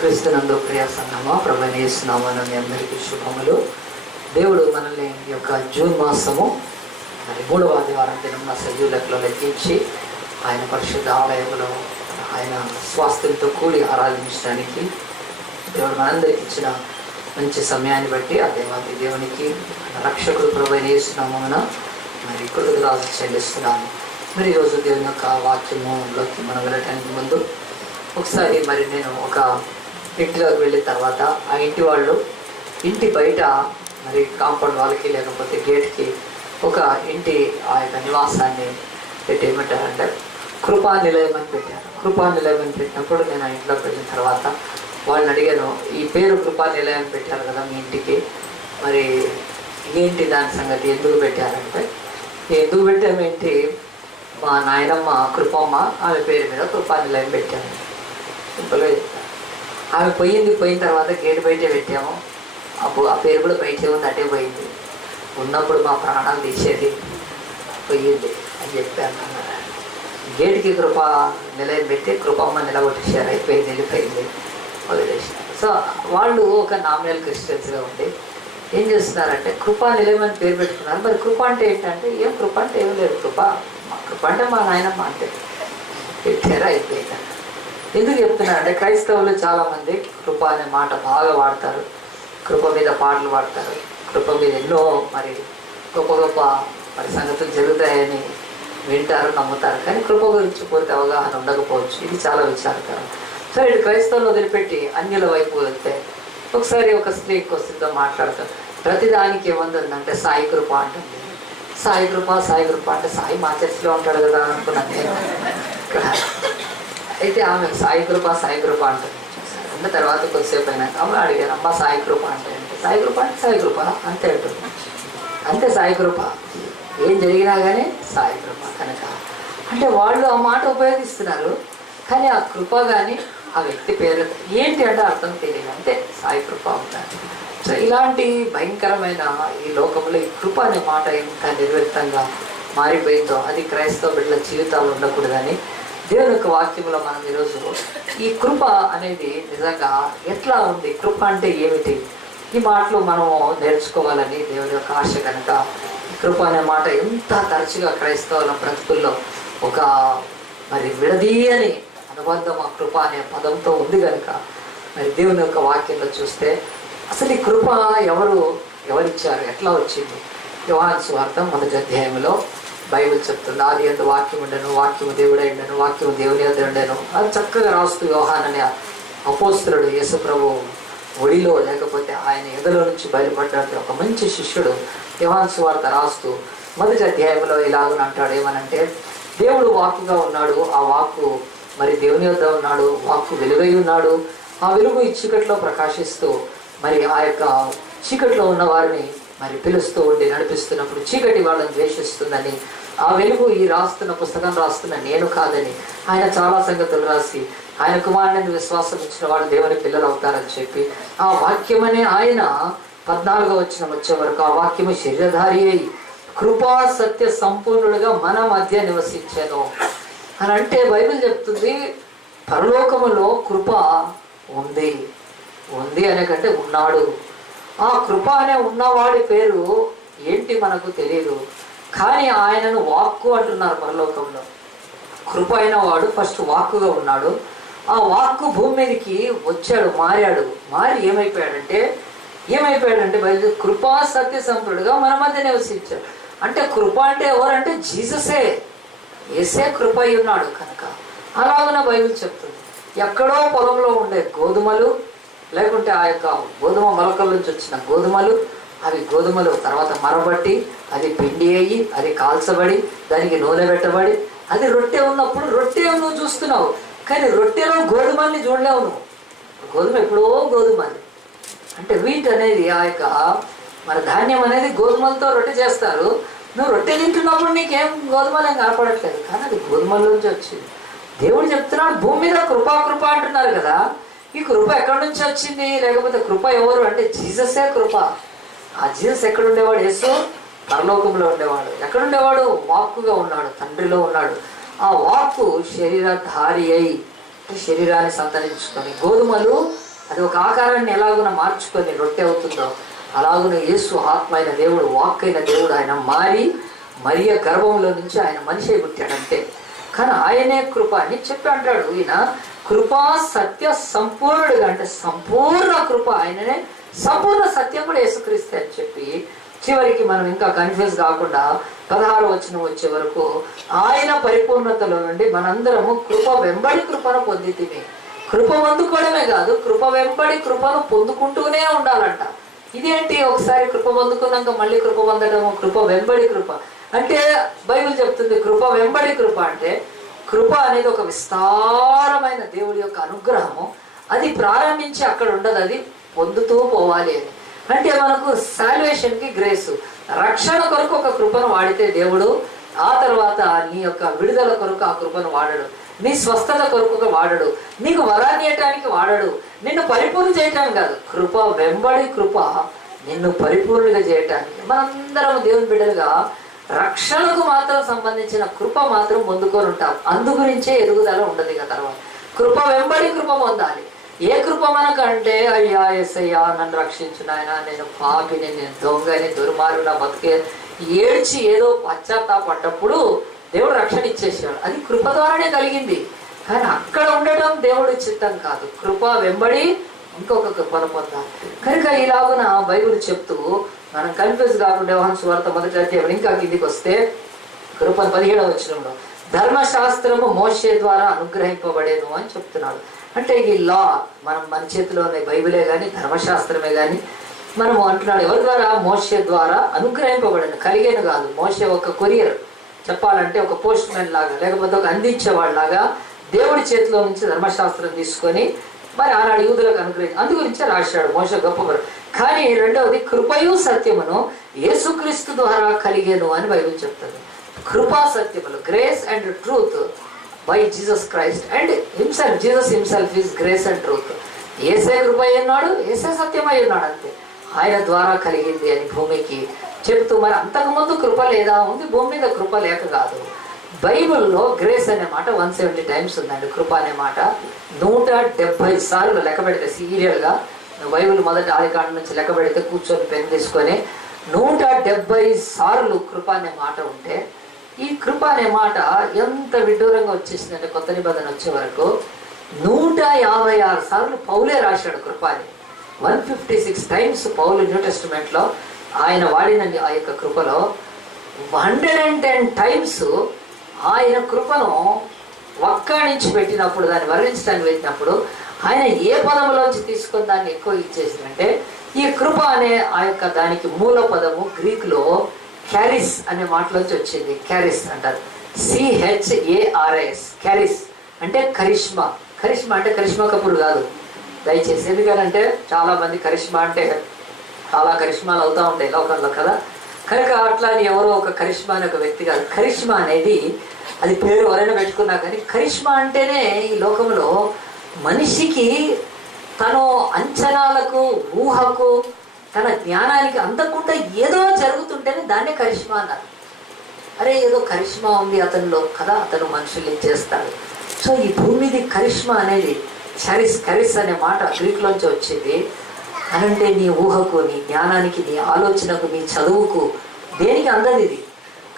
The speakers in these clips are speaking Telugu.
క్రీస్తునందు ప్రియ సంగమా ప్రభువైన యేసు నామమున మీ అందరికీ శుభములు. దేవుడు మనల్ని ఈ యొక్క జూన్ మాసము మరి 3వ ఆదివారం దినం సజీవులకులో లెక్కించి ఆయన పరిశుద్ధ ఆలయంలో ఆయన స్వాస్థ్యంతో కూడి ఆరాధించడానికి దేవుడు మనందరికి ఇచ్చిన మంచి సమయాన్ని బట్టి ఆ దేవునికి రక్షకుడు ప్రభువైన యేసు నామమున మరి కృతజ్ఞతలు చెల్లిస్తున్నాను. మరి ఈరోజు దేవుని యొక్క వాక్యములోకి మనం వెళ్ళటానికి ముందు ఒకసారి మరి నేను ఒక ఇంటిలోకి వెళ్ళిన తర్వాత ఆ ఇంటి వాళ్ళు ఇంటి బయట మరి కాంపౌండ్ వాళ్ళకి లేకపోతే గేట్కి ఒక ఇంటి ఆ యొక్క నివాసాన్ని పెట్టి ఏమంటారంటే కృపా నిలయం అని పెట్టారు. కృపా నిలయం అని పెట్టినప్పుడు నేను ఆ ఇంట్లోకి వెళ్ళిన తర్వాత వాళ్ళని అడిగాను, ఈ పేరు కృపా నిలయం పెట్టారు కదా మీ ఇంటికి, మరి ఏంటి దాని సంగతి, ఎందుకు పెట్టారంటే ఎందుకు పెట్టామేంటి, మా నాయనమ్మ కృపమ్మ ఆమె పేరు మీద కృపా నిలయం పెట్టాను. సింపుల్గా చెప్తాను. ఆమె పోయిన తర్వాత గేట్ బయటే పెట్టాము. అప్పుడు ఆ పేరు కూడా బయటే ఉంది, అటే పోయింది. ఉన్నప్పుడు మా ప్రాణాలు తీసేది, పోయింది అని చెప్పాను. గేట్కి కృపా నిలయం పెట్టి కృపమ్మ నిలబొట్టేశారు, అయిపోయింది, వెళ్ళిపోయింది, వదిలేసినారు. సో వాళ్ళు ఒక నామినల్ క్రిస్టియన్స్గా ఉండి ఏం చేస్తున్నారంటే కృపా నిలయం అని పేరు పెట్టుకున్నారు. మరి కృప అంటే ఏంటంటే ఏం కృప అంటే ఏం లేదు, కృప అంటే మా నాయనమ్మ అంటే పెట్టారా, అయిపోయింది. ఎందుకు చెప్తున్నారంటే క్రైస్తవులు చాలామంది కృప అనే మాట బాగా వాడతారు, కృప మీద పాటలు పాడతారు, కృప మీద ఎన్నో మరి గొప్ప గొప్ప మరి సంగతులు జరుగుతాయని వింటారు, నమ్ముతారు. కానీ కృప గురించి పూర్తి అవగాహన ఉండకపోవచ్చు. ఇది చాలా విచారకరం. సో ఇటు క్రైస్తవులు వదిలిపెట్టి అన్యుల వైపు వెళ్తే ఒకసారి ఒక స్త్రీ కొద్దిగా మాట్లాడతారు. ప్రతిదానికి ఏముందంటే సాయి కృప అంటుంది. సాయి కృప అంటే సాయి మా చర్చిలో ఉంటాడు కదా అనుకున్నాను నేను. అయితే ఆమె సాయి కృప అంటుంది. ఉన్న తర్వాత కొద్దిసేపు అయినాక ఆమె అడిగాను, అమ్మ సాయి కృప అంటే సాయి కృప అంటే సాయి కృప అంతే అంటుంది. అంతే సాయి కృప, ఏం జరిగినా కానీ సాయి కృప కనుక అంటే వాళ్ళు ఆ మాట ఉపయోగిస్తున్నారు. కానీ ఆ కృప కానీ ఆ వ్యక్తి పేరు ఏంటి అంటే అర్థం తెలియదు, అంతే సాయి కృప ఉంటారు. సో ఇలాంటి భయంకరమైన ఈ లోకంలో ఈ కృప అనే మాట ఎంత నిర్వ్యక్తంగా మారిపోయిందో అది క్రైస్తవ బిడ్డల జీవితాలు ఉండకూడదని దేవుని యొక్క వాక్యంలో మనం ఈరోజు ఈ కృప అనేది నిజంగా ఎట్లా ఉంది, కృప అంటే ఏమిటి, ఈ మాటలు మనము నేర్చుకోవాలని దేవుని యొక్క ఆశ కనుక కృప అనే మాట ఎంత తరచుగా క్రైస్తవుల బ్రతుకుల్లో ఒక మరి విడదీయని అనుబంధం ఆ కృప అనే పదంతో ఉంది కనుక మరి దేవుని యొక్క వాక్యంలో చూస్తే అసలు ఈ కృప ఎవరిచ్చారు, ఎట్లా వచ్చింది. యోహాను సువార్త 1వ అధ్యాయంలో బైబిల్ చెప్తుంది, ఆది యందు వాక్యం ఉండెను, వాక్యము దేవుడై ఉండెను, వాక్యము దేవుని యొద్ద ఉండెను. అది చక్కగా రాస్తూ యోహాను అనే అపోస్తలుడు యేసు ప్రభు ఒడిలో లేకపోతే ఆయన ఎదలో నుంచి బయలుపడ్డాడు ఒక మంచి శిష్యుడు యోహాను సువార్త రాస్తూ 1వ అధ్యాయంలో ఇలాగని అంటాడు, ఏమనంటే దేవుడు వాక్కుగా ఉన్నాడు, ఆ వాక్కు మరి దేవుని యొద్ద ఉన్నాడు, వాక్కు వెలుగై ఉన్నాడు, ఆ వెలుగు ఈ చీకట్లో ప్రకాశిస్తూ మరి ఆ యొక్క చీకట్లో ఉన్న వారిని మరి పిలుస్తూ ఉండి నడిపిస్తున్నప్పుడు చీకటి వాళ్ళని ద్వేషిస్తుందని, ఆ వెలుగు ఈ పుస్తకం రాస్తున్న నేను కాదని, ఆయన చాలా సంగతులు రాసి ఆయన కుమారుని విశ్వాసం ఇచ్చిన వాళ్ళు దేవుని పిల్లలు అవుతారని చెప్పి ఆ వాక్యమనే ఆయన 14వ వచనం వచ్చే వరకు ఆ వాక్యము శరీరధారి అయి కృపా సత్య సంపూర్ణుడుగా మన మధ్య నివసించాను అని అంటే బైబిల్ చెప్తుంది పరలోకములో కృప ఉంది అనే కంటే ఉన్నాడు. ఆ కృప అనే ఉన్నవాడి పేరు ఏంటి మనకు తెలియదు, కానీ ఆయనను వాక్కు అంటున్నారు పరలోకంలో. కృప అయిన వాడు ఫస్ట్ వాక్కుగా ఉన్నాడు, ఆ వాక్కు భూమి మీదకి వచ్చాడు, మారి ఏమైపోయాడంటే బయలు కృపా సత్య సంపూర్ణుడుగా మన మధ్య నివసించాడు. అంటే కృప అంటే ఎవరంటే జీససే, యేసే కృప అయి ఉన్నాడు కనుక అలాగనే బైబిల్ చెప్తుంది. ఎక్కడో పొలంలో ఉండే గోధుమలు లేకుంటే ఆ యొక్క గోధుమ మొలకల నుంచి వచ్చిన గోధుమలు, అవి గోధుమలు తర్వాత మరబట్టి అది పిండి అయ్యి అది కాల్చబడి దానికి నూనె పెట్టబడి అది రొట్టె ఉన్నప్పుడు రొట్టె నువ్వు చూస్తున్నావు, కానీ రొట్టెలో గోధుమల్ని చూడలేవు నువ్వు. గోధుమ ఎప్పుడో గోధుమలు అంటే వీట్ అనేది ఆ యొక్క మన ధాన్యం అనేది గోధుమలతో రొట్టె చేస్తారు. నువ్వు రొట్టె తింటున్నప్పుడు నీకేం గోధుమలు ఏం కనపడట్లేదు, కానీ అది గోధుమల నుంచి వచ్చింది. దేవుడు చెప్తున్నాడు భూమి మీద కృప అంటున్నారు కదా, ఈ కృప ఎక్కడి నుంచి వచ్చింది, లేకపోతే కృప ఎవరు అంటే జీససే కృప. ఆ జీసస్ ఎక్కడుండేవాడు, యేసు పరలోకంలో ఉండేవాడు. ఎక్కడుండేవాడు, వాక్కుగా ఉన్నాడు, తండ్రిలో ఉన్నాడు. ఆ వాక్కు శరీరధారి అయి శరీరాన్ని సంతరించుకొని గోధుమలు అది ఒక ఆకారాన్ని ఎలాగున మార్చుకొని రొట్టె అవుతుందో అలాగున యేసు ఆత్మ అయిన దేవుడు, వాక్ అయిన దేవుడు ఆయన మారి మరియ గర్భంలో నుంచి ఆయన మనిషి పుట్టాడంతే. కానీ ఆయనే కృప అని చెప్పి అంటాడు. ఈయన కృపా సత్య సంపూర్ణుడుగా, అంటే సంపూర్ణ కృప ఆయననే, సంపూర్ణ సత్యం కూడా యేసుక్రీస్తే అని చెప్పి చివరికి మనం ఇంకా కన్ఫ్యూజ్ కాకుండా 16వ వచనం వచ్చే వరకు ఆయన పరిపూర్ణతలో నుండి మనందరము కృప వెంబడి కృపను పొందితిమి. కృప పొందుకోవడమే కాదు, కృప వెంబడి కృపను పొందుకుంటూనే ఉండాలంట. ఇదేంటి, ఒకసారి కృప పొందుకున్నాక మళ్ళీ కృప పొందడము, కృప వెంబడి కృప అంటే బైబిల్ చెప్తుంది. కృప వెంబడి కృప అంటే కృప అనేది ఒక విస్తారమైన దేవుడి యొక్క అనుగ్రహము. అది ప్రారంభించి అక్కడ ఉండదు, అది పొందుతూ పోవాలి అని. అంటే మనకు సాల్వేషన్కి గ్రేసు, రక్షణ కొరకు ఒక కృపను వాడితే దేవుడు ఆ తర్వాత నీ యొక్క విడుదల కొరకు ఆ కృపను వాడడు, నీ స్వస్థత కొరకు వాడడు, నీకు వరాన్ని ఇవ్వటానికి వాడడు, నిన్ను పరిపూర్ణ చేయటానికి కాదు. కృప వెంబడి కృప నిన్ను పరిపూర్ణగా చేయటానికి. మనందరం దేవుని బిడ్డలుగా రక్షణకు మాత్రం సంబంధించిన కృప మాత్రం పొందుకొని ఉంటాం. అందు గురించే ఎదుగుదల ఉండదు. ఇక తర్వాత కృప వెంబడి కృప పొందాలి. ఏ కృప మనకంటే, అయ్యా యేసయ్యా నన్ను రక్షించు నాయనా, నేను పాపిని, నేను దొంగని, దుర్మార్గు, నా బతికే ఏడ్చి ఏదో పశ్చాత్తాపడ్డప్పుడు దేవుడు రక్షణ ఇచ్చేసాడు. అది కృప ద్వారానే కలిగింది. కానీ అక్కడ ఉండటం దేవుడి చిత్తం కాదు, కృప వెంబడి ఇంకొక కృపను పొందాలి. కనుక ఇలాగున బైబిల్ చెప్తూ మనం కన్ఫ్యూజ్ కాకుండా యోహాను సువార్త 1వ అధ్యాయం ఇంకా కిందికి వస్తే కృప 17వ వచనంలో ధర్మశాస్త్రము మోషే ద్వారా అనుగ్రహింపబడేను అని చెప్తున్నాడు. అంటే ఈ లా మన చేతిలోనే బైబిలే కానీ ధర్మశాస్త్రమే కానీ మనము అంటున్నాడు. ఎవరి ద్వారా? మోషే ద్వారా అనుగ్రహింపబడను, కలిగేను కాదు. మోషే ఒక కొరియర్, చెప్పాలంటే ఒక పోస్ట్ మ్యాన్ లాగా, లేకపోతే ఒక అందించేవాళ్ళలాగా దేవుడి చేతిలో నుంచి ధర్మశాస్త్రం తీసుకొని మరి ఆనాడు యూదులకు అనుగ్రహించి అందు గురించే రాశాడు. మోషే గొప్పవాడు. కానీ రెండవది కృపయు సత్యమును యేసుక్రీస్తు ద్వారా కలిగేను అని బైబిల్ చెప్తుంది. కృపా సత్యములు, grace and truth by Jesus Christ and himself. Jesus himself is grace and truth. ఏసే కృప అన్నాడు, ఏసే సత్యమై ఉన్నాడు, అంతే. ఆయన ద్వారా కలిగింది అని భూమికి చెప్తూ, మరి అంతకుముందు కృప లేదా? ఉంది, భూమి మీద కృప లేక కాదు. బైబిల్లో గ్రేస్ అనే మాట 170 టైమ్స్ ఉందండి. కృప అనే మాట 170 సార్లు లెక్క పెడితే, సీరియల్గా బైబిల్ మొదటి ఆదికాండం నుంచి లెక్క పెడితే కూర్చొని పెన్ తీసుకొని 170 సార్లు కృప అనే మాట ఉంటే, ఈ కృప అనే మాట ఎంత విడ్డూరంగా వచ్చేసిందంటే కొత్త నిబంధన వచ్చే వరకు 156 సార్లు పౌలే రాశాడు కృప అని. 156 టైమ్స్ పౌలు న్యూ టెస్టిమెంట్లో ఆయన వాడిన ఆ యొక్క కృపలో 110 టైమ్స్ ఆయన కృపను వక్కాణించి పెట్టినప్పుడు, దాన్ని వర్ణించడానికి పెట్టినప్పుడు ఆయన ఏ పదంలోంచి తీసుకొని దాన్ని ఎక్కువ ఇచ్చేసిందంటే, ఈ కృప అనే ఆ యొక్క దానికి మూల పదము గ్రీకులో క్యారిస్ అనే మాటలోంచి వచ్చింది. క్యారిస్ అంటారు, CHARIS. క్యారిస్ అంటే కరిష్మా. కరిష్మా అంటే కరిష్మా కపూర్ కాదు దయచేసి. ఎందుకనంటే చాలా మంది కరిష్మా అంటే చాలా కరిష్మాలు అవుతూ ఉంటాయి లోకంలో కదా. కనుక అట్లా అని ఎవరో ఒక కరిష్మా అనే ఒక వ్యక్తి కాదు. కరిష్మా అనేది అది పేరు ఎవరైనా పెట్టుకున్నా కానీ, కరిష్మా అంటేనే ఈ లోకంలో మనిషికి తను అంచనాలకు, ఊహకు, తన జ్ఞానానికి అందకుండా ఏదో జరుగుతుంటేనే దాన్నే కరిష్మా అన్నారు. అరే ఏదో కరిష్మా ఉంది అతనిలో కదా, అతను మనుషుల్ని చేస్తాడు. సో ఈ భూమిది కరిష్మా అనేది కరిస్ అనే మాట గ్రీకులోంచి వచ్చింది. అనంటే నీ ఊహకు, నీ జ్ఞానానికి, నీ ఆలోచనకు, నీ చదువుకు, దేనికి అందదు ఇది.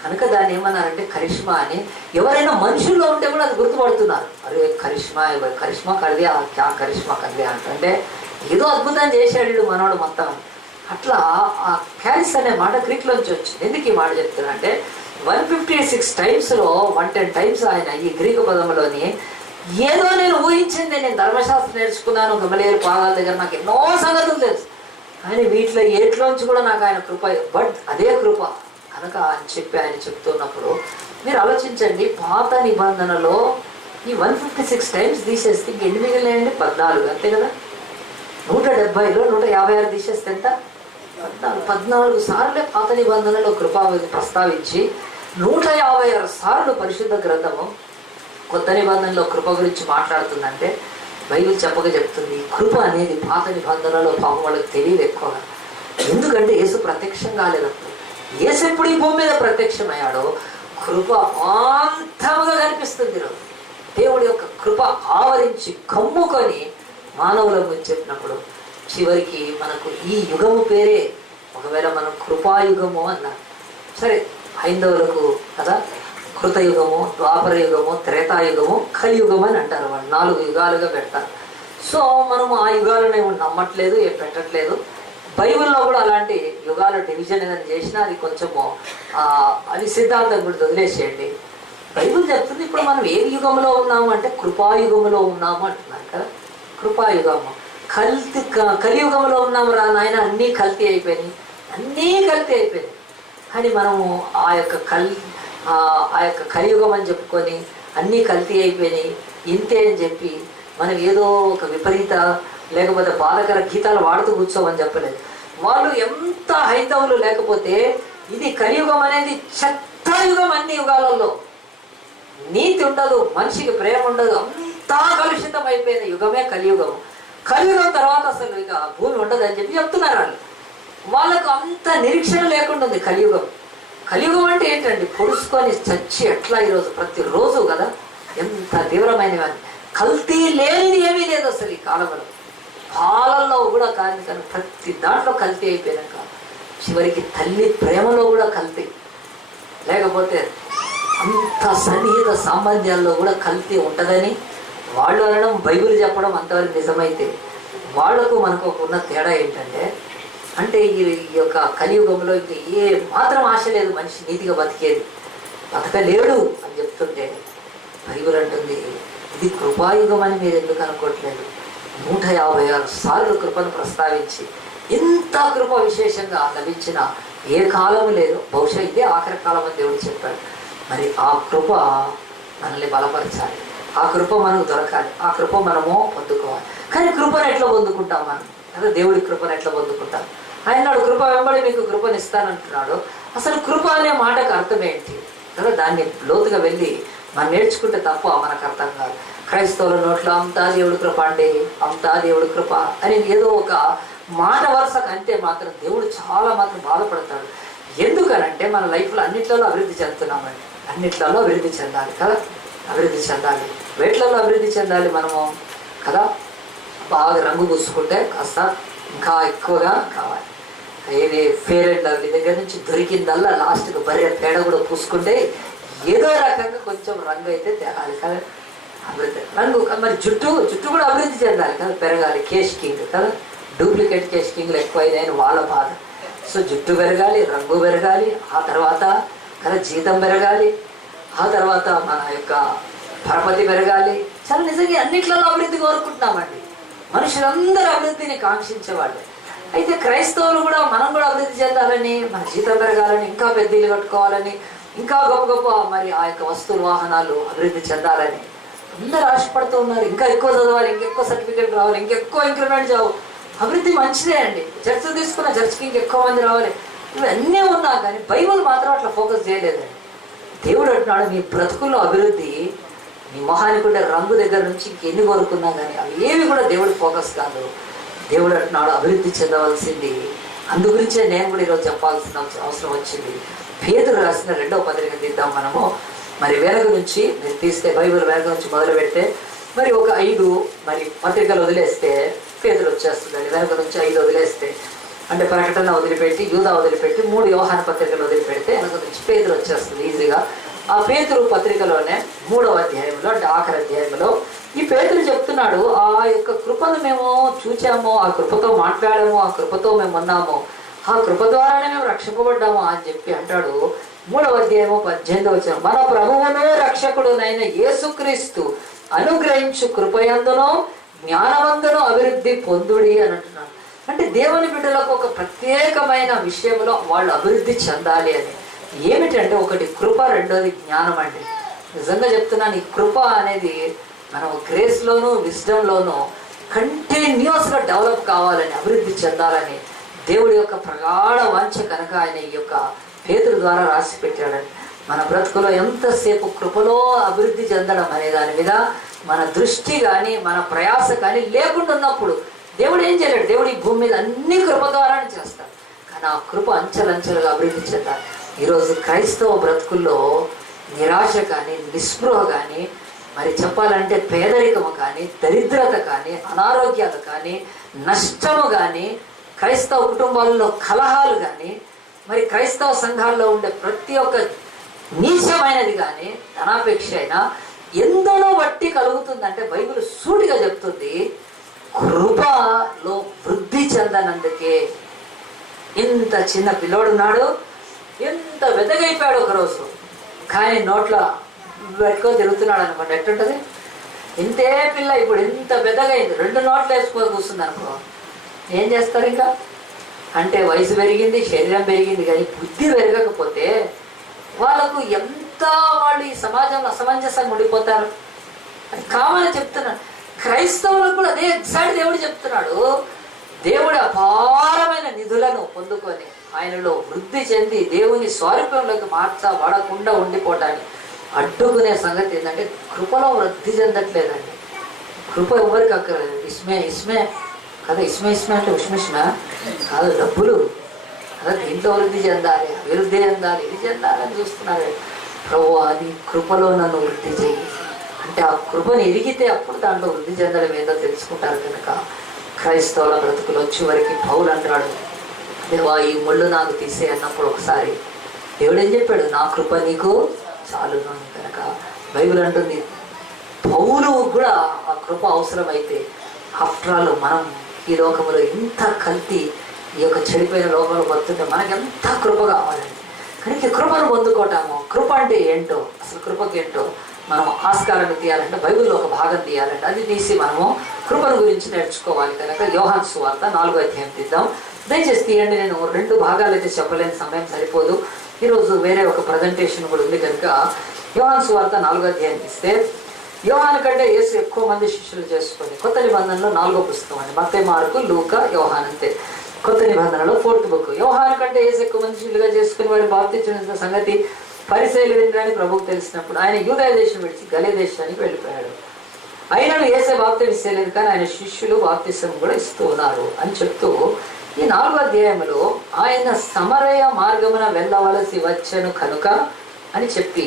కనుక దాన్ని ఏమన్నారంటే కరిష్మా అని. ఎవరైనా మనుషుల్లో ఉంటే కూడా అది గుర్తుపడుతున్నారు. అరే కరిష్మా, కరిష్మా కడిదే, క్యా కరిష్మా కడిదే అంటే ఏదో అద్భుతం చేశాడు మనోడు మొత్తం. అట్లా ఆ క్యారిస్ అనే మాట గ్రీక్లోంచి వచ్చింది. ఎందుకు ఈ మాట చెప్తున్నా అంటే 156 టైమ్స్లో 110 టైమ్స్ ఆయన ఈ గ్రీకు పదంలోని ఏదో నేను ఊహించింది, నేను ధర్మశాస్త్రం నేర్చుకున్నాను, గమలేరు పాదాల దగ్గర నాకు ఎన్నో సంగతులు తెలుసు, కానీ వీటిలో ఏట్లోంచి కూడా నాకు ఆయన కృప, బట్ అదే కృప కనుక అని చెప్పి ఆయన చెప్తున్నప్పుడు మీరు ఆలోచించండి. పాత నిబంధనలో ఈ 156 టైమ్స్ తీసేస్తే ఎన్ని మిగిలినాయండి? 14, అంతే కదా. 170లో 156 తీసేస్తే ఎంత? 14 సార్లే పాత నిబంధనలో కృపా ప్రస్తావించి 156 సార్లు పరిశుద్ధ గ్రంథము కొత్త నిబంధనలో కృప గురించి మాట్లాడుతుందంటే బైబిల్ చెప్పగా చెప్తుంది. కృప అనేది పాత నిబంధనలో పాపం వాళ్ళకి తెలియదు ఎక్కువగా. ఎందుకంటే యేసు ప్రత్యక్షం కాలేదప్పుడు. యేసు ఎప్పుడు ఈ భూమి మీద ప్రత్యక్షమయ్యాడో కృప అంతముగా కనిపిస్తుంది. దేవుడి యొక్క కృప ఆవరించి కమ్ముకొని మానవులకు చెప్పినప్పుడు చివరికి మనకు ఈ యుగము పేరే ఒకవేళ మనం కృపాయుగము అన్నారు. సరే, హైందవులకు కదా కృతయుగము, ద్వాపర యుగము, త్రేతాయుగము, కలియుగము అని అంటారు. వాళ్ళు 4 యుగాలుగా పెడతారు. సో మనము ఆ యుగాలను నమ్మట్లేదు, ఏం పెట్టట్లేదు. బైబిల్లో కూడా అలాంటి యుగాల డివిజన్ ఏదైనా చేసినా అది కొంచెము అది సిద్ధాంతం కూడా వదిలేసేయండి. బైబిల్ చెప్తుంది ఇప్పుడు మనం ఏ యుగంలో ఉన్నాము అంటే కృపాయుగంలో ఉన్నాము అంటున్నారు కదా. కృపాయుగము కలియుగంలో ఉన్నాము రా నాయన, అన్నీ కల్తీ అయిపోయినాయి, కానీ మనము ఆ యొక్క కలియుగం అని చెప్పుకొని అన్నీ కల్తీ అయిపోయినాయి ఇంతే అని చెప్పి మనం ఏదో ఒక విపరీత లేకపోతే బాధకర గీతాలు వాడుతూ కూర్చోమని చెప్పలేదు. వాళ్ళు ఎంత హైందవులు లేకపోతే ఇది కలియుగం అనేది చెత్తాయుగం. అన్ని యుగాలలో నీతి ఉండదు, మనిషికి ప్రేమ ఉండదు, అంతా కలుషితం అయిపోయిన యుగమే కలియుగం. కలియుగం తర్వాత అసలు ఇక భూమి ఉండదు అని చెప్పి చెప్తున్నారు వాళ్ళకు అంత నిరీక్షణ లేకుండా ఉంది కలియుగం. కలియుగం అంటే ఏంటండి? పొడుచుకొని చచ్చి ఎట్లా ఈరోజు ప్రతిరోజు కదా ఎంత తీవ్రమైనవని. కల్తీ లేనిది ఏమీ లేదు అసలు ఈ కాలంలో. పాలల్లో కూడా కానీ ప్రతి దాంట్లో కల్తీ అయిపోయినాక చివరికి తల్లి ప్రేమలో కూడా కల్తీ, లేకపోతే అంత సన్నిహిత సాంబంధ్యాల్లో కూడా కల్తీ ఉంటుందని వాళ్ళు అనడం, బైబిల్ చెప్పడం అంతవరకు నిజమైతే వాళ్లకు మనకు ఉన్న తేడా ఏంటంటే అంటే ఈ యొక్క కలియుగంలో ఇంకా ఏ మాత్రం ఆశ లేదు మనిషి నీతిగా బతకలేడు అని చెప్తుంటే బైబిల్ అంటుంది ఇది కృపాయుగం అని మీరు ఎందుకు అనుకోవట్లేదు? 156 సార్లు కృపను ప్రస్తావించి ఇంత కృప విశేషంగా లభించిన ఏ కాలము లేదు. బహుశా ఇదే ఆఖరి కాలం అని దేవుడు చెప్పాడు. మరి ఆ కృప మనల్ని బలపరచాలి, ఆ కృప మనకు దొరకాలి, ఆ కృప మనము పొందుకోవాలి. కానీ కృపను ఎట్లా పొందుకుంటాం మనం? అదే దేవుడి కృపను ఎట్లా పొందుకుంటాం? ఆయన నాడు కృప వెంబడి మీకు కృపను ఇస్తానంటున్నాడు. అసలు కృప అనే మాటకు అర్థం ఏంటి కదా? దాన్ని లోతుగా వెళ్ళి మనం నేర్చుకుంటే తప్ప మనకు అర్థం కాదు. క్రైస్తవుల నోట్లో అంతా దేవుడి కృప అండి, అంతా దేవుడి కృప అని ఏదో ఒక మాట వరుసకు అంటే మాత్రం దేవుడు చాలా మాత్రం బాధపడతాడు. ఎందుకనంటే మన లైఫ్లో అన్నిట్లలో అభివృద్ధి చెందుతున్నామండి, అన్నిట్లలో అభివృద్ధి చెందాలి కదా, అభివృద్ధి చెందాలి. వేట్లలో అభివృద్ధి చెందాలి మనము కదా. బాగా రంగు పూసుకుంటే కాస్త ఇంకా ఎక్కువగా కావాలి. ఏది ఫేర్ అండ్ లవ్లీ దగ్గర నుంచి దొరికిందల్లా లాస్ట్కి బర్రె పేడ కూడా పూసుకుంటే ఏదో రకంగా కొంచెం రంగు అయితే తేగాలి కదా, అభివృద్ధి రంగు. మరి జుట్టు కూడా అభివృద్ధి చెందాలి కదా, పెరగాలి. కేష్ కింగ్ కదా, డూప్లికేట్ కేష్ కింగ్లు ఎక్కువైనాయని వాళ్ళ బాధ. సో జుట్టు పెరగాలి, రంగు పెరగాలి, ఆ తర్వాత కదా జీతం పెరగాలి, ఆ తర్వాత మన యొక్క పరపతి పెరగాలి. చాలా నిజంగా అన్నిట్లలో అభివృద్ధి కోరుకుంటున్నామండి. మనుషులందరూ అభివృద్ధిని కాంక్షించేవాళ్ళు. అయితే క్రైస్తవులు కూడా మనం కూడా అభివృద్ధి చెందాలని, మన జీతం పెరగాలని, ఇంకా పెద్ద ఇల్లు కట్టుకోవాలని, ఇంకా గొప్ప గొప్ప మరి ఆ యొక్క వస్తువులు వాహనాలు అభివృద్ధి చెందాలని అందరూ ఆశపడుతూ ఉన్నారు. ఇంకా ఎక్కువ చదవాలి, ఇంకెక్కువ సర్టిఫికేట్ రావాలి, ఇంకెక్కువ ఇంక్రిమెంట్ చావు. అభివృద్ధి మంచిదే అండి, చర్చ తీసుకున్న చర్చకి ఇంకెక్కువ మంది రావాలి, ఇవన్నీ ఉన్నా కానీ బైబిల్ మాత్రం అట్లా ఫోకస్ చేయలేదండి. దేవుడు అంటున్నాడు మీ బ్రతుకుల్లో అభివృద్ధి నీ మొహానికి ఉండే రంగు దగ్గర నుంచి ఇంకెన్ని కోరుకున్నా కానీ అవి ఏవి కూడా దేవుడి ఫోకస్ కాదు. దేవుడు అంటున్నాడు అభివృద్ధి చెందవలసింది. అందుగురించే నేను కూడా ఈరోజు చెప్పాల్సిన అవసరం వచ్చింది. పేతురు రాసిన 2వ పత్రిక తీద్దాం మనము. మరి వెనక నుంచి మీరు తీస్తే బైబిల్ వెనక నుంచి మొదలు పెడితే మరి ఒక 5 మరి పత్రికలు వదిలేస్తే పేతురు వచ్చేస్తుందండి. వెనక నుంచి 5 వదిలేస్తే అంటే ప్రకటన వదిలిపెట్టి, యూదా వదిలిపెట్టి, 3 యోహాను పత్రికలు వదిలిపెడితే వెనక నుంచి పేతురు వచ్చేస్తుంది ఈజీగా. ఆ పేతురు పత్రికలోనే 3వ అధ్యాయంలో అంటే ఆఖరి అధ్యాయంలో ఈ పేతురు చెప్తున్నాడు ఆ యొక్క కృపను మేము చూచాము, ఆ కృపతో మాట్లాడాము, ఆ కృపతో మేము ఉన్నాము, ఆ కృప ద్వారానే మేము రక్షింపబడ్డాము అని చెప్పి అంటాడు. 3వ అధ్యాయము 18వ వచనం మన ప్రభువును రక్షకుడునైన యేసుక్రీస్తు అనుగ్రహించు కృపయందును జ్ఞానవంతును అభివృద్ధి పొందుడి అని అంటున్నాడు. అంటే దేవుని బిడ్డలకు ఒక ప్రత్యేకమైన విషయంలో వాళ్ళు అభివృద్ధి చెందాలి అని. ఏమిటంటే ఒకటి కృప, రెండోది జ్ఞానం అండి. నిజంగా చెప్తున్నాను, ఈ కృప అనేది మనం గ్రేస్లోను విజ్డమ్లోనూ కంటిన్యూస్గా డెవలప్ కావాలని, అభివృద్ధి చెందాలని దేవుడి యొక్క ప్రగాఢ వాంఛ కనుక ఆయన ఈ యొక్క పేతురు ద్వారా రాసి పెట్టాడని. మన బ్రతుకులో ఎంతసేపు కృపలో అభివృద్ధి చెందడం అనే దాని మీద మన దృష్టి కానీ మన ప్రయాస కానీ లేకుండా ఉన్నప్పుడు దేవుడు ఏం చేయలేడు. దేవుడు ఈ భూమి మీద అన్ని కృప ద్వారానే చేస్తాడు. కానీ ఆ కృప అంచెలంచెలుగా అభివృద్ధి చెందాలి. ఈరోజు క్రైస్తవ బ్రతుకుల్లో నిరాశ కానీ, నిస్పృహ కానీ, మరి చెప్పాలంటే పేదరికము కానీ, దరిద్రత కానీ, అనారోగ్యాలు కానీ, నష్టము కానీ, క్రైస్తవ కుటుంబాలలో కలహాలు కానీ, మరి క్రైస్తవ సంఘాల్లో ఉండే ప్రతి ఒక్క నీచమైనది కానీ, ధనాపేక్ష అయినా ఎందులో బట్టి కలుగుతుందంటే బైబిల్ సూటిగా చెప్తుంది, కృపలో వృద్ధి చెందనందుకే. ఇంత చిన్న పిల్లోడున్నాడు, ఎంత వెదగైపోయాడు ఒకరోజు, కానీ నోట్లో పెట్టుకొని తిరుగుతున్నాడు అనుకోండి, ఎట్టుంటుంది? ఇంతే పిల్ల ఇప్పుడు ఎంత పెద్దగైంది, 2 నోట్లు వేసుకొని కూర్చుంది అనుకో, ఏం చేస్తారు ఇంకా? అంటే వయసు పెరిగింది, శరీరం పెరిగింది, కానీ బుద్ధి పెరగకపోతే వాళ్ళకు ఎంత వాళ్ళు ఈ సమాజంలో అసమంజసంగా ఉండిపోతారు. అది కావాలని చెప్తున్నాడు. క్రైస్తవులకు కూడా అదే ఎగ్జాక్ట్ దేవుడు చెప్తున్నాడు. దేవుడి అపారమైన నిధులను పొందుకొని ఆయనలో వృద్ధి చెంది దేవుని స్వరూపంలోకి మార్చబడకుండా ఉండిపోవటానికి అడ్డుకునే సంగతి ఏంటంటే కృపలో వృద్ధి చెందట్లేదండి. కృప ఎవరికి అక్కర్లేదు. ఇస్మే కదా, ఇస్మే అంటే ఉష్మిష్మా కాదు, డబ్బులు కదా, దీంట్లో వృద్ధి చెందాలి, అభివృద్ధి చెందాలి, ఇది చెందాలని చూస్తున్నారు. ప్రభు అది కృపలో నన్ను వృద్ధి చేయి అంటే ఆ కృపను ఎరిగితే అప్పుడు దాంట్లో వృద్ధి చెందడం ఏదో తెలుసుకుంటారు. కనుక క్రైస్తవుల బ్రతుకులో చివరికి పౌలు అంటాడు, దేవా ఈ ముళ్ళు నాకు తీసే అన్నప్పుడు ఒకసారి దేవుడు ఏం చెప్పాడు, నా కృప నీకు చాలును. కనుక బైబిల్ అంటుంది పౌలు కూడా ఆ కృప అవసరమైతే, ఆఫ్టర్ ఆల్ మనం ఈ లోకంలో ఇంత కల్తీ ఈ యొక్క చెడిపోయిన లోకంలో బతుంటే మనకి ఎంత కృప కావాలండి. కనుక కృపను పొందుకోవటాము. కృప అంటే ఏంటో, అసలు కృపకి ఏంటో మనం ఆస్కారం తీయాలంటే బైబిల్లో ఒక భాగం తీయాలంటే అది తీసి మనము కృపను గురించి నేర్చుకోవాలి. కనుక యోహాను సువార్త 4వ అధ్యాయం తీద్దాం. దయచేసి తీయండి. నేను 2 భాగాలు అయితే చెప్పలేని, సమయం సరిపోదు. ఈరోజు వేరే ఒక ప్రజెంటేషన్ కూడా ఉంది కనుక యోహాను సువార్త 4వ అధ్యాయం తీస్తే, యోహాను కంటే యేసు ఎక్కువ మంది శిష్యులు చేసుకొని, కొత్త నిబంధనలో 4వ పుస్తకం అండి, మత్తయి, మార్కు, లూకా, యోహాను అంతే. కొత్త నిబంధనలో 4th బుక్. యోహాను కంటే యేసు ఎక్కువ మంది శిష్యులుగా చేసుకుని వారి బాప్తిస్మం సంగతి పరిసయ్యులు వినరని ప్రభువుకు తెలిసినప్పుడు ఆయన యూదయ దేశం విడిచి గలిలయ దేశానికి వెళ్ళిపోయాడు. అయినను యేసే బాప్తిసం ఇస్తలేదు, కానీ ఆయన శిష్యులు బాప్తిసం కూడా ఇస్తూ ఉన్నారు అని చెప్తూ ఈ 4వ అధ్యాయంలో ఆయన సమరయ మార్గమున వెళ్ళవలసి వచ్చెను కనుక అని చెప్పి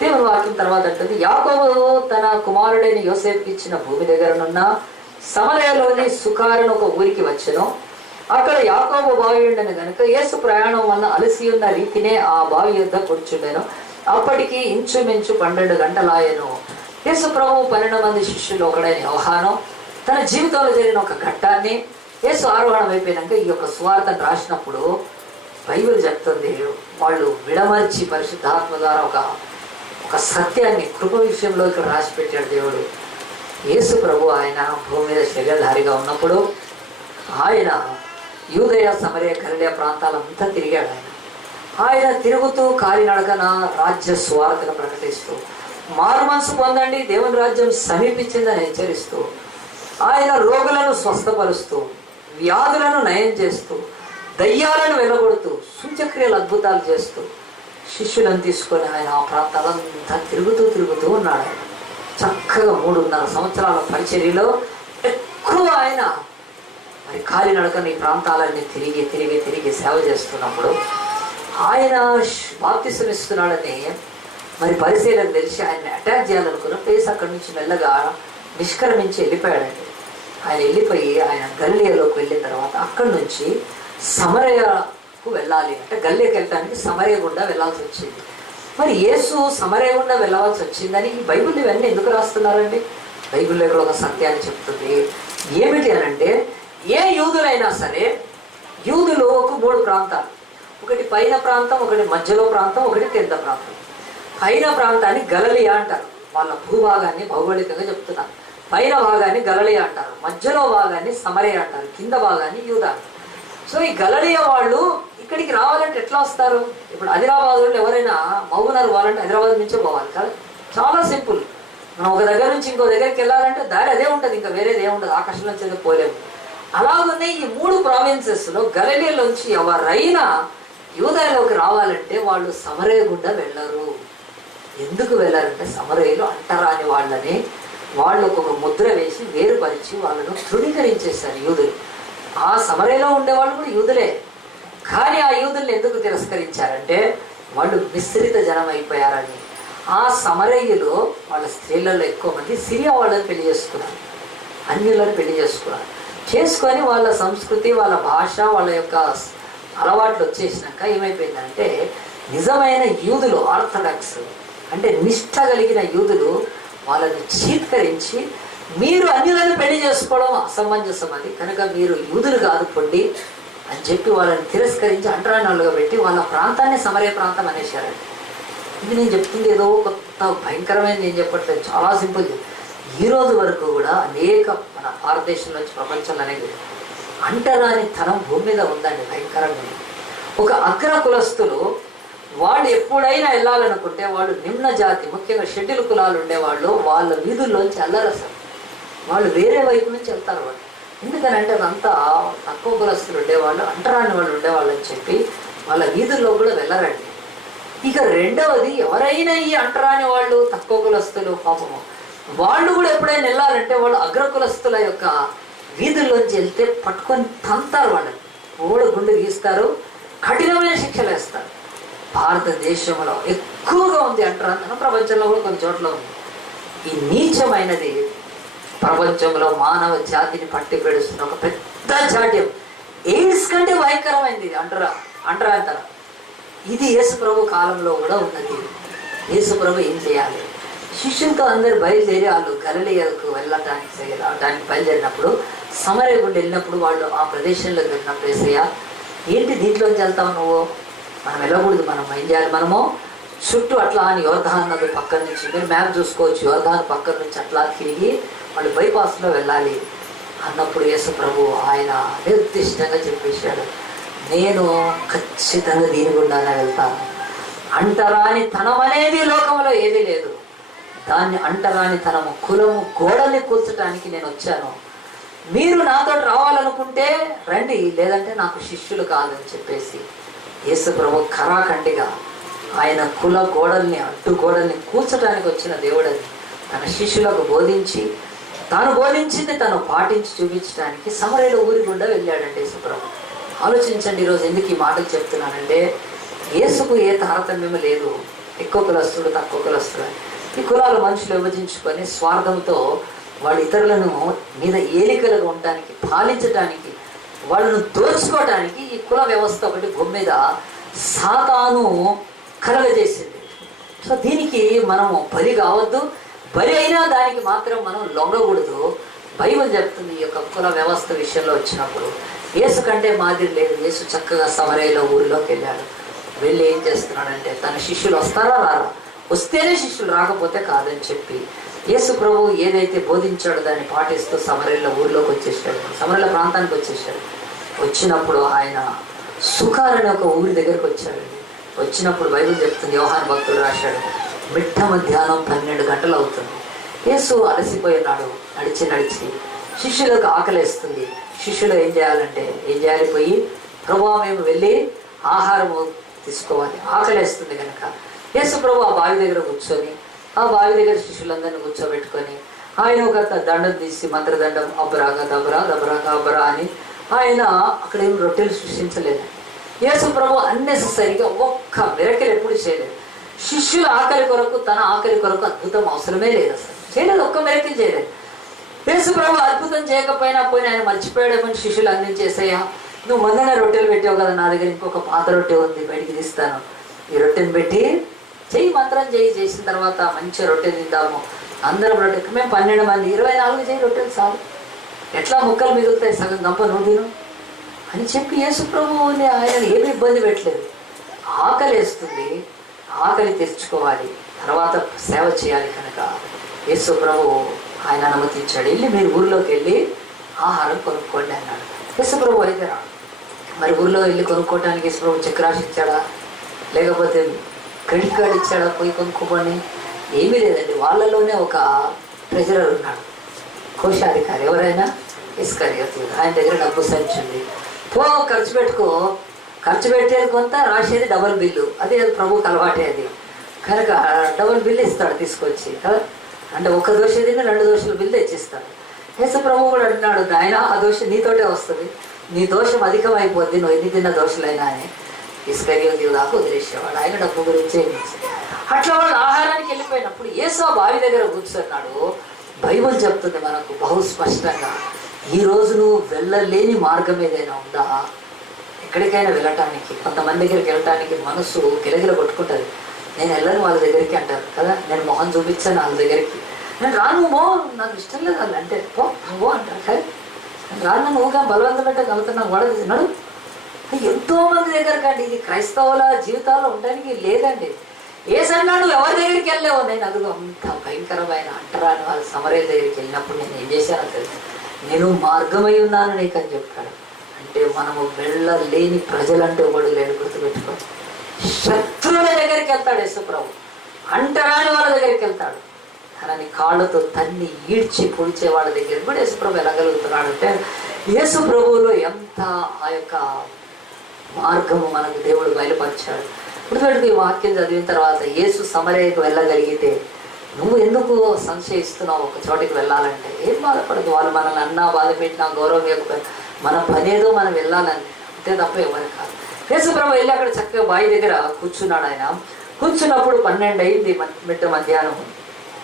దేవుని వాక్యం తర్వాత అంటుంది, యాకోబు తన కుమారుడైన యోసేపుకి ఇచ్చిన భూమి దగ్గరనున్న సమరయలోని సుకారును ఒక ఊరికి వచ్చెను. అక్కడ యాకోబు బావి ఉండను కనుక యేసు ప్రయాణం వల్ల అలసి ఉన్న రీతినే ఆ బావి యొద్ద కూర్చుండెను. అప్పటికి ఇంచుమించు 12 గంటలాయెను. యేసు ప్రభు 12 మంది శిష్యులు ఒకడైన యోహాను తన జీవితంలో జరిగిన ఒక ఘట్టాన్ని యేసు ఆరోహణం అయిపోయినాక ఈ యొక్క సువార్తను రాసినప్పుడు బైబిల్ చెప్తుంది, వాళ్ళు విడమర్చి పరిశుద్ధాత్మ ద్వారా ఒక సత్యాన్ని కృప విషయంలో ఇక్కడ రాసి పెట్టాడు దేవుడు. యేసు ప్రభు ఆయన భూమి మీద శరీరధారిగా ఉన్నప్పుడు ఆయన యూదయ, సమరయ, గలిలయ ప్రాంతాలంతా తిరిగాడు. ఆయన తిరుగుతూ కాలినడకన రాజ్య సువార్తను ప్రకటిస్తూ, మారు మనసు పొందండి, దేవుని రాజ్యం సమీపించిందని హెచ్చరిస్తూ, ఆయన రోగులను స్వస్థపరుస్తూ, వ్యాధులను నయం చేస్తూ, దయ్యాలను వెళ్ళగొడుతూ, సూచక్రియలు అద్భుతాలు చేస్తూ శిష్యులను తీసుకొని ఆయన ఆ ప్రాంతాలంతా తిరుగుతూ ఉన్నాడు. చక్కగా 3.5 సంవత్సరాల పరిచర్యలో ఎక్కువ ఆయన మరి కాలినడకని ఈ ప్రాంతాలన్నీ తిరిగి సేవ చేస్తున్నప్పుడు ఆయన బాప్తిసం ఇస్తున్నాడని మరి పరిశీలన తెలిసి ఆయన అటాక్ చేయాలనుకున్న ప్లేస్ అక్కడి నుంచి మెల్లగా నిష్క్రమించి వెళ్ళిపోయాడండి. ఆయన వెళ్ళిపోయి ఆయన గలిలయలోకి వెళ్ళిన తర్వాత అక్కడి నుంచి సమరయకు వెళ్ళాలి అంటే గలిలయకి వెళ్ళడానికి సమరయ గుండా వెళ్ళాల్సి వచ్చింది. మరి యేసు సమరయ గుండా వెళ్ళవలసి వచ్చిందని ఈ బైబిల్ ఇవన్నీ ఎందుకు రాస్తున్నారండి? బైబిల్లో ఇక్కడ ఒక సత్యాన్ని చెప్తుంది. ఏమిటి అనంటే, ఏ యూదులైనా సరే, యూదులు ఒక 3 ప్రాంతాలు, ఒకటి పైన ప్రాంతం, ఒకటి మధ్యలో ప్రాంతం, ఒకటి కింద ప్రాంతం. పైన ప్రాంతాన్ని గలిలయ అంటారు, వాళ్ళ భూభాగాన్ని భౌగోళికంగా చెప్తున్నారు. పైన భాగాన్ని గలిలయ అంటారు, మధ్యలో భాగాన్ని సమరయ అంటారు, కింద భాగాన్ని యూదా అంటారు. సో ఈ గలిలయ వాళ్ళు ఇక్కడికి రావాలంటే ఎట్లా వస్తారు? ఇప్పుడు హైదరాబాద్ వాళ్ళు ఎవరైనా మహబూబ్నగర్ పోవాలంటే హైదరాబాద్ నుంచే పోవాలి కదా, చాలా సింపుల్. మనం ఒక దగ్గర నుంచి ఇంకో దగ్గరికి వెళ్ళాలంటే దారి అదే ఉంటుంది, ఇంకా వేరేది ఏముంటుంది, ఆకాశం నుంచి అయితే పోలేము. అలాగనే ఈ 3 ప్రావిన్సెస్లో గలిలయలోంచి ఎవరైనా యూదయలోకి రావాలంటే వాళ్ళు సమరయ గుండా వెళ్ళరు. ఎందుకు వెళ్ళారంటే సమరయలు అంటరాని వాళ్ళని వాళ్ళకు ఒక ముద్ర వేసి వేరుపరిచి వాళ్ళను తృణీకరించేశారు యూదులు. ఆ సమరయలో ఉండేవాళ్ళు కూడా యూదులే, కానీ ఆ యూదుల్ని ఎందుకు తిరస్కరించారంటే వాళ్ళు మిశ్రిత జనం అయిపోయారని. ఆ సమరయ్యులు వాళ్ళ స్త్రీలలో ఎక్కువ మంది సిరియా వాళ్ళని పెళ్లి చేసుకున్నారు, అన్యులను పెళ్లి చేసుకున్నారు. చేసుకొని వాళ్ళ సంస్కృతి, వాళ్ళ భాష, వాళ్ళ యొక్క అలవాట్లు వచ్చేసినాక ఏమైపోయిందంటే నిజమైన యూదులు, ఆర్థడాక్స్ అంటే నిష్ఠ కలిగిన యూదులు వాళ్ళని చీత్కరించి మీరు అన్యులను పెళ్లి చేసుకోవడం అసమంజసం అది, కనుక మీరు యూదులు కాదు పొండి అని చెప్పి వాళ్ళని తిరస్కరించి అంటరానాలుగా పెట్టి వాళ్ళ ప్రాంతాన్ని సమరయ ప్రాంతం అనేసారండి. ఇది నేను చెప్తుంది ఏదో కొత్త భయంకరమైన నేను చెప్పట్లేదు, చాలా సింపుల్. ఈ రోజు వరకు కూడా అనేక మన భారతదేశంలో ప్రపంచంలో అనేది అంటరాని తనం భూమి మీద ఉందండి, భయంకరంగా. ఒక అగ్ర కులస్తులు వాళ్ళు ఎప్పుడైనా వెళ్ళాలనుకుంటే వాళ్ళు నిమ్న జాతి, ముఖ్యంగా షెడ్యూల్ కులాలు ఉండేవాళ్ళు వాళ్ళ వీధుల్లోంచి వెళ్ళరు అసలు, వాళ్ళు వేరే వైపు నుంచి వెళ్తారు వాళ్ళు. ఎందుకనంటే అదంతా తక్కువ కులస్తులు ఉండేవాళ్ళు, అంటరాని వాళ్ళు ఉండేవాళ్ళు అని చెప్పి వాళ్ళ వీధుల్లో కూడా వెళ్ళరండి. ఇక రెండవది, ఎవరైనా ఈ అంటరాని వాళ్ళు, తక్కువ కులస్తులు పాపము వాళ్ళు కూడా ఎప్పుడైనా వెళ్ళాలంటే వాళ్ళు అగ్రకులస్తుల యొక్క వీధుల్లోంచి వెళ్తే పట్టుకొని తంతారు, వాళ్ళని ఓడ గుండె గీస్తారు, కఠినమైన శిక్షలు వేస్తారు. భారతదేశంలో ఎక్కువగా ఉంది అంటరానితనం, ప్రపంచంలో కూడా కొన్ని చోట్ల ఉంది. ఈ నీచమైనది ప్రపంచంలో మానవ జాతిని పట్టి పెడుస్తున్న ఒక పెద్ద జాడ్యం. ఎయిడ్స్ కంటే భయంకరమైనది అంటరానితనం. ఇది యేసు ప్రభు కాలంలో కూడా ఉన్నది. యేసు ప్రభు ఏం చేయాలి? శిష్యులతో అందరు బయలుదేరి వాళ్ళు గలిలయకు వెళ్ళటానికి బయలుదేరినప్పుడు సమరయ గుండా వెళ్ళినప్పుడు వాళ్ళు ఆ ప్రదేశంలోకి వెళ్ళినప్పుడు యేసయ్య ఏంటి దీంట్లోంచి వెళ్తావు నువ్వు, మనం వెళ్ళకూడదు, మనం ఏం చేయాలి, మనము చుట్టూ అట్లా అని యోర్దాన్ నది పక్కన నుంచి, మీరు మ్యాప్ చూసుకోవచ్చు, యోర్దాన్ పక్కన నుంచి అట్లా తిరిగి వాళ్ళు బైపాస్లో వెళ్ళాలి అన్నప్పుడు యేసు ప్రభు ఆయన నిర్దిష్టంగా చెప్పేశాడు, నేను ఖచ్చితంగా దీని గుండానే వెళ్తాను. అంటరాని తనం అనేది లోకంలో ఏదీ లేదు, దాన్ని అంటరాని తనము కులము గోడల్ని కూల్చడానికి నేను వచ్చాను. మీరు నాతో రావాలనుకుంటే రండి, లేదంటే నాకు శిష్యులు కాదని చెప్పేసి యేసు ప్రభు ఖరాఖండిగా ఆయన కుల గోడల్ని, అడ్డు గోడల్ని కూల్చడానికి వచ్చిన దేవుడని తన శిష్యులకు బోధించి, తాను బోధించింది తను పాటించి చూపించడానికి సమరయలో ఊరి గుండా వెళ్ళాడండి యేసు ప్రభు. ఆలోచించండి, ఈరోజు ఎందుకు ఈ మాటలు చెప్తున్నానంటే యేసుకు ఏ తారతమ్యం లేదు, ఎక్కువ కులస్తుడు తక్కువ కులస్తుడు. ఈ కులాలు మనుషులు విభజించుకొని స్వార్థంతో వాళ్ళు ఇతరులను మీద ఏలికలుగా ఉండటానికి, పాలించడానికి, వాళ్ళను దోచుకోవడానికి ఈ కుల వ్యవస్థ ఒకటి భూమి మీద సాతాను కలగజేసింది. సో దీనికి మనము బలి కావద్దు, బలి అయినా దానికి మాత్రం మనం లొంగకూడదు. బైబిల్ చెప్తుంది ఈ యొక్క కుల వ్యవస్థ విషయంలో వచ్చినప్పుడు యేసు కంటే మాదిరి లేదు. యేసు చక్కగా సమరయలో ఊరిలోకి వెళ్ళాడు. వెళ్ళి ఏం చేస్తున్నాడంటే తన శిష్యులు వస్తారా రారా, వస్తేనే శిష్యులు, రాకపోతే కాదని చెప్పి యేసు ప్రభు ఏదైతే బోధించాడో దాన్ని పాటిస్తూ సమరయలో ఊరిలోకి వచ్చేసాడు, సమరయల ప్రాంతానికి వచ్చేసాడు. వచ్చినప్పుడు ఆయన సుఖారని ఒక ఊరి దగ్గరికి వచ్చాడండి. వచ్చినప్పుడు బైబిల్ చెప్తుంది, యోహాను భక్తుడు రాశాడు, మిట్ట మధ్యాహ్నం 12 గంటలు అవుతుంది. యేసు అలసిపోయినాడు, నడిచి శిష్యులకు ఆకలేస్తుంది. శిష్యులు ఏం చేయాలి, పోయి ప్రభువా మేము వెళ్ళి ఆహారము తీసుకోవాలి, ఆకలేస్తుంది కనుక. యేసు ప్రభు ఆ బావి దగ్గర కూర్చొని, ఆ బావి దగ్గర శిష్యులందరినీ కూర్చోబెట్టుకొని ఆయన ఒక దండం తీసి మంత్రదండం అబ్బరాగా దబరా దబరాగా అబ్బరా అని ఆయన అక్కడ ఏం రొట్టెలు సృష్టించలేదు. యేసు ప్రభు అన్నెసెసరీగా ఒక్క మిరకిల్ ఎప్పుడు చేయలేదు. శిష్యుల ఆకలి కొరకు, తన ఆకలి కొరకు అద్భుతం అవసరమే లేదు, అసలు చేయలేదు, ఒక్క మిరకిల్ చేయలేదు. యేసు ప్రభు అద్భుతం చేయకపోయినా పోయినా ఆయన మర్చిపోయాడేమని శిష్యులు అందించేసయ్యా, నువ్వు మొన్ననే రొట్టెలు పెట్టావు కదా, నా దగ్గర ఇంకొక పాత రొట్టె ఉంది, బయటికి తీస్తాను, ఈ రొట్టెని పెట్టి చెయ్యి, మంత్రం చేసిన తర్వాత మంచిగా రొట్టె తిందాము, అందరం రొట్టె, మేము 12 మంది 24 చేయి రొట్టెలు చాలు, ఎట్లా ముక్కలు మిగులుతాయి, సగం గంప నువ్వు తిను అని చెప్పి యేసు ప్రభువుని ఆయన ఏమి ఇబ్బంది పెట్టలేదు. ఆకలి వేస్తుంది, ఆకలి తెచ్చుకోవాలి, తర్వాత సేవ చేయాలి కనుక యేసు ప్రభు ఆయన అనుమతించాడు. వెళ్ళి మీరు ఊరిలోకి వెళ్ళి ఆహారం కొనుక్కోండి అన్నాడు. యేసు ప్రభు అయితే రాడు. మరి ఊరిలో వెళ్ళి కొనుక్కోవడానికి యేసు ప్రభు చెక్ రాసి ఇచ్చాడా, లేకపోతే క్రెడిట్ కార్డు ఇచ్చాడా పోయి కొనుక్కోమని? ఏమీ లేదండి. వాళ్ళలోనే ఒక ట్రెజరర్ ఉన్నాడు, కోశాధికారి, ఎవరైనా ఇస్కరియోతు, ఆయన దగ్గర డబ్బు సంచుంది, పో ఖర్చు పెట్టుకో, ఖర్చు పెట్టేది కొంత, రాసేది డబుల్ బిల్లు, అదే ప్రభుకి అలవాటే అది కనుక డబుల్ బిల్లు ఇస్తాడు తీసుకొచ్చి కదా. అంటే ఒక దోశ తిన్న 2 దోశల బిల్లు తెచ్చిస్తాడు. యేసు ప్రభు కూడా అంటున్నాడు, ఆయన ఆ దోశ నీతోటే వస్తుంది, నీ దోషం అధికమైపోద్ది, నువ్వు ఎన్ని తిన్న దోశలైనా అని ఇస్కరియోతు దాకా వదిలేసేవాడు. ఆయన డబ్బు గురించి అట్లా వాళ్ళు ఆహారానికి వెళ్ళిపోయినప్పుడు యేసు ఆ బావి దగ్గర కూర్చున్నాడు. బైబిల్ చెప్తుంది మనకు బహు స్పష్టంగా, ఈ రోజు నువ్వు వెళ్ళలేని మార్గం ఏదైనా ఉందా? ఎక్కడికైనా వెళ్ళటానికి, కొంతమంది దగ్గరికి వెళ్ళటానికి మనసు గిలగిల కొట్టుకుంటుంది. నేను వెళ్ళను వాళ్ళ దగ్గరికి అంటారు కదా, నేను మొహం చూపించాను వాళ్ళ దగ్గరికి, నేను రాను మో, నాకు ఇష్టం లేదు వాళ్ళు అంటే, పో అంటారు కదా, నేను రాను, నువ్వుగా బలవంతం పెట్టే కలుగుతున్నాను వాడు తిన్నాడు. ఎంతో మంది దగ్గరికి అండి, ఇది క్రైస్తవుల జీవితాల్లో ఉండడానికి లేదండి. ఏసన్నా నువ్వు ఎవరి దగ్గరికి వెళ్ళలేవు, నేను అదిగో అంత భయంకరమైన అంటరాని వాళ్ళ సమరయ్య దగ్గరికి వెళ్ళినప్పుడు నేను ఏం చేశానో తెలుసు, నేను మార్గమై ఉన్నాను నీకు అని చెప్పాడు. అంటే మనము వెళ్ళలేని ప్రజలంటే ఒకడు లేడు, గుర్తుపెట్టుకో. శత్రువుల దగ్గరికి వెళ్తాడు యేసుప్రభు, అంటరాని వాళ్ళ దగ్గరికి వెళ్తాడు. తనని కాళ్ళతో తన్ని ఈడ్చి పొడిచే వాళ్ళ దగ్గర కూడా యేసుప్రభు వెళ్ళగలుగుతున్నాడు. అంటే యేసుప్రభువులో ఎంత ఆ యొక్క మార్గము మనకు దేవుడు బయలుపరిచాడు. గుర్తుపెట్టుకు, ఈ వాక్యం చదివిన తర్వాత యేసు సమరయ్యకు వెళ్ళగలిగితే నువ్వు ఎందుకు సంశయిస్తున్నావు ఒక చోటికి వెళ్ళాలంటే? ఏం బాధపడదు, వాళ్ళు మనల్ని అన్నా బాధ పెట్టినా గౌరవం ఇవ్వకపోయినా మన పనేదో మనం వెళ్ళాలని, అంతే తప్ప ఎవరు కాదు. యేసుప్రభు వెళ్ళి అక్కడ చక్కగా బావి దగ్గర కూర్చున్నాడు. ఆయన కూర్చున్నప్పుడు 12 అయింది మిట్ట మధ్యాహ్నం.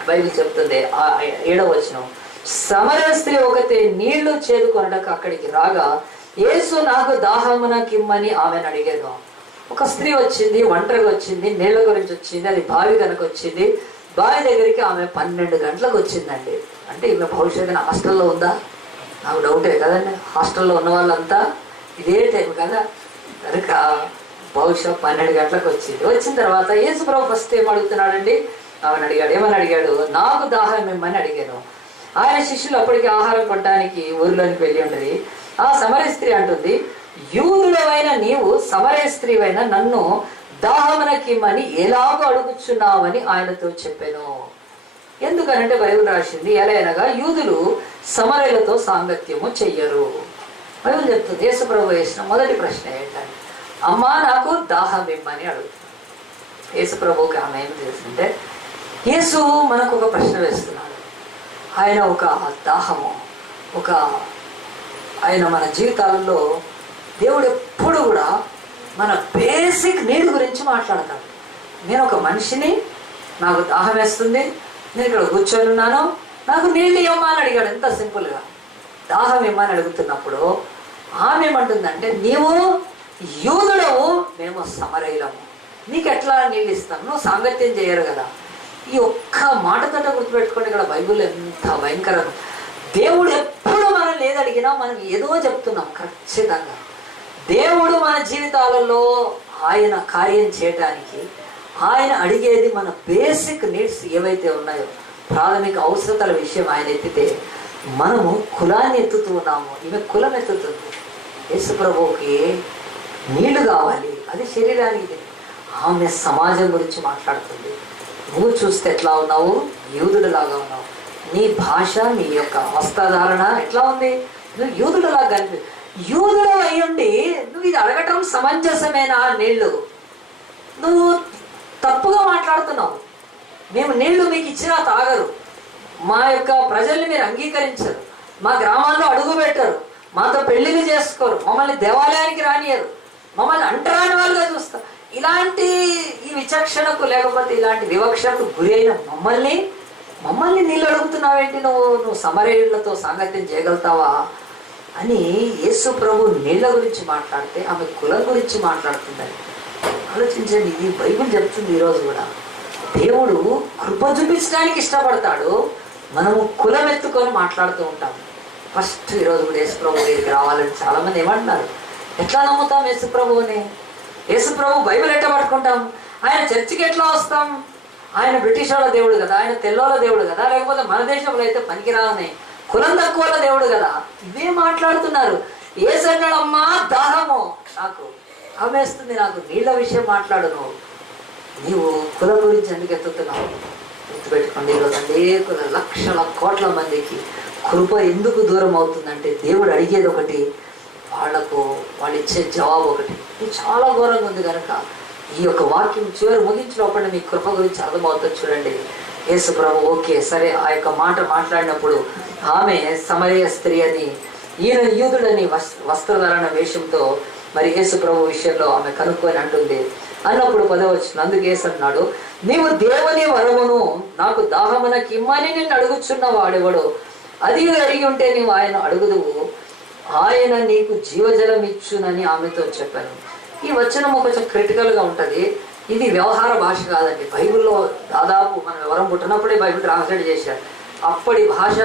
బైబిల్ చెప్తుంది 7వ వచనం, సమరయ స్త్రీ ఒకతే నీళ్లు చేదుకొనడానికి అక్కడికి రాగా యేసు నాకు దాహమున కిమ్మని ఆమెను అడిగాను. ఒక స్త్రీ వచ్చింది, ఒంటరిగా వచ్చింది, నీళ్ల గురించి వచ్చింది, అది బావి కనుక వచ్చింది. బావి దగ్గరికి ఆమె 12 గంటలకు వచ్చిందండి. అంటే ఈమె భవిష్యత్తున హాస్టల్లో ఉందా? నాకు డౌటే కదండి. హాస్టల్లో ఉన్న వాళ్ళంతా ఇదే టైం కదా, కనుక బహుశా 12 గంటలకు వచ్చింది. వచ్చిన తర్వాత యేసుప్రభు ఫస్ట్ ఏం అడుగుతున్నాడండి? ఆమెను అడిగాడు. ఏమని అడిగాడు? నాకు దాహం ఇమ్మని అడిగాను. ఆయన శిష్యులు అప్పటికి ఆహారం కొట్టడానికి ఊరిలోనికి వెళ్ళి ఉండేది. ఆ సమరయ స్త్రీ అంటుంది, యూదుడవైన నీవు సమరయ స్త్రీవైన నన్ను దాహమునకిమ్మని ఎలాగో అడుగుచున్నావని ఆయనతో చెప్పాను. ఎందుకనంటే బైబిల్ రాసింది, ఎలా అనగా యూదులు సమరయులతో సాంగత్యము చెయ్యరు. బైబిల్ చెప్తుంది. యేసుప్రభు వేసిన మొదటి ప్రశ్న ఏంటంటే, అమ్మా నాకు దాహం ఇమ్మని అడుగుతుంది. యేసుప్రభుకి ఆమె ఏం చేస్తుంటే, యేసు మనకు ఒక ప్రశ్న వేస్తున్నాడు. ఆయన ఒక దాహము, ఆయన మన జీవితాలలో దేవుడు ఎప్పుడు కూడా మన బేసిక్ నీడ్ గురించి మాట్లాడతాడు. నేను ఒక మనిషిని, నాకు దాహం వేస్తుంది, నేను ఇక్కడ కూర్చొని ఉన్నాను, నాకు నీళ్ళు ఇవ్వమా అని అడిగాడు. ఎంత సింపుల్గా దాహం ఇమ్మని అడుగుతున్నప్పుడు ఆమె ఏమంటుందంటే, నీవు యూదుడవు, మేము సమరయులము, నీకు ఎట్లా నీళ్ళు ఇస్తాం, నువ్వు సాంగత్యం చేయరు కదా. ఈ ఒక్క మాటతో గుర్తుపెట్టుకోండి, ఇక్కడ బైబిల్ ఎంత భయంకరం. దేవుడు ఎప్పుడు మనం ఏదడిగినా మనం ఏదో చెప్తున్నాం. ఖచ్చితంగా దేవుడు మన జీవితాలలో ఆయన కార్యం చేయడానికి ఆయన అడిగేది మన బేసిక్ నీడ్స్ ఏవైతే ఉన్నాయో, ప్రాథమిక అవసరతల విషయం ఆయన ఎత్తితే మనము కులాన్ని ఎత్తుతూ ఉన్నాము. ఈమె కులం ఎత్తుతుంది. యేసుప్రభువుకి నీళ్లు కావాలి, అది శరీరానికి. ఆమె సమాజం గురించి మాట్లాడుతుంది. నువ్వు చూస్తే ఎట్లా ఉన్నావు? యూదుడులాగా ఉన్నావు. నీ భాష, నీ యొక్క వస్త్రధారణ ఎట్లా ఉంది? నువ్వు యూదుడులాగా కనిపి, యూదుడు అయ్యుండి నువ్వు ఇది అడగటం సమంజసమేనా? నీళ్లు నువ్వు తప్పుగా మాట్లాడుతున్నావు. మేము నీళ్లు మీకు ఇచ్చినా తాగరు, మా యొక్క ప్రజల్ని మీరు అంగీకరించరు, మా గ్రామాల్లో అడుగు పెట్టరు, మాతో పెళ్లిళ్ళు చేసుకోరు, మమ్మల్ని దేవాలయానికి రానియరు, మమ్మల్ని అంటరాని వాళ్ళుగా చూస్తారు. ఇలాంటి ఈ విచక్షణకు లేకపోతే ఇలాంటి వివక్షకు గురి అయిన మమ్మల్ని నీళ్ళు అడుగుతున్నావేంటి? నువ్వు సమరయులతో సాంగత్యం చేయగలుగుతావా అని యేసు ప్రభు నీళ్ళ గురించి మాట్లాడితే ఆమె కులం గురించి మాట్లాడుతుందని ఆలోచించండి. ఇది బైబిల్ చెప్తుంది. ఈరోజు కూడా దేవుడు కృప చూపించడానికి ఇష్టపడతాడు, మనము కులం ఎత్తుకొని మాట్లాడుతూ ఉంటాం. ఫస్ట్ ఈరోజు కూడా యేసు ప్రభు దగ్గరికి రావాలని చాలామంది ఏమంటున్నారు. ఎట్లా నమ్ముతాం యేసు ప్రభువుని? యేసు ప్రభు బైబిల్ ఎట్లా పట్టుకుంటాం? ఆయన చర్చికి ఎట్లా వస్తాం? ఆయన బ్రిటిష్ వాళ్ళ దేవుడు కదా, ఆయన తెల్లోళ్ళ దేవుడు కదా, లేకపోతే మన దేశంలో అయితే పనికిరాని కులం తక్కువ దేవుడు కదా. ఇవే మాట్లాడుతున్నారు. ఏసన్నాడమ్మా దాహము నాకు ఆమెస్తుంది, నాకు నీళ్ళ విషయం మాట్లాడు, నీవు కులం గురించి ఎందుకు ఎత్తుతున్నావు? గుర్తుపెట్టుకోండి, ఈరోజు అనేక లక్షల కోట్ల మందికి కృప ఎందుకు దూరం అవుతుందంటే దేవుడు అడిగేది ఒకటి, వాళ్ళు ఇచ్చే జవాబు ఒకటి. ఇది చాలా ఘోరంగా ఉంది. కనుక ఈ యొక్క వాక్యం చివరి ముగించినప్పుడు మీ కృప గురించి అర్థమవుతుంది. చూడండి, యేసు ప్రభు ఓకే సరే ఆ యొక్క మాట మాట్లాడినప్పుడు ఆమె సమరయ స్త్రీ అని ఈయన యూదుడని వస్త్రధారణ వేషంతో మరి యేసు ప్రభు విషయంలో ఆమె కనుక్కొని అంటుంది. అన్నప్పుడు 10వ వచనం, అందుకు యేసు అన్నాడు, నీవు దేవుని వరమును నాకు దాహమునకిమ్మని నిన్ను అడుగుచున్న వాడెవడో అది అడిగి ఉంటే నీవు ఆయన అడుగుదువు, ఆయన నీకు జీవజలం ఇచ్చునని ఆమెతో చెప్పాను. ఈ వచనము కొంచెం క్రిటికల్గా ఉంటుంది. ఇది వ్యవహార భాష కాదండి. బైబిల్లో దాదాపు మనం ఎవరం పుట్టినప్పుడే బైబిల్ ట్రాన్స్లేట్ చేశారు. అప్పటి భాష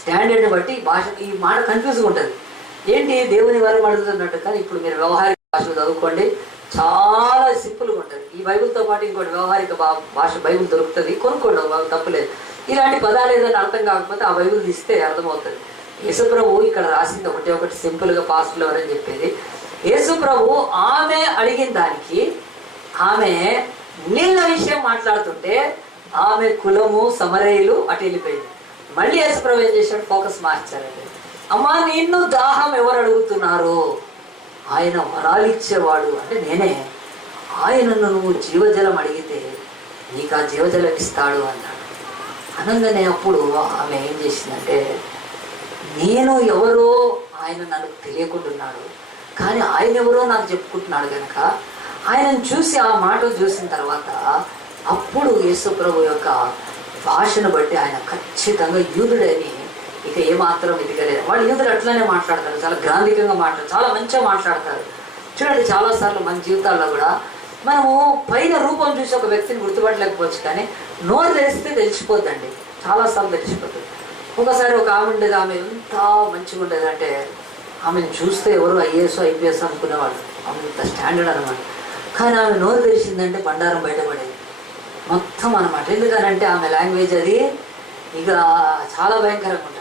స్టాండర్డ్ని బట్టి ఈ మాట కన్ఫ్యూజ్గా ఉంటుంది. ఏంటి దేవుని వరం అడుగుతున్నట్టు. కానీ ఇప్పుడు మీరు వ్యవహారిక భాషలు చదువుకోండి, చాలా సింపుల్గా ఉంటుంది. ఈ బైబిల్తో పాటు ఇంకోటి వ్యవహారిక భాష బైబిల్ దొరుకుతుంది, కొనుక్కోండి, తప్పులేదు. ఇలాంటి పదాలు ఏదైనా అర్థం కాకపోతే ఆ బైబిల్ తీస్తే అర్థమవుతుంది. యేసుప్రభు ఇక్కడ రాసింది ఒకటి సింపుల్గా పాస్టర్లు ఎవరని చెప్పేది. యేసుప్రభు ఆమె అడిగిన దానికి ఆమె నీళ్ళ విషయం మాట్లాడుతుంటే ఆమె కులము సమరయులు అటు వెళ్ళిపోయింది. మళ్ళీ యేసుప్రభు ఏం చేశాడు, ఫోకస్ మార్చారండి. అమ్మా నిన్ను దాహం ఎవరు అడుగుతున్నారు? ఆయన వరాలు ఇచ్చేవాడు అంటే నేనే. ఆయనను నువ్వు జీవజలం అడిగితే నీకు ఆ జీవజలం ఇస్తాడు అన్నాడు. అనగానే అప్పుడు ఆమె ఏం చేసిందంటే, నేను ఎవరో ఆయన నన్ను తెలియకుంటున్నాడు, కానీ ఆయన ఎవరో నాకు చెప్పుకుంటున్నాడు కనుక ఆయనను చూసి ఆ మాటలు చూసిన తర్వాత అప్పుడు యేసు ప్రభు యొక్క భాషను బట్టి ఆయన ఖచ్చితంగా యూదుడని ఇక ఏమాత్రం ఎదిగలేదు. వాళ్ళు యూదులు అట్లనే మాట్లాడతారు, చాలా గ్రాంధికంగా మాట్లాడతారు, చాలా మంచిగా మాట్లాడతారు. చూడండి, చాలాసార్లు మన జీవితాల్లో కూడా మనము పైన రూపం చూసి ఒక వ్యక్తిని గుర్తుపట్టలేకపోవచ్చు, కానీ నోరు తెరిస్తే తెలిసిపోద్దండి, చాలాసార్లు తెలిసిపోతుంది. ఒకసారి ఒక ఆమె ఉండేది, ఆమె ఎంత మంచిగా ఉండేది అంటే ఆమెను చూస్తే ఎవరు ఐఏఎస్ ఐపీఎస్ అనుకునేవాళ్ళు, అంత స్టాండర్డ్ అనమాట. కానీ ఆమె నోరు తెరిచిందంటే బండారం బయటపడేది మొత్తం అనమాట. ఎందుకనంటే ఆమె లాంగ్వేజ్ అది ఇక చాలా భయంకరంగా ఉంటుంది.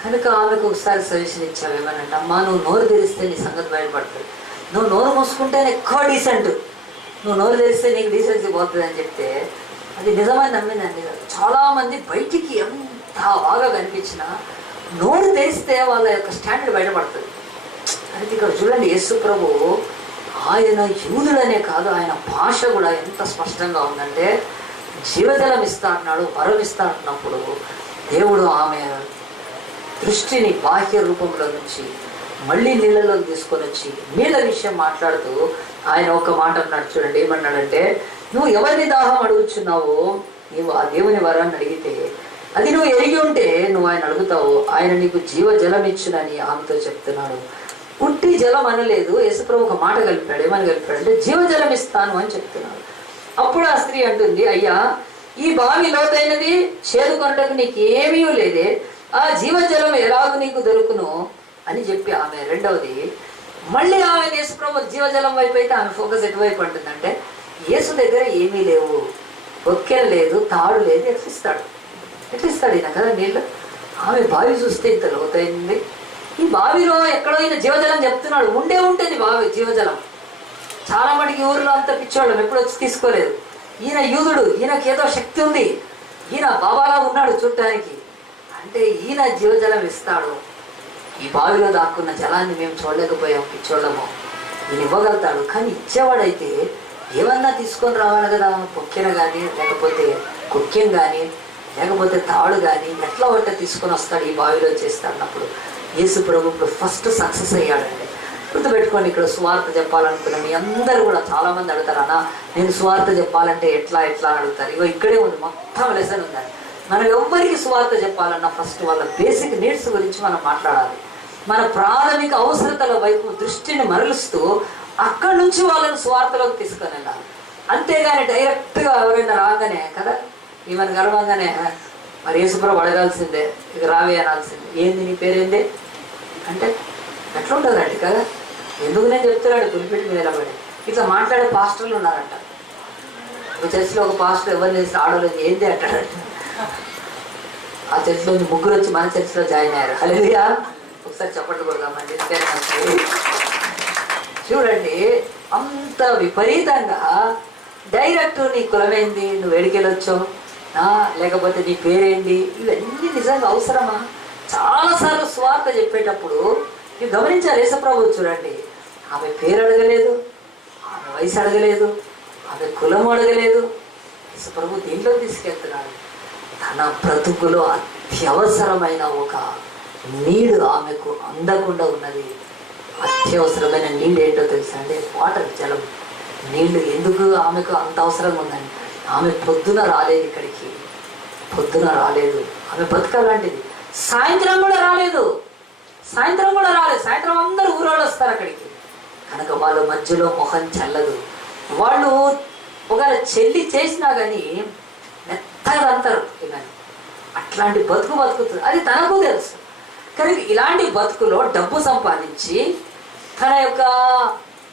కనుక ఆమెకు ఒకసారి సజెషన్ ఇచ్చావు ఏమనంటే, అమ్మా నువ్వు నోరు తెరిస్తే నీ సంగతి బయటపడుతుంది, నువ్వు నోరు మూసుకుంటే ఎక్కువ డీసెంట్, నువ్వు నోరు తెరిస్తే నీకు డీసెన్సీ పోతుంది అని చెప్తే అది నిజమని నమ్మిందండి. చాలామంది బయటికి ఎంత బాగా కనిపించినా నోరు తెరిస్తే వాళ్ళ యొక్క స్టాండర్డ్ బయటపడుతుంది. అయితే ఇక్కడ చూడండి, యేసు ప్రభు ఆయన యూదుడనే కాదు, ఆయన భాష కూడా ఎంత స్పష్టంగా ఉందంటే జీవజలం ఇస్తా అన్నాడు, వరం ఇస్తా అంటున్నప్పుడు దేవుడు ఆమె దృష్టిని బాహ్య రూపంలో నుంచి మళ్ళీ నీళ్ళలోకి తీసుకొని వచ్చి నీళ్ళ విషయం మాట్లాడుతూ ఆయన ఒక మాట అన్నాడు. చూడండి ఏమన్నాడంటే, నువ్వు ఎవరిని దాహం అడుగుచున్నావో నీవు ఆ దేవుని వరాన్ని అడిగితే అది నువ్వు ఎరిగి ఉంటే నువ్వు ఆయన అడుగుతావు, ఆయన నీకు జీవజలం ఇచ్చునని ఆమెతో చెప్తున్నాడు. పుట్టి జలం అనలేదు, యేసుప్రభు ఒక మాట కలిపాడు. ఏమని కలిపాడంటే జీవజలం ఇస్తాను అని చెప్తున్నాడు. అప్పుడు ఆ స్త్రీ అంటుంది, అయ్యా ఈ బావి లోతైనది, చేదుకొనటకు నీకేమీ లేదే, ఆ జీవజలం ఎలాగూ నీకు దొరుకును అని చెప్పి ఆమె రెండవది మళ్ళీ ఆమె యేసుప్రభు జీవజలం వైపు అయితే ఆమె ఫోకస్ ఎటువైపు అంటుందంటే, యేసు దగ్గర ఏమీ లేవు, ఒక్కెల లేదు, తాడు లేదు, ఎట్లిస్తాడు ఈయన కదా నీళ్ళు. ఆమె బావి చూస్తే ఇంత లోతైంది, ఈ బావిలో ఎక్కడో ఈయన జీవజలం చెప్తున్నాడు, ఉండే ఉంటుంది బావి జీవజలం. చాలా మటుకి ఊరిలో అంతా పిచ్చోళ్ళం, ఎప్పుడు వచ్చి తీసుకోలేదు. ఈయన యూదుడు, ఈయనకేదో శక్తి ఉంది, ఈయన బాబాలా ఉన్నాడు చూడటానికి, అంటే ఈయన జీవజలం ఇస్తాడు. ఈ బావిలో దాక్కున్న జలాన్ని మేము చూడలేకపోయాం పిచ్చోళ్ళము, ఈయన ఇవ్వగలుగుతాడు. కానీ ఇచ్చేవాడైతే ఏమన్నా తీసుకొని రావాలి కదా, పొక్కెన కానీ లేకపోతే కుక్కెం కానీ లేకపోతే తాడు కానీ ఎట్లా ఒకటే తీసుకొని వస్తాడు, ఈ బావిలో చేస్తాడు. అన్నప్పుడు యేసు ప్రభు ఇప్పుడు ఫస్ట్ సక్సెస్ అయ్యాడండి. గుర్తుపెట్టుకోండి, ఇక్కడ సువార్త చెప్పాలనుకున్న మీ అందరూ కూడా చాలామంది అడుగుతారు, అన్నా నేను సువార్త చెప్పాలంటే ఎట్లా అని అడుగుతారు. ఇగో ఇక్కడే ఉంది, మొత్తం లెసన్ ఉందండి. మనం ఎవ్వరికి సువార్త చెప్పాలన్నా ఫస్ట్ వాళ్ళ బేసిక్ నీడ్స్ గురించి మనం మాట్లాడాలి. మన ప్రాథమిక అవసరతల వైపు దృష్టిని మరలుస్తూ అక్కడి నుంచి వాళ్ళని సువార్తలోకి తీసుకొని వెళ్ళాలి. అంతేగాని డైరెక్ట్గా ఎవరైనా రాగానే కదా, ఈమెను గర్వంగానే మరి యేసుప్రభు అడగాల్సిందే, ఇక రావే అనాల్సిందే, ఏంది నీ పేరేంది అంటే ఎట్లా ఉంటుందండి కదా. ఎందుకు నేను చెప్తున్నాడు పులిపెట్టి మీద నిలబడి ఇట్లా మాట్లాడే పాస్టర్లు ఉన్నారంట. ఒక చర్చిలో ఒక పాస్టర్ ఎవరిని చేసి ఆడలేదు, ఏంది అంటాడంట. ఆ చర్చిలో ముగ్గురు వచ్చి మన చర్చిలో జాయిన్ అయ్యారు. హల్లెలూయా, ఒకసారి చప్పట్లు కొడదామండి. చూడండి, అంత విపరీతంగా డైరెక్ట్ నీ కులమేంది, నువ్వు ఎడికెళ్ళొచ్చావు, లేకపోతే నీ పేరేంటి, ఇవన్నీ నిజంగా అవసరమా? చాలాసార్లు స్వార్థ చెప్పేటప్పుడు మీరు గమనించారు యేసుప్రభు చూడండి, ఆమె పేరు అడగలేదు, ఆమె వయసు అడగలేదు, ఆమె కులము అడగలేదు. యేసుప్రభు దీంట్లో తీసుకెళ్తున్నాడు తన బ్రతుకులో అత్యవసరమైన ఒక నీడు ఆమెకు అందకుండా ఉన్నది. అత్యవసరమైన నీళ్ళు ఏంటో తెలుసా అండి? వాటర్, జలం, నీళ్లు. ఎందుకు ఆమెకు అంత అవసరంగా ఉందండి? ఆమె పొద్దున రాలేదు ఇక్కడికి, పొద్దున రాలేదు. ఆమె బతకాలంటిది. సాయంత్రం కూడా రాలేదు, సాయంత్రం అందరూ ఊరోళ్ళు వస్తారు అక్కడికి. కనుక వాళ్ళ మధ్యలో మొహం చల్లదు. వాళ్ళు ఒకవేళ చెల్లి చేసినా కానీ మెత్తగా అంటారు. అట్లాంటి బతుకుతుంది. అది తనకు తెలుసు. కానీ ఇలాంటి బతుకులో డబ్బు సంపాదించి తన యొక్క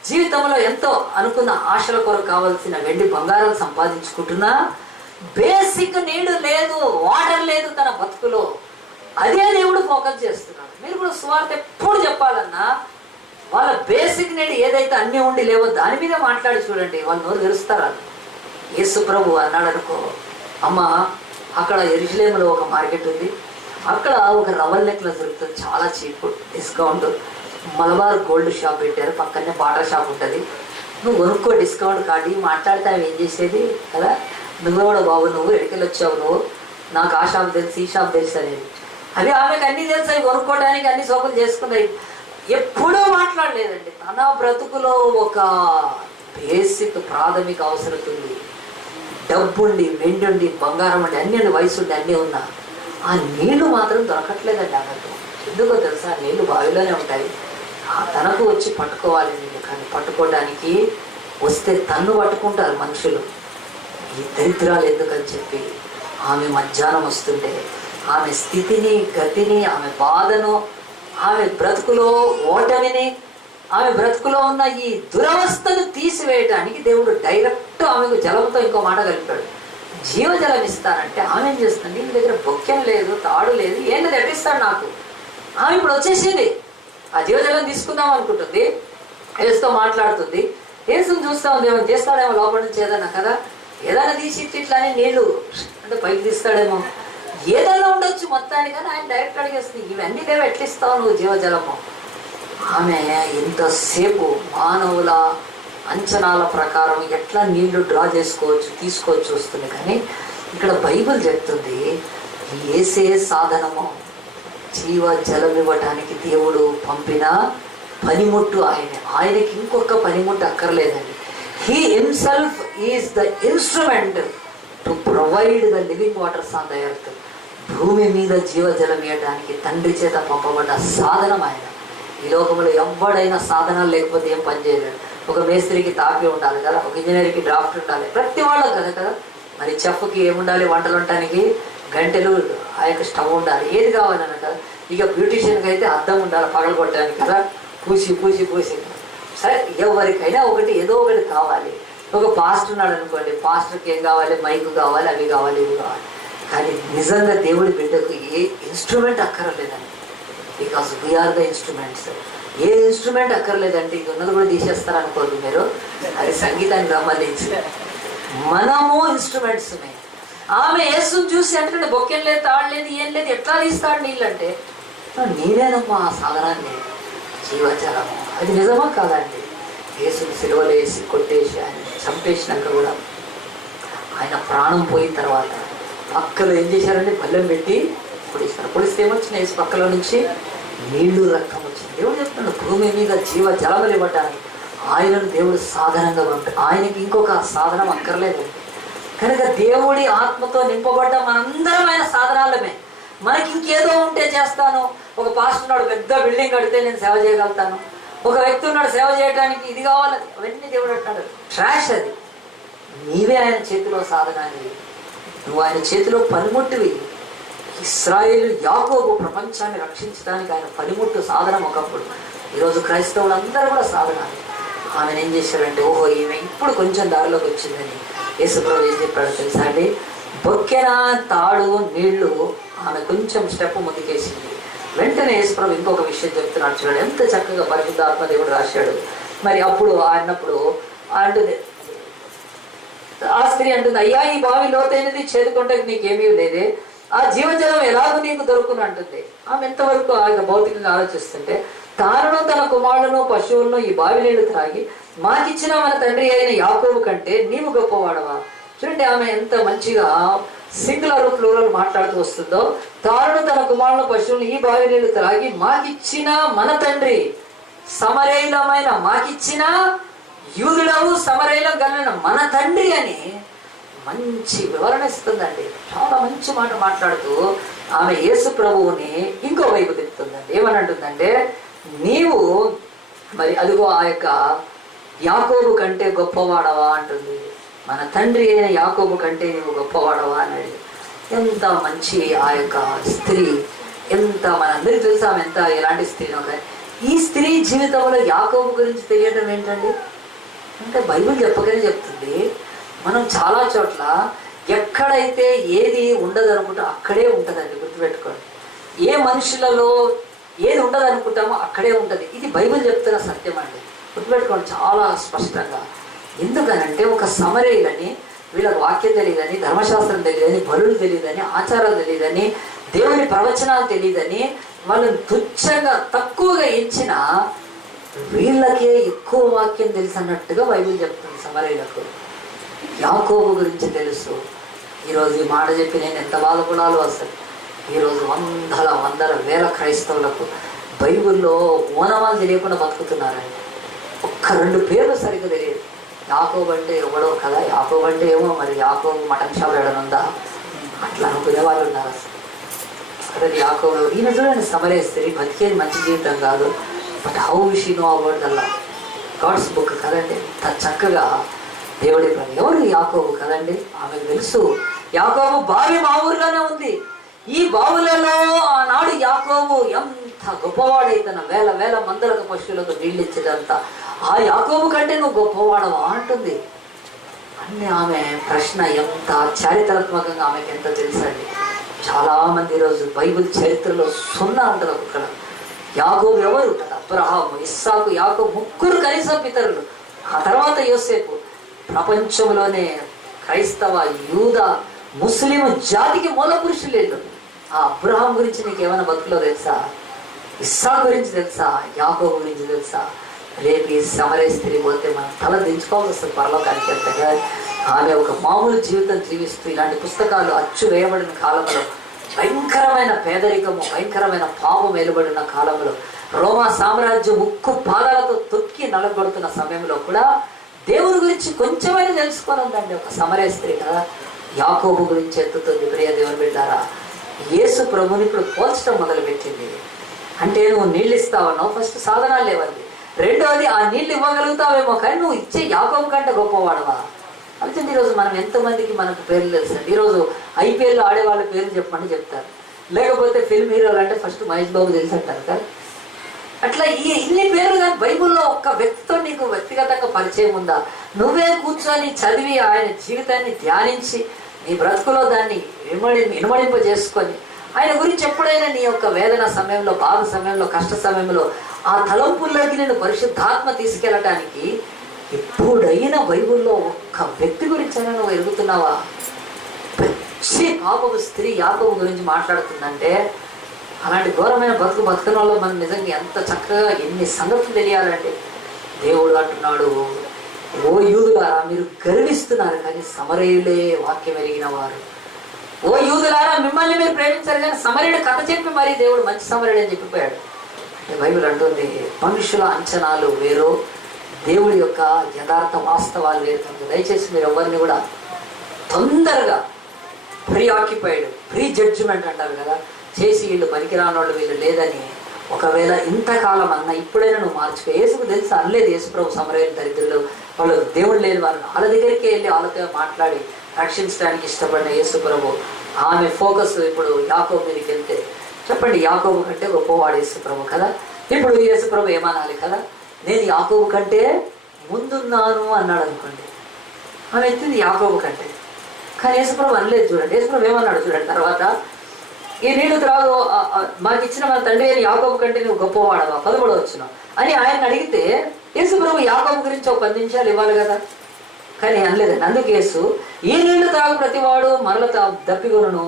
జీవితంలో ఎంతో అనుకున్న ఆశల కొరకు కావాల్సిన వెండి బంగారాలు సంపాదించుకుంటున్నా బేసిక్ నీడు లేదు, వాటర్ లేదు తన బతుకులో. అదే దేవుడు ఫోకస్ చేస్తున్నాడు. మీరు కూడా సువార్త ఎప్పుడు చెప్పాలన్నా వాళ్ళ బేసిక్ నీడ్ ఏదైతే అన్నీ ఉండి లేవో దాని మీద మాట్లాడి చూడండి, వాళ్ళు నోరు తెరుస్తారా? యేసు ప్రభు అన్నాడు అనుకో, అమ్మ అక్కడ యెరూషలేములో ఒక మార్కెట్ ఉంది, అక్కడ ఒక రవల్ నెక్లెస్ దొరుకుతుంది, చాలా cheap, discount. Malabar gold shop పెట్టారు, పక్కనే బాటర్ షాప్ ఉంటుంది, నువ్వు కొనుక్కో, డిస్కౌంట్ కార్డు. మాట్లాడితే అవి ఏం చేసేది కదా, నువ్వు కూడా బాబు నువ్వు ఎక్కడికి వచ్చావు, నువ్వు నాకు ఆ షాప్ తెలుసు ఈ షాప్ తెలుసు అనేది. అవి ఆమెకు అన్నీ తెలుసు, అవి కొనుక్కోవడానికి అన్ని సోకులు చేసుకున్నాయి. ఎప్పుడూ మాట్లాడలేదండి. తన బ్రతుకులో ఒక బేసిక్ ప్రాథమిక అవసరం ఉంది. డబ్బుండి, వెండి, బంగారం ఉండి, అన్ని వయసు ఉండి, అన్నీ ఉన్నా ఆ నీళ్లు మాత్రం దొరకట్లేదండి ఆమెకు. ఎందుకో తెలుసా? నీళ్లు బావిలోనే ఉంటాయి, తనకు వచ్చి పట్టుకోవాలి నీళ్ళు. కానీ పట్టుకోవడానికి వస్తే తన్ను పట్టుకుంటారు మనుషులు. ఈ దరిద్రాలు ఎందుకని చెప్పి ఆమె మధ్యాహ్నం వస్తుంటే ఆమె స్థితిని, గతిని, ఆమె బాధను, ఆమె బ్రతుకులో ఓటమిని, ఆమె బ్రతుకులో ఉన్న ఈ దురవస్థను తీసివేయటానికి దేవుడు డైరెక్ట్ ఆమెకు జలంతో ఇంకో మాట కలిపాడు. జీవజలం ఇస్తానంటే ఆమె ఏం చేస్తుంది? నీ దగ్గర బొక్కెం లేదు, తాడు లేదు, ఏం లేదు, ఎట్టిస్తాడు నాకు? ఆమె ఇప్పుడు వచ్చేసింది, ఆ జీవజలం తీసుకుందాం అనుకుంటుంది, యేసుతో మాట్లాడుతుంది, యేసుని చూస్తా ఉంది, ఏమైనా చేస్తాడేమో లోపల నుంచి ఏదన్నా కదా, ఏదైనా తీసి ఇట్లానే నీళ్లు అంటే పైకి తీస్తాడేమో, ఏదైనా ఉండొచ్చు మొత్తానికి. కానీ ఆయన డైరెక్ట్ అడిగేస్తుంది, ఇవన్నీ లేవు, ఎట్లిస్తావు నువ్వు జీవజలము? ఆమె ఎంతసేపు మానవుల అంచనాల ప్రకారం ఎట్లా నీళ్లు డ్రా చేసుకోవచ్చు, తీసుకోవచ్చు వస్తుంది. కానీ ఇక్కడ బైబిల్ చెప్తుంది యేసే సాధనము, జీవ జలం ఇవ్వటానికి దేవుడు పంపిన పనిముట్టు ఆయనకి ఇంకొక పనిముట్టు అక్కర్లేదండి. He himself is the instrument to provide the living waters on the earth. భూమి మీద జీవజలం ఇవ్వడానికి తండ్రి చేత పంపబడ్డ సాధనం ఆయన. ఈ లోకంలో ఎవడైనా సాధనాలు లేకపోతే ఏం పని చేయలేడు. ఒక మేస్త్రికి తాపి ఉండాలి కదా, ఒక ఇంజనీర్కి డ్రాఫ్ట్ ఉండాలి, ప్రతి వాళ్ళకి కదా. మరి చెఫ్కి ఏముండాలి? వంటలు ఉండటానికి గంటెలు, ఆ యొక్క స్టవ్ ఉండాలి, ఏది కావాలన్నా కదా. ఇక బ్యూటిషియన్కి అయితే అద్దం ఉండాలి పగలు కొట్టడానికి కదా, పూసి. సరే, ఎవరికైనా ఒకటి ఏదో ఒకటి కావాలి. ఒక పాస్టర్ ఉన్నాడు అనుకోండి, పాస్టర్కి ఏం కావాలి? మైకు కావాలి, అవి కావాలి, ఇవి కావాలి. కానీ నిజంగా దేవుడి బిడ్డకు ఏ ఇన్స్ట్రుమెంట్ అక్కర్లేదండి. Because we are the instruments. ఏ ఇన్స్ట్రుమెంట్ అక్కర్లేదంటే ఇది ఉన్నది కూడా తీసేస్తారు అనుకోండి మీరు, అది సంగీతానికి సంబంధించి. మనము ఇన్స్ట్రుమెంట్స్. ఆమె యేసుని చూసి అంటే బొక్కెం లేదు, తాడు లేదు, ఏం లేదు, ఎట్లా తీస్తాడు నీళ్ళు అంటే, నేనేనమ్మా ఆ సాధనాన్ని, జీవజలము. అది నిజమా కాదండి? యేసుని సిలువలో వేసి కొట్టేసి ఆయన చంపేసినాక కూడా ఆయన ప్రాణం పోయిన తర్వాత పక్కలో ఏం చేశారంటే బల్లెం పెట్టి పొడిస్తారు. పొడిస్తే ఏమొచ్చిన యేసు పక్కలో నుంచి నీళ్లు, రక్తం వచ్చింది. దేవుడు చెప్తున్నాడు భూమి మీద జీవ జలములు ఇవ్వటానికి ఆయనను దేవుడు సాధనంగా పంపాడు. ఆయనకి ఇంకొక సాధనం అక్కర్లేదండి. కనుక దేవుడి ఆత్మతో నింపబడ్డ మనందరం ఆయన సాధనాలమే. మనకి ఇంకేదో ఉంటే చేస్తాను. ఒక పాస్టర్ ఉన్నాడు, పెద్ద బిల్డింగ్ కడితే నేను సేవ చేయగలుగుతాను. ఒక వ్యక్తి ఉన్నాడు, సేవ చేయడానికి ఇది కావాలి, అవన్నీ దేవుడు అంటాడు ట్రాష్. అది నీవే ఆయన చేతిలో సాధనాన్ని, నువ్వు ఆయన చేతిలో పనిముట్టివి. ఇశ్రాయేలు, యాకోబు ప్రపంచాన్ని రక్షించడానికి ఆయన పనిముట్టు, సాధనం ఒకప్పుడు. ఈరోజు క్రైస్తవులందరూ కూడా సాధనాలు. ఆమెను ఏం చేశారంటే, ఓహో ఈమె ఇప్పుడు కొంచెం దారిలోకి వచ్చిందని యేసుప్రభు ఏం చెప్పాడు తెలుసా అండి? బొక్కెన, తాడు, నీళ్లు, ఆమె కొంచెం స్టెప్ ముందుకేసింది. వెంటనే యేసుప్రభు ఇంకొక విషయం చెప్తున్నాడు చూడండి, ఎంత చక్కగా పరిశుద్ధాత్మ దేవుడు రాశాడు. మరి అప్పుడు అన్నప్పుడు అంటుంది, ఆ స్త్రీ అంటుంది, అయ్యా ఈ బావి లోతైనది, చేదుకుంటే నీకేమీ లేదే, ఆ జీవజలం ఎలాగో నీకు దొరుకును అంటుంది. ఆమె ఎంతవరకు ఆయన భౌతికంగా ఆలోచిస్తుంటే, తాను తన కుమారులను పశువులను ఈ బావి నీళ్లు త్రాగి మాకిచ్చిన మన తండ్రి అయిన యాకోబు కంటే నీవు గొప్పవాడవా? చూడండి ఆమె ఎంత మంచిగా సింగులర్ ప్లూరల్ మాట్లాడుతూ వస్తుందో, తారుడు తన కుమారుల పశువులు ఈ బావి నీళ్లు త్రాగి మాకిచ్చిన మన తండ్రి, సమరయులమైన మాకిచ్చిన యూదులవు సమరయులం కలిగిన మన తండ్రి అని మంచి వివరణ ఇస్తుందండి. చాలా మంచి మాట మాట్లాడుతూ ఆమె యేసు ప్రభువుని ఇంకో వైపు తిప్పుతుందండి. ఏమని అంటుందంటే, నీవు మరి అదిగో ఆ యొక్క యాకోబు కంటే గొప్పవాడవా అంటుంది. మన తండ్రి అయిన యాకోబు కంటే నీవు గొప్పవాడవా అన్నది. ఎంత మంచి ఆ యొక్క స్త్రీ, ఎంత మనందరికీ తెలుసు ఆమె ఎంత ఎలాంటి స్త్రీనో. కానీ ఈ స్త్రీ జీవితంలో యాకోబు గురించి తెలియడం ఏంటండి అంటే బైబిల్ చెప్పగానే చెప్తుంది. మనం చాలా చోట్ల ఎక్కడైతే ఏది ఉండదు అనుకుంటా అక్కడే ఉంటుందండి, గుర్తుపెట్టుకోండి. ఏ మనుషులలో ఏది ఉండదు అనుకుంటామో అక్కడే ఉంటుంది. ఇది బైబిల్ చెప్తున్న సత్యం అండి, గుర్తుపెట్టుకోండి చాలా స్పష్టంగా. ఎందుకనంటే ఒక సమరయులని, వీళ్ళకి వాక్యం తెలియదని, ధర్మశాస్త్రం తెలియదని, బలులు తెలియదని, ఆచారాలు తెలియదని, దేవుని ప్రవచనాలు తెలియదని వాళ్ళని తుచ్చంగా తక్కువగా ఎంచిన వీళ్ళకే ఎక్కువ వాక్యం తెలుసు అన్నట్టుగా బైబిల్ చెప్తుంది. సమరయులకు యాకోబు గురించి తెలుసు. ఈరోజు ఈ మాట చెప్పి నేను ఎంత బాధపడాలో అసలు. ఈరోజు వందల వేల క్రైస్తవులకు బైబిల్లో ఓనమాలు తెలియకుండా బతుకుతున్నారండి. ఒక్క 2 పేర్లు సరిగ్గా తెలియదు. యాకోబు అంటే ఎవడో కదా, యాకోబు అంటే ఏమో మరి యాకోబు మటన్ షాప్ ఏడనుందా అట్లా అనుకునే వాళ్ళు ఉన్నారు. అసలు అదే యాకోబు ఈయన చూడండి, సమరేస్త్రీ బతికేది మంచి జీవితం కాదు, but how she know about the law, god's book కదండి. అంత చక్కగా దేవుడి పని. ఎవరు యాకోబు కదండి, ఆమెకు తెలుసు. యాకోబు బావి మా ఊర్లోనే ఉంది. ఈ బావులలో ఆనాడు యాకోబు ఎంత గొప్పవాడైతన, వేల మందలకు పశువులకు నీళ్ళిచ్చేదంత ఆ యాకోబు కంటే నువ్వు గొప్పవాడవా అంటుంది. అన్ని ఆమె ప్రశ్న ఎంత చారిత్రాత్మకంగా ఆమెకి ఎంత తెలుసండి. చాలా మంది ఈరోజు బైబిల్ చరిత్రలో 0 ఉంటుంది ఒక్కొక్కడ. యాకోబు ఎవరు? అబ్రహాము, ఇస్సాకు, యాకోబు ముగ్గురు కనీసం పితరులు. ఆ తర్వాత యోసేపు. ప్రపంచంలోనే క్రైస్తవ, యూద, ముస్లిం జాతికి మూల పురుషులు. ఆ అబ్రహాం గురించి నీకు ఏమైనా బతుకులో తెలుసా? ఇస్సాకు గురించి తెలుసా? యాకోబు గురించి తెలుసా? రేపు ఈ సమరయ స్త్రీ పోతే మనం తల దించుకోవాల్సి వస్తుంది పరలోకానికి ఎంతగా. ఆమె ఒక మామూలు జీవితం జీవిస్తూ ఇలాంటి పుస్తకాలు అచ్చు వేయబడిన కాలంలో, భయంకరమైన పేదరికము, భయంకరమైన పాపం వెలువడిన కాలంలో, రోమా సామ్రాజ్యం ఉక్కు పాదాలతో తొక్కి నలగొడుతున్న సమయంలో కూడా దేవుడి గురించి కొంచెమైనా తెలుసుకొని ఉందండి ఒక సమరయ స్త్రీ కదా. యాకోబు గురించి ఎత్తుతుంది. ప్రియ దేవుని బిడ్డారా, యేసు ప్రభుని ఇప్పుడు పోల్చడం మొదలుపెట్టింది. అంటే నువ్వు నీళ్ళు ఇస్తావన్నావు, ఫస్ట్ సాధనాలు లేవండి. రెండోది ఆ నీళ్ళు ఇవ్వగలుగుతావేమో, కానీ నువ్వు ఇచ్చే యాకోబు కంటే గొప్పవాడవా? అంటే ఈరోజు మనం ఎంతమందికి మనకు పేర్లు తెలుసండి. ఈరోజు ఐపీఎల్ ఆడేవాళ్ళ పేర్లు చెప్పమని చెప్తారు, లేకపోతే ఫిల్మ్ హీరోలు అంటే ఫస్ట్ మహేష్ బాబు తెలుసు అంటారు కదా. అట్లా ఇన్ని పేర్లు. కానీ బైబుల్లో ఒక్క వ్యక్తితో నీకు వ్యక్తిగతంగా పరిచయం ఉందా? నువ్వే కూర్చొని చదివి ఆయన జీవితాన్ని ధ్యానించి నీ బ్రతుకులో దాన్ని ఇనుమడింప చేసుకొని ఆయన గురించి ఎప్పుడైనా నీ యొక్క వేదన సమయంలో, బాధ సమయంలో, కష్ట సమయంలో ఆ తలంపుల్లోకి నేను పరిశుద్ధాత్మ తీసుకెళ్ళటానికి ఎప్పుడైనా బైబుల్లో ఒక్క వ్యక్తి గురించి అయినా నువ్వు ఎరుగుతున్నావా? ప్రతి పాపపు స్త్రీ యాకోబు గురించి మాట్లాడుతుందంటే అలాంటి ఘోరమైన బతుకున్న వాళ్ళు మనం నిజంగా ఎంత చక్కగా ఎన్ని సంగతులు తెలియాలంటే. దేవుడు అంటున్నాడు, ఓ యూదులారా మీరు గర్విస్తున్నారు కానీ సమరయులే వాక్యం ఎరిగిన వారు. ఓ యూదులారా మిమ్మల్ని మీరు ప్రేమించారు కానీ సమరయుడు కథ చెప్పి మరి దేవుడు మంచి సమరయుడు అని చెప్పిపోయాడు. అంటే బైబిల్ అంటుంది మనుషుల అంచనాలు వేరు, దేవుడి యొక్క యథార్థ వాస్తవాలు వేరు. దయచేసి మీరు ఎవరిని కూడా తొందరగా ప్రీ జడ్జిమెంట్ అంటారు కదా, చేసి వీళ్ళు పనికిరానోళ్ళు, వీళ్ళు లేదని ఒకవేళ ఇంతకాలం అన్న ఇప్పుడైనా నువ్వు మార్చుకో. యేసుకు తెలుసు అనలేదు యేసుప్రభు సమరయుల దరిద్రులు, వాళ్ళు దేవుడు లేని వారు వాళ్ళ దగ్గరికి వెళ్ళి వాళ్ళతో మాట్లాడి రక్షించడానికి ఇష్టపడిన యేసుప్రభు. ఆమె ఫోకస్ ఇప్పుడు యాకోబు మీదకి వెళ్తే చెప్పండి, యాకోబు కంటే గొప్పవాడు యేసుప్రభు కదా. ఇప్పుడు యేసుప్రభు ఏమనాలి కదా, నేను యాకోబు కంటే ముందున్నాను అన్నాడు అనుకోండి. ఆమె ఎత్తింది యాకోబు కంటే, కానీ యేసుప్రభు అనలేదు. చూడండి యేసుప్రభు ఏమన్నాడు చూడండి. తర్వాత ఈ నీళ్లు త్రాగు మాకు ఇచ్చిన మన తండ్రి అయిన యాకోబు కంటే నువ్వు గొప్పవాడవా 13వ వచనం అని ఆయన అడిగితే యేసుప్రభు యాకోబు గురించి ఒక 10 నిమిషాలు ఇవ్వాలి కదా, కానీ అనలేదండి. అందుకు యేసు ఈ నీళ్లు త్రాగు ప్రతివాడు మరల దప్పిగొను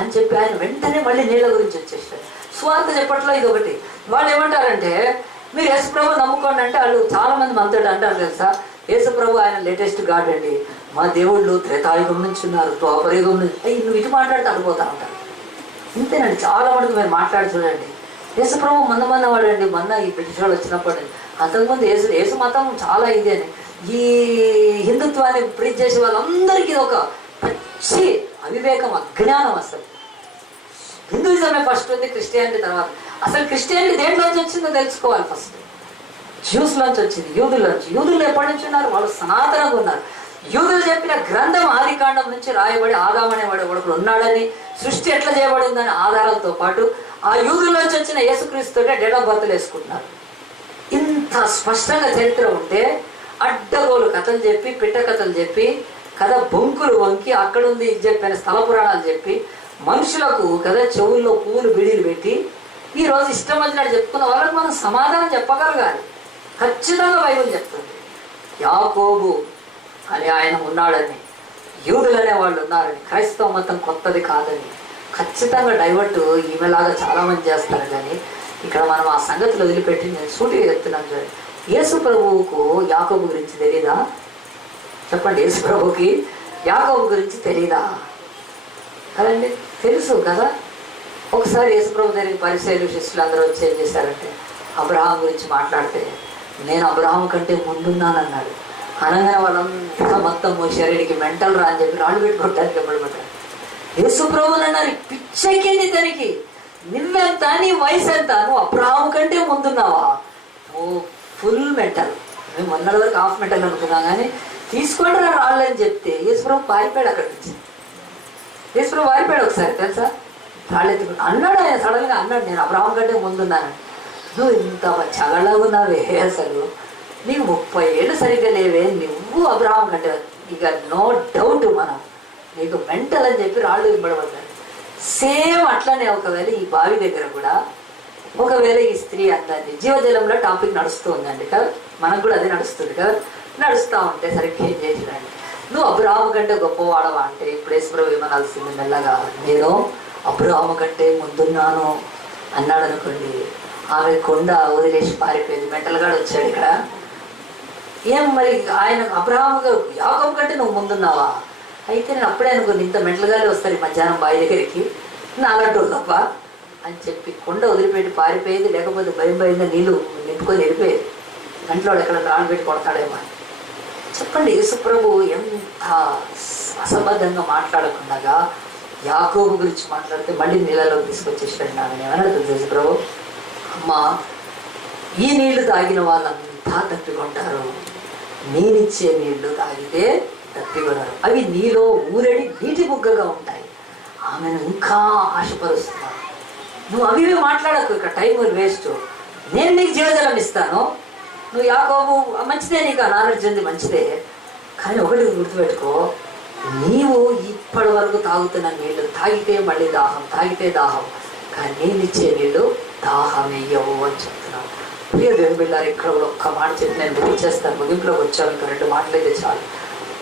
అని చెప్పి ఆయన వెంటనే మళ్ళీ నీళ్ళ గురించి వచ్చేసాడు. స్వార్థ చెప్పట్లో ఇది ఒకటి. వాళ్ళు ఏమంటారంటే మీరు యేసుప్రభు నమ్ముకోండి అంటే వాళ్ళు చాలా మంది మనతో అంటారు తెలుసా, యేసు ప్రభు ఆయన లేటెస్ట్ గాడ్ అండి. మా దేవుళ్ళు త్రేతాయుగం నుంచి ఉన్నారు, ద్వాపరయుగం నుంచి. నువ్వు ఇటు మాట్లాడితే అడిపోతా ఉంటారు. ఇంతేనండి, చాలా మటుకు మీరు మాట్లాడి చూడండి. యేసు ప్రభు మొన్న వాడండి, మొన్న ఈ బ్రిటిష్ వాళ్ళు వచ్చినప్పుడు అంతకుముందు యేసు మతం చాలా ఇది అని ఈ హిందుత్వాన్ని ప్రీచ్ చేసే వాళ్ళందరికీ ఒక పచ్చి అవివేకం, అజ్ఞానం. అసలు హిందూయిజమే ఫస్ట్ ఉంది, క్రిస్టియానిటీ తర్వాత. అసలు క్రిస్టియానిటీ దేంట్లోంచి వచ్చిందో తెలుసుకోవాలి. ఫస్ట్ జ్యూస్లోంచి వచ్చింది, యూదుల్లోంచి. యూదులు ఎప్పటి నుంచి ఉన్నారు? వాళ్ళు సనాతనంగా ఉన్నారు. యూదులు చెప్పిన గ్రంథం ఆదికాండం నుంచి రాయబడి ఆదామనేవాడు ఒకడు ఉన్నాడని, సృష్టి ఎట్లా చేయబడిందని ఆధారాలతో పాటు ఆ యూదుల్లోంచి వచ్చిన యేసుక్రీస్తుతో డేట్ ఆఫ్ బర్త్లు వేసుకుంటున్నారు. ఇంత స్పష్టంగా చరిత్ర ఉంటే అడ్డగోలు కథలు చెప్పి, పిట్ట కథలు చెప్పి, కథ బొంకులు వంకి, అక్కడుంది ఇది చెప్పిన స్థల పురాణాలు చెప్పి, మనుషులకు కదా చెవుల్లో పువ్వులు బిడీలు పెట్టి ఈరోజు ఇష్టం వచ్చినట్టు చెప్పుకున్న వాళ్ళకి మనం సమాధానం చెప్పగలగాలి. ఖచ్చితంగా బైబిల్ చెప్తుంది యాకోబు అని ఆయన ఉన్నాడని, యూదులు అనే వాళ్ళు ఉన్నారని, క్రైస్తవ మతం కొత్తది కాదని. ఖచ్చితంగా డైవర్ట్ ఈమెలాగా చాలామంది చేస్తారు. కానీ ఇక్కడ మనం ఆ సంగతులు వదిలిపెట్టి నేను సూటిగా చెప్తున్నాను చూడండి. యేసు ప్రభువుకు యాకోబు గురించి తెలీదా? చెప్పండి, యేసు ప్రభువుకి యాకోబు గురించి తెలీదా? కదండి, తెలుసు కదా. ఒకసారి యేసు ప్రభు దగ్గరికి పరిసయ్యులు శిష్యులు అందరూ వచ్చి ఏం చేశారంటే అబ్రహాం గురించి మాట్లాడితే, నేను అబ్రహాం కంటే ముందున్నానన్నాడు. అనగానే వాళ్ళంతా మొత్తం మోసారికి మెంటల్ రా అని చెప్పి రాళ్ళు పెట్టుకోవడానికి ఎప్పుడమాట యేసు ప్రభుని అన్నారు. పిచ్చెక్కింది తనకి. నువ్వెంత, నీ వయసు ఎంత, నువ్వు అబ్రహాం కంటే ముందున్నావా? ఓ ఫుల్ మెంటల్. మేము మొన్నటి వరకు హాఫ్ మెంటల్ అనుకున్నాం, కానీ తీసుకోండి రా రాళ్ళు అని చెప్తే యేసు ప్రభు పారిపోయాడు. అక్కడి నుంచి యేసు ప్రభు పారిపోయాడు ఒకసారి, తెలుసా? రాళ్ళు ఎత్తుకుని అన్నాడు ఆయన, సడన్గా అన్నాడు, నేను అబ్రహాం కంటే ముందున్నాను. నువ్వు ఇంత చగలా ఉన్నావే, అసలు నీకు 30 ఏళ్ళు సరిగ్గా లేవే, నువ్వు అబ్రహాం కంటే, ఇక నో డౌట్ మనం నీకు మెంటల్ అని చెప్పి రాళ్ళు ఇవ్వబడతాడు. సేమ్ అట్లనే ఒకవేళ ఈ బావి దగ్గర కూడా ఒకవేళ ఈ స్త్రీ అందండి, జీవజలంలో టాపిక్ నడుస్తూ ఉందండి కదా, మనకు కూడా అది నడుస్తుంది కదా. నడుస్తూ ఉంటే సరిగ్గా ఏం చేసినండి, నువ్వు అబ్రహాము కంటే గొప్పవాడవా అంటే ఇప్పుడు యేసుప్రభు ఏమనాల్సింది మెల్లగా, నేను అబ్రహాము కంటే ముందున్నాను అన్నాడు అనుకోండి, ఆమె కొండ వదిలేసి పారిపోయింది. మెంటల్గాడు వచ్చాడు ఇక్కడ. ఏం మరి ఆయన అబ్రహాము యాకోబు కంటే నువ్వు ముందున్నావా? అయితే నేను అప్పుడే అనుకోండి, ఇంత మెంటల్గానే వస్తారు ఈ మధ్యాహ్నం బావి దగ్గరికి, నాలంటూ తప్ప అని చెప్పి కొండ వదిలిపెట్టి పారిపోయేది. లేకపోతే భయంగా నీళ్ళు నింపుకొని వెళ్ళిపోయేది. గంటలో ఎక్కడ రాళ్ళు పెట్టి కొడతాడేమో అని. చెప్పండి, యేసుప్రభు ఎంత అసంబద్ధంగా మాట్లాడకుండా యాకోబు గురించి మాట్లాడితే మళ్ళీ నీళ్ళలోకి తీసుకొచ్చేసాడు. నాకు ఏమన్నా యేసుప్రభు, అమ్మా ఈ నీళ్లు తాగిన వాళ్ళంతా తప్పికొంటారు, నేనిచ్చే నీళ్లు తాగితే తప్పికొనరు, అవి నీలో ఊరడి నీటి బుగ్గగా ఉంటాయి, ఆమెను ఇంకా ఆశపరుస్తున్నాను. నువ్వు అవి మాట్లాడకు, ఇక్కడ టైం వేస్ట్. నేను నీకు జీవజలం ఇస్తాను, నువ్వు యాకోబు మంచిదే, నీకు ఆ నాలెడ్జ్ ఉంది మంచిదే, కానీ ఒకటి గుర్తుపెట్టుకో, నీవు ఇప్పటి వరకు తాగుతున్న నీళ్ళు తాగితే మళ్ళీ దాహం, తాగితే దాహం, కానీ నేను ఇచ్చే నీళ్ళు దాహం వేయవు అని చెప్తున్నాను. ప్రియ దేవుని బిడ్డలారా, ఇక్కడ కూడా ఒక్క మాట చెప్పి నేను ముగించేస్తాను. ముగింపులోకి వచ్చాను, ఇంకా 2 మాటలైతే చాలు.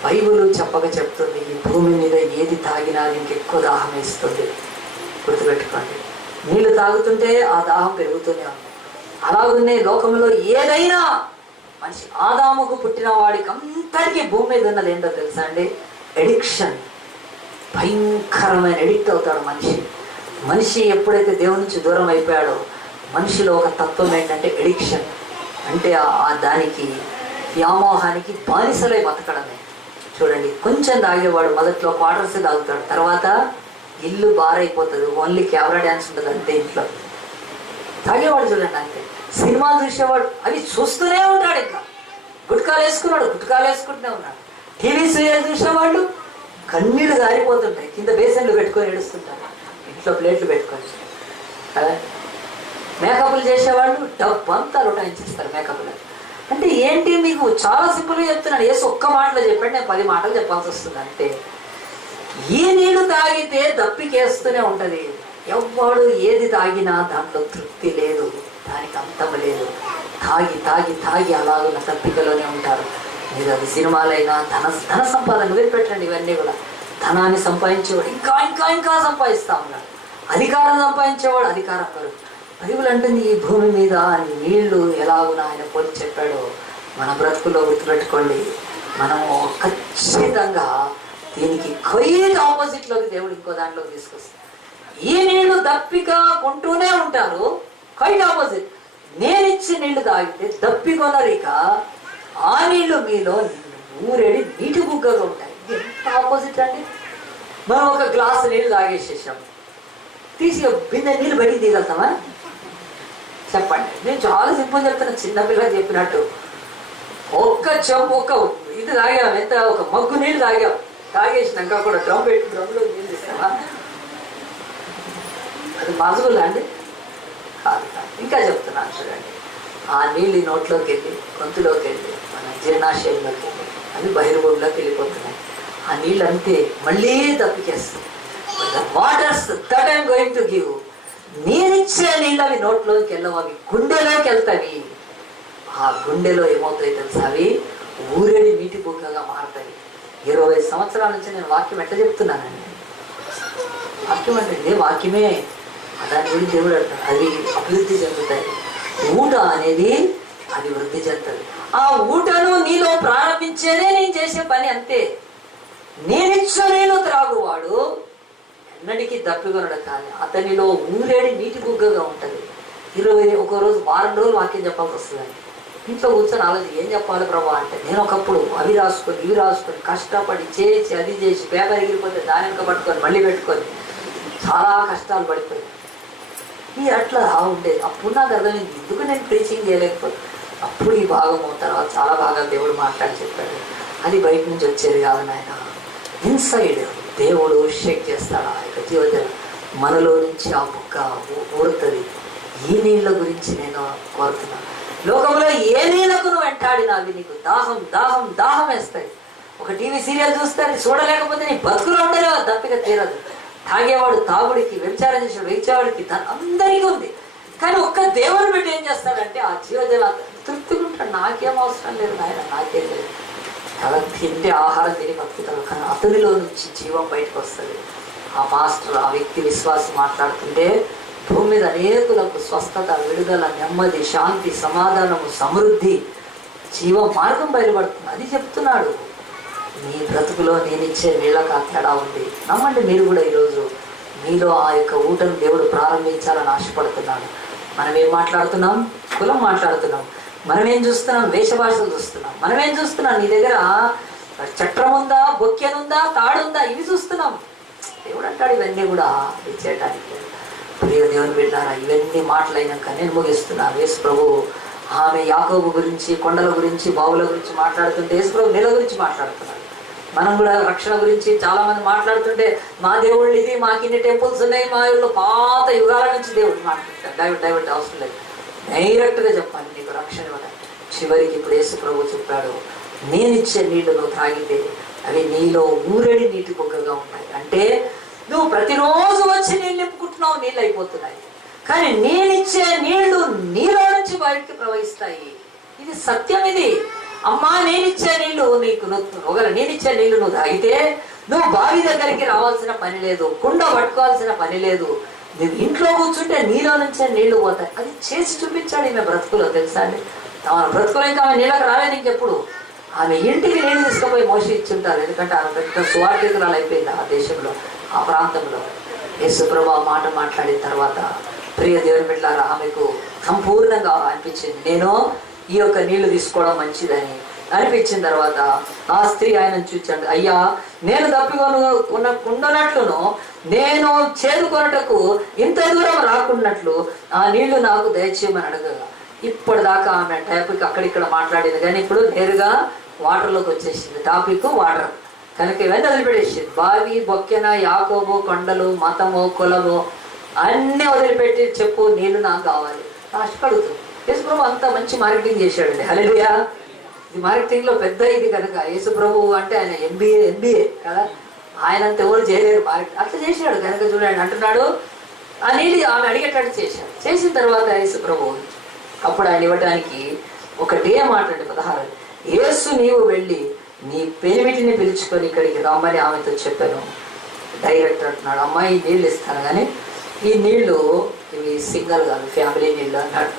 బైబిల్ చెప్పగా చెప్తుంది, ఈ భూమి మీద ఏది తాగినా ఇంకెక్కువ దాహం వేస్తుంది. గుర్తుపెట్టుకోండి, నీళ్ళు తాగుతుంటే ఆ దాహం పెరుగుతూనే ఉంది. అలాగనే లోకంలో ఏదైనా మనిషి, ఆదాముకు పుట్టిన వాడికి అంతటికీ భూమి మీద ఉన్నది ఏంటో తెలుసా అండి? ఎడిక్షన్. భయంకరమైన ఎడిక్ట్ అవుతాడు మనిషి. మనిషి ఎప్పుడైతే దేవుని నుంచి దూరం అయిపోయాడో, మనిషిలో ఒక తత్వం ఏంటంటే ఎడిక్షన్. అంటే దానికి వ్యామోహానికి బానిసలై బతకడమే. చూడండి, కొంచెం తాగేవాడు మొదట్లో క్వార్టర్స్ తాగుతాడు, తర్వాత ఇల్లు బారైపోతుంది, ఓన్లీ కెమెరా డ్యాన్స్ ఉంటుంది అంతే ఇంట్లో. తాగేవాడు చూడండి అంతే. సినిమాలు చూసేవాడు అవి చూస్తూనే ఉంటాడు, ఇంకా గుట్కాలు వేసుకుంటూనే ఉన్నాడు. టీవీ సీరియల్ చూసేవాళ్ళు కన్నీళ్ళు జారిపోతుంటాయి, కింద బేసన్లు పెట్టుకొని ఏడుస్తుంటారు, ఇంట్లో ప్లేట్లు పెట్టుకొని కదా. మేకప్లు చేసేవాళ్ళు డబ్బు అంతా లొటాయించేస్తారు మేకప్లు. అంటే ఏంటి, మీకు చాలా సింపుల్గా చెప్తున్నాను. యేసు ఒక్క మాటలో చెప్పండి, నేను 10 మాటలు చెప్పాల్సి వస్తుంది. అంటే ఈ నీళ్ళు తాగితే దప్పికేస్తూనే ఉంటుంది. ఎవ్వడు ఏది తాగినా దాంట్లో తృప్తి లేదు, దానికి అంతం లేదు. తాగి తాగి తాగి అలాగున్న తప్పికలోనే ఉంటారు. మీరు అది సినిమాలైనా ధన సంపాదన పెట్టండి, ఇవన్నీ కూడా ధనాన్ని సంపాదించేవాడు ఇంకా ఇంకా ఇంకా సంపాదిస్తూ ఉన్నాడు. అధికారం సంపాదించేవాడు అధికారం కొరకు. బైబిల్ అంటుంది, ఈ భూమి మీద నీళ్లు ఎలాగున ఆయన పోలి చెప్పాడో మన బ్రతుకుల్లో గుర్తుపెట్టుకోండి, మనము ఖచ్చితంగా దీనికి క్వైట్ ఆపోజిట్లోకి దేవుడు ఇంకో దాంట్లోకి తీసుకొస్తాడు. ఈ నీళ్లు దప్పిక కొంటూనే ఉంటారు, క్వైట్ ఆపోజిట్. నేనిచ్చే నీళ్లు తాగితే దప్పికొనరిక ఆ నీళ్లు మీలో ఊరేడి నీటి బుగ్గగా ఉంటాయి. ఎంత ఆపోజిట్ అండి. మనం ఒక గ్లాసు నీళ్ళు తాగేసేసాం, తీసి బిందె నీళ్ళు బయటికి తీయగలుగుతామా? చెప్పండి. నేను చాలా సింపుల్ చెప్తాను, చిన్నపిల్లలు చెప్పినట్టు. ఒక్క చెంపు ఒక్క ఇది తాగాం, ఎంత ఒక మగ్గు నీళ్ళు తాగాం, తాగేసినాక కూడా డ్రమ్లో నీళ్ళు తీస్తామా? అది మాజుగులా అండి? కాదు కాదు. ఇంకా చెప్తున్నాను చూడండి, ఆ నీళ్ళు నోట్లోకి వెళ్ళి, గొంతులోకి వెళ్ళి, మన జీర్ణాశయంలోకి వెళ్ళి, అవి బహిర్గోడ్లోకి వెళ్ళిపోతున్నాయి. ఆ నీళ్ళు అంతే మళ్ళీ తప్పికేస్తాయి. Waters that I'm going to give, నేనిచ్చే నీళ్ళు అవి నోట్లోకి వెళ్ళవు, అవి గుండెలోకి వెళ్తాయి. ఆ గుండెలో ఏమవుతాయి తెలుసా? అవి ఊరేడి నీటి బుగ్గగా మారుతాయి. 20 సంవత్సరాల నుంచి నేను వాక్యం ఎట్లా చెప్తున్నానండి? వాక్యం అంటే వాక్యమే, దాని గురించి దేవుడు అంటాడు, అది అభివృద్ధి చెందుతాయి. ఊట అనేది అది వృద్ధి చెందుతుంది. ఆ ఊటను నీలో ప్రారంభించేదే నేను చేసే పని, అంతే. నేనిచ్చే నీళ్ళు త్రాగువాడు ఎన్నటికీ దప్పికొనడు, కానీ అతనిలో ఊరేడి నీటి బుగ్గగా ఉంటుంది. 21 రోజు, వారం రోజులు వాక్యం చెప్పాల్సి వస్తుందండి. ఇంట్లో కూర్చొని ఆలోచన, ఏం చెప్పాలి ప్రభా అంటే, నేను ఒకప్పుడు అవి రాసుకొని ఇవి రాసుకొని కష్టపడి చేసి అది చేసి పేపర్ ఎగిరిపోతే దాని వెనుక పట్టుకొని మళ్ళీ పెట్టుకొని చాలా కష్టాలు పడిపోయి అట్లా ఉండేది. అప్పుడు నాకు అర్థమైంది ఎందుకు నేను ప్రీచింగ్ చేయలేకపోతే. అప్పుడు ఈ భాగము తర్వాత చాలా బాగా దేవుడు మాట్లాడి చెప్పాడు. అది బయట నుంచి వచ్చేది కాదు నాయన, ఇన్సైడ్ దేవుడు షేక్ చేస్తాడు. ఆ యొక్క జీవజలం మనలో నుంచి ఆ బుక్క ఊరుతుంది. ఈ నీళ్ళ గురించి నేను కోరుతున్నాను. లోకంలో ఏ నీళ్ళకు నువ్వు వెంటాడినావి నీకు దాహం దాహం దాహం వేస్తాయి. ఒక టీవీ సీరియల్ చూస్తే అది చూడలేకపోతే నీ బతుకులో ఉండలేవు, దప్పిక తీరదు. తాగేవాడు తాగుడికి, వ్యభిచారం చేసేవాడు వ్యభిచారుడికి, అందరికీ ఉంది. కానీ ఒక్క దేవుడు బిడ్డ ఏం చేస్తాడంటే ఆ జీవజల తృప్తిగా ఉంటాడు. నాకేం అవసరం లేదు నాయన, నాకేం లేదు, అలా తింటే ఆహారం తిని బతుకుతాడు. కానీ అతనిలో నుంచి జీవం బయటకు వస్తుంది. ఆ మాస్టర్, ఆ వ్యక్తి విశ్వాసం మాట్లాడుతుంటే భూమి మీద అనేకులకు స్వస్థత, విడుదల, నెమ్మది, శాంతి, సమాధానము, సమృద్ధి, జీవ మార్గం బయలుపడుతుంది. అది చెప్తున్నాడు. మీ బ్రతుకులో నేనిచ్చే నీళ్ళకు ఆ తేడా ఉంది. నమ్మండి మీరు కూడా ఈరోజు మీలో ఆ యొక్క ఊటను దేవుడు ప్రారంభించాలని ఆశపడుతున్నాడు. మనం ఏం మాట్లాడుతున్నాం? కులం మాట్లాడుతున్నాం. మనం ఏం చూస్తున్నాం? వేషభాషలు చూస్తున్నాం. మనం ఏం చూస్తున్నాం? నీ దగ్గర చట్రం ఉందా, బొక్కెనుందా, తాడుందా, ఇవి చూస్తున్నాం. దేవుడు అంటాడు ఇవన్నీ కూడా ఇచ్చేయటానికి. ప్రియ దేవుని బిడ్డారా, ఇవన్నీ మాటలైనాక నేను ముగిస్తున్నాను. యేసు ప్రభు ఆమె యాకోబు గురించి, కొండల గురించి, బావుల గురించి మాట్లాడుతుంటే యేసు ప్రభు నీళ్ళ గురించి మాట్లాడుతున్నాడు. మనం కూడా రక్షణ గురించి చాలా మంది మాట్లాడుతుంటే, మా దేవుళ్ళు ఇది, మాకు ఇన్ని టెంపుల్స్ ఉన్నాయి, మా ఊళ్ళో పాత యుగాల నుంచి దేవుడు మాట్లాడతాడు. డైవర్ట్ అవసరం లేదు, డైరెక్ట్గా చెప్పాలి నీకు రక్షణ ఇవ్వడం. చివరికి ఇప్పుడు యేసు ప్రభు చెప్పాడు, నేనిచ్చే నీళ్లు నువ్వు తాగితే అవి నీలో ఊరేడి నీటి బుగ్గగా ఉంటాయి. అంటే నువ్వు ప్రతిరోజు వచ్చి నీళ్ళు నింపుకుంటున్నావు, నీళ్ళు అయిపోతున్నాయి. కానీ నేనిచ్చే నీళ్లు నీలో నుంచి బయటికి ప్రవహిస్తాయి. ఇది సత్యం. ఇది అమ్మా, నేనిచ్చే నీళ్లు నీకు ఒకవేళ నేనిచ్చే నీళ్లు నువ్వు తాగితే నువ్వు బావి దగ్గరికి రావాల్సిన పని లేదు, కుండ పట్టుకోవాల్సిన పని లేదు. నువ్వు ఇంట్లో కూర్చుంటే నీలో నుంచే నీళ్లు పోతాయి. అది చేసి చూపించాడు ఈమె బ్రతుకులో, తెలుసా అండి? ఆమె బ్రతుకులో ఇంకా ఆమె నీళ్ళకి రాలేదు ఇంకెప్పుడు. ఆమె ఇంటికి నీళ్ళు తీసుకుపోయి మోసి ఇచ్చుంటారు. ఎందుకంటే ఆమె పెద్ద సువార్థికురాలు అయిపోయింది ఆ దేశంలో, ఆ ప్రాంతంలో. యేసు ప్రభు ఆ మాట మాట్లాడిన తర్వాత ప్రియ దేవుని బిడ్డలారా, ఆమెకు సంపూర్ణంగా అనిపించింది, నేను ఈ యొక్క నీళ్లు తీసుకోవడం మంచిదని అనిపించిన తర్వాత ఆ స్త్రీ ఆయనను చూచాడు. అయ్యా, నేను తప్పికొనట్లును నేను చేదుకొనటకు ఇంత దూరం రాకున్నట్లు ఆ నీళ్లు నాకు దయచేయమని అడగగా, ఇప్పటిదాకా ఆమె టాపిక్ అక్కడిక్కడ మాట్లాడింది, కానీ ఇప్పుడు నేరుగా వాటర్లోకి వచ్చేసింది. టాపిక్ వాటర్ కనుక ఇవన్నీ వదిలిపెట్టేసింది. బావి, బొక్కెన, యాకోబు, కొండలు, మతము, కులము అన్నీ వదిలిపెట్టి చెప్పు, నీళ్లు నాకు కావాలి ఆశపడుతుంది. యేసుప్రభు అంత మంచి మార్కెటింగ్ చేశాడండి. హల్లెలూయా. ఇది మార్కెటింగ్లో పెద్ద ఇది కనుక. యేసుప్రభు అంటే ఆయన ఎంబీఏ కదా, ఆయన అంత ఎవరు చేయలేరు మార్కెట్. అట్లా చేశాడు కనుక చూడండి, అంటున్నాడు ఆ నీళ్ళు ఆమె అడిగేటట్టు చేశాడు. చేసిన తర్వాత యేసుప్రభు అప్పుడు ఆయన ఇవ్వడానికి ఒకటే మాట అండి, 16, యేసు నీవు వెళ్ళి నీ పెనిమిటిని పిలుచుకొని ఇక్కడికి రమ్మని ఆమెతో చెప్పాను. డైరెక్టర్ అంటున్నాడు, అమ్మాయి నీళ్ళు ఇస్తాను, కానీ ఈ నీళ్లు ఇవి సింగల్ కాదు, ఫ్యామిలీ నీళ్ళు అన్నాడు.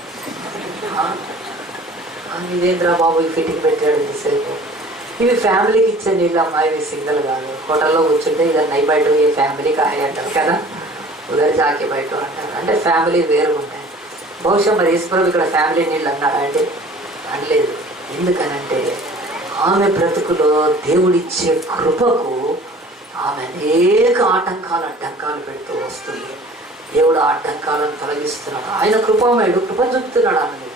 ఇదేంద్రా బాబు ఈ ఫిట్టింగ్ పెట్టాడు ఎంతసేపు, ఇవి ఫ్యామిలీకి ఇచ్చే నీళ్ళు అమ్మా, ఇవి సింగల్ కాదు. హోటల్లో కూర్చుంటే ఇక నై బయట ఏ ఫ్యామిలీ కాయ అంటారు కదా, ఉదయం జాకి బయట అంటారు. అంటే ఫ్యామిలీ వేరు ఉంటాయి. బహుశా మరి ఈశ్వరం ఇక్కడ ఫ్యామిలీ నీళ్ళు అన్నాడా అంటే అనలేదు. ఎందుకనంటే ఆమె బ్రతుకులో దేవుడిచ్చే కృపకు ఆమె అనేక అడ్డంకాలు పెడుతూ వస్తుంది. దేవుడు అడ్డంకాలను తొలగిస్తున్నాడు. ఆయన కృపమయుడు, కృప చూపుతున్నాడు. ఆమె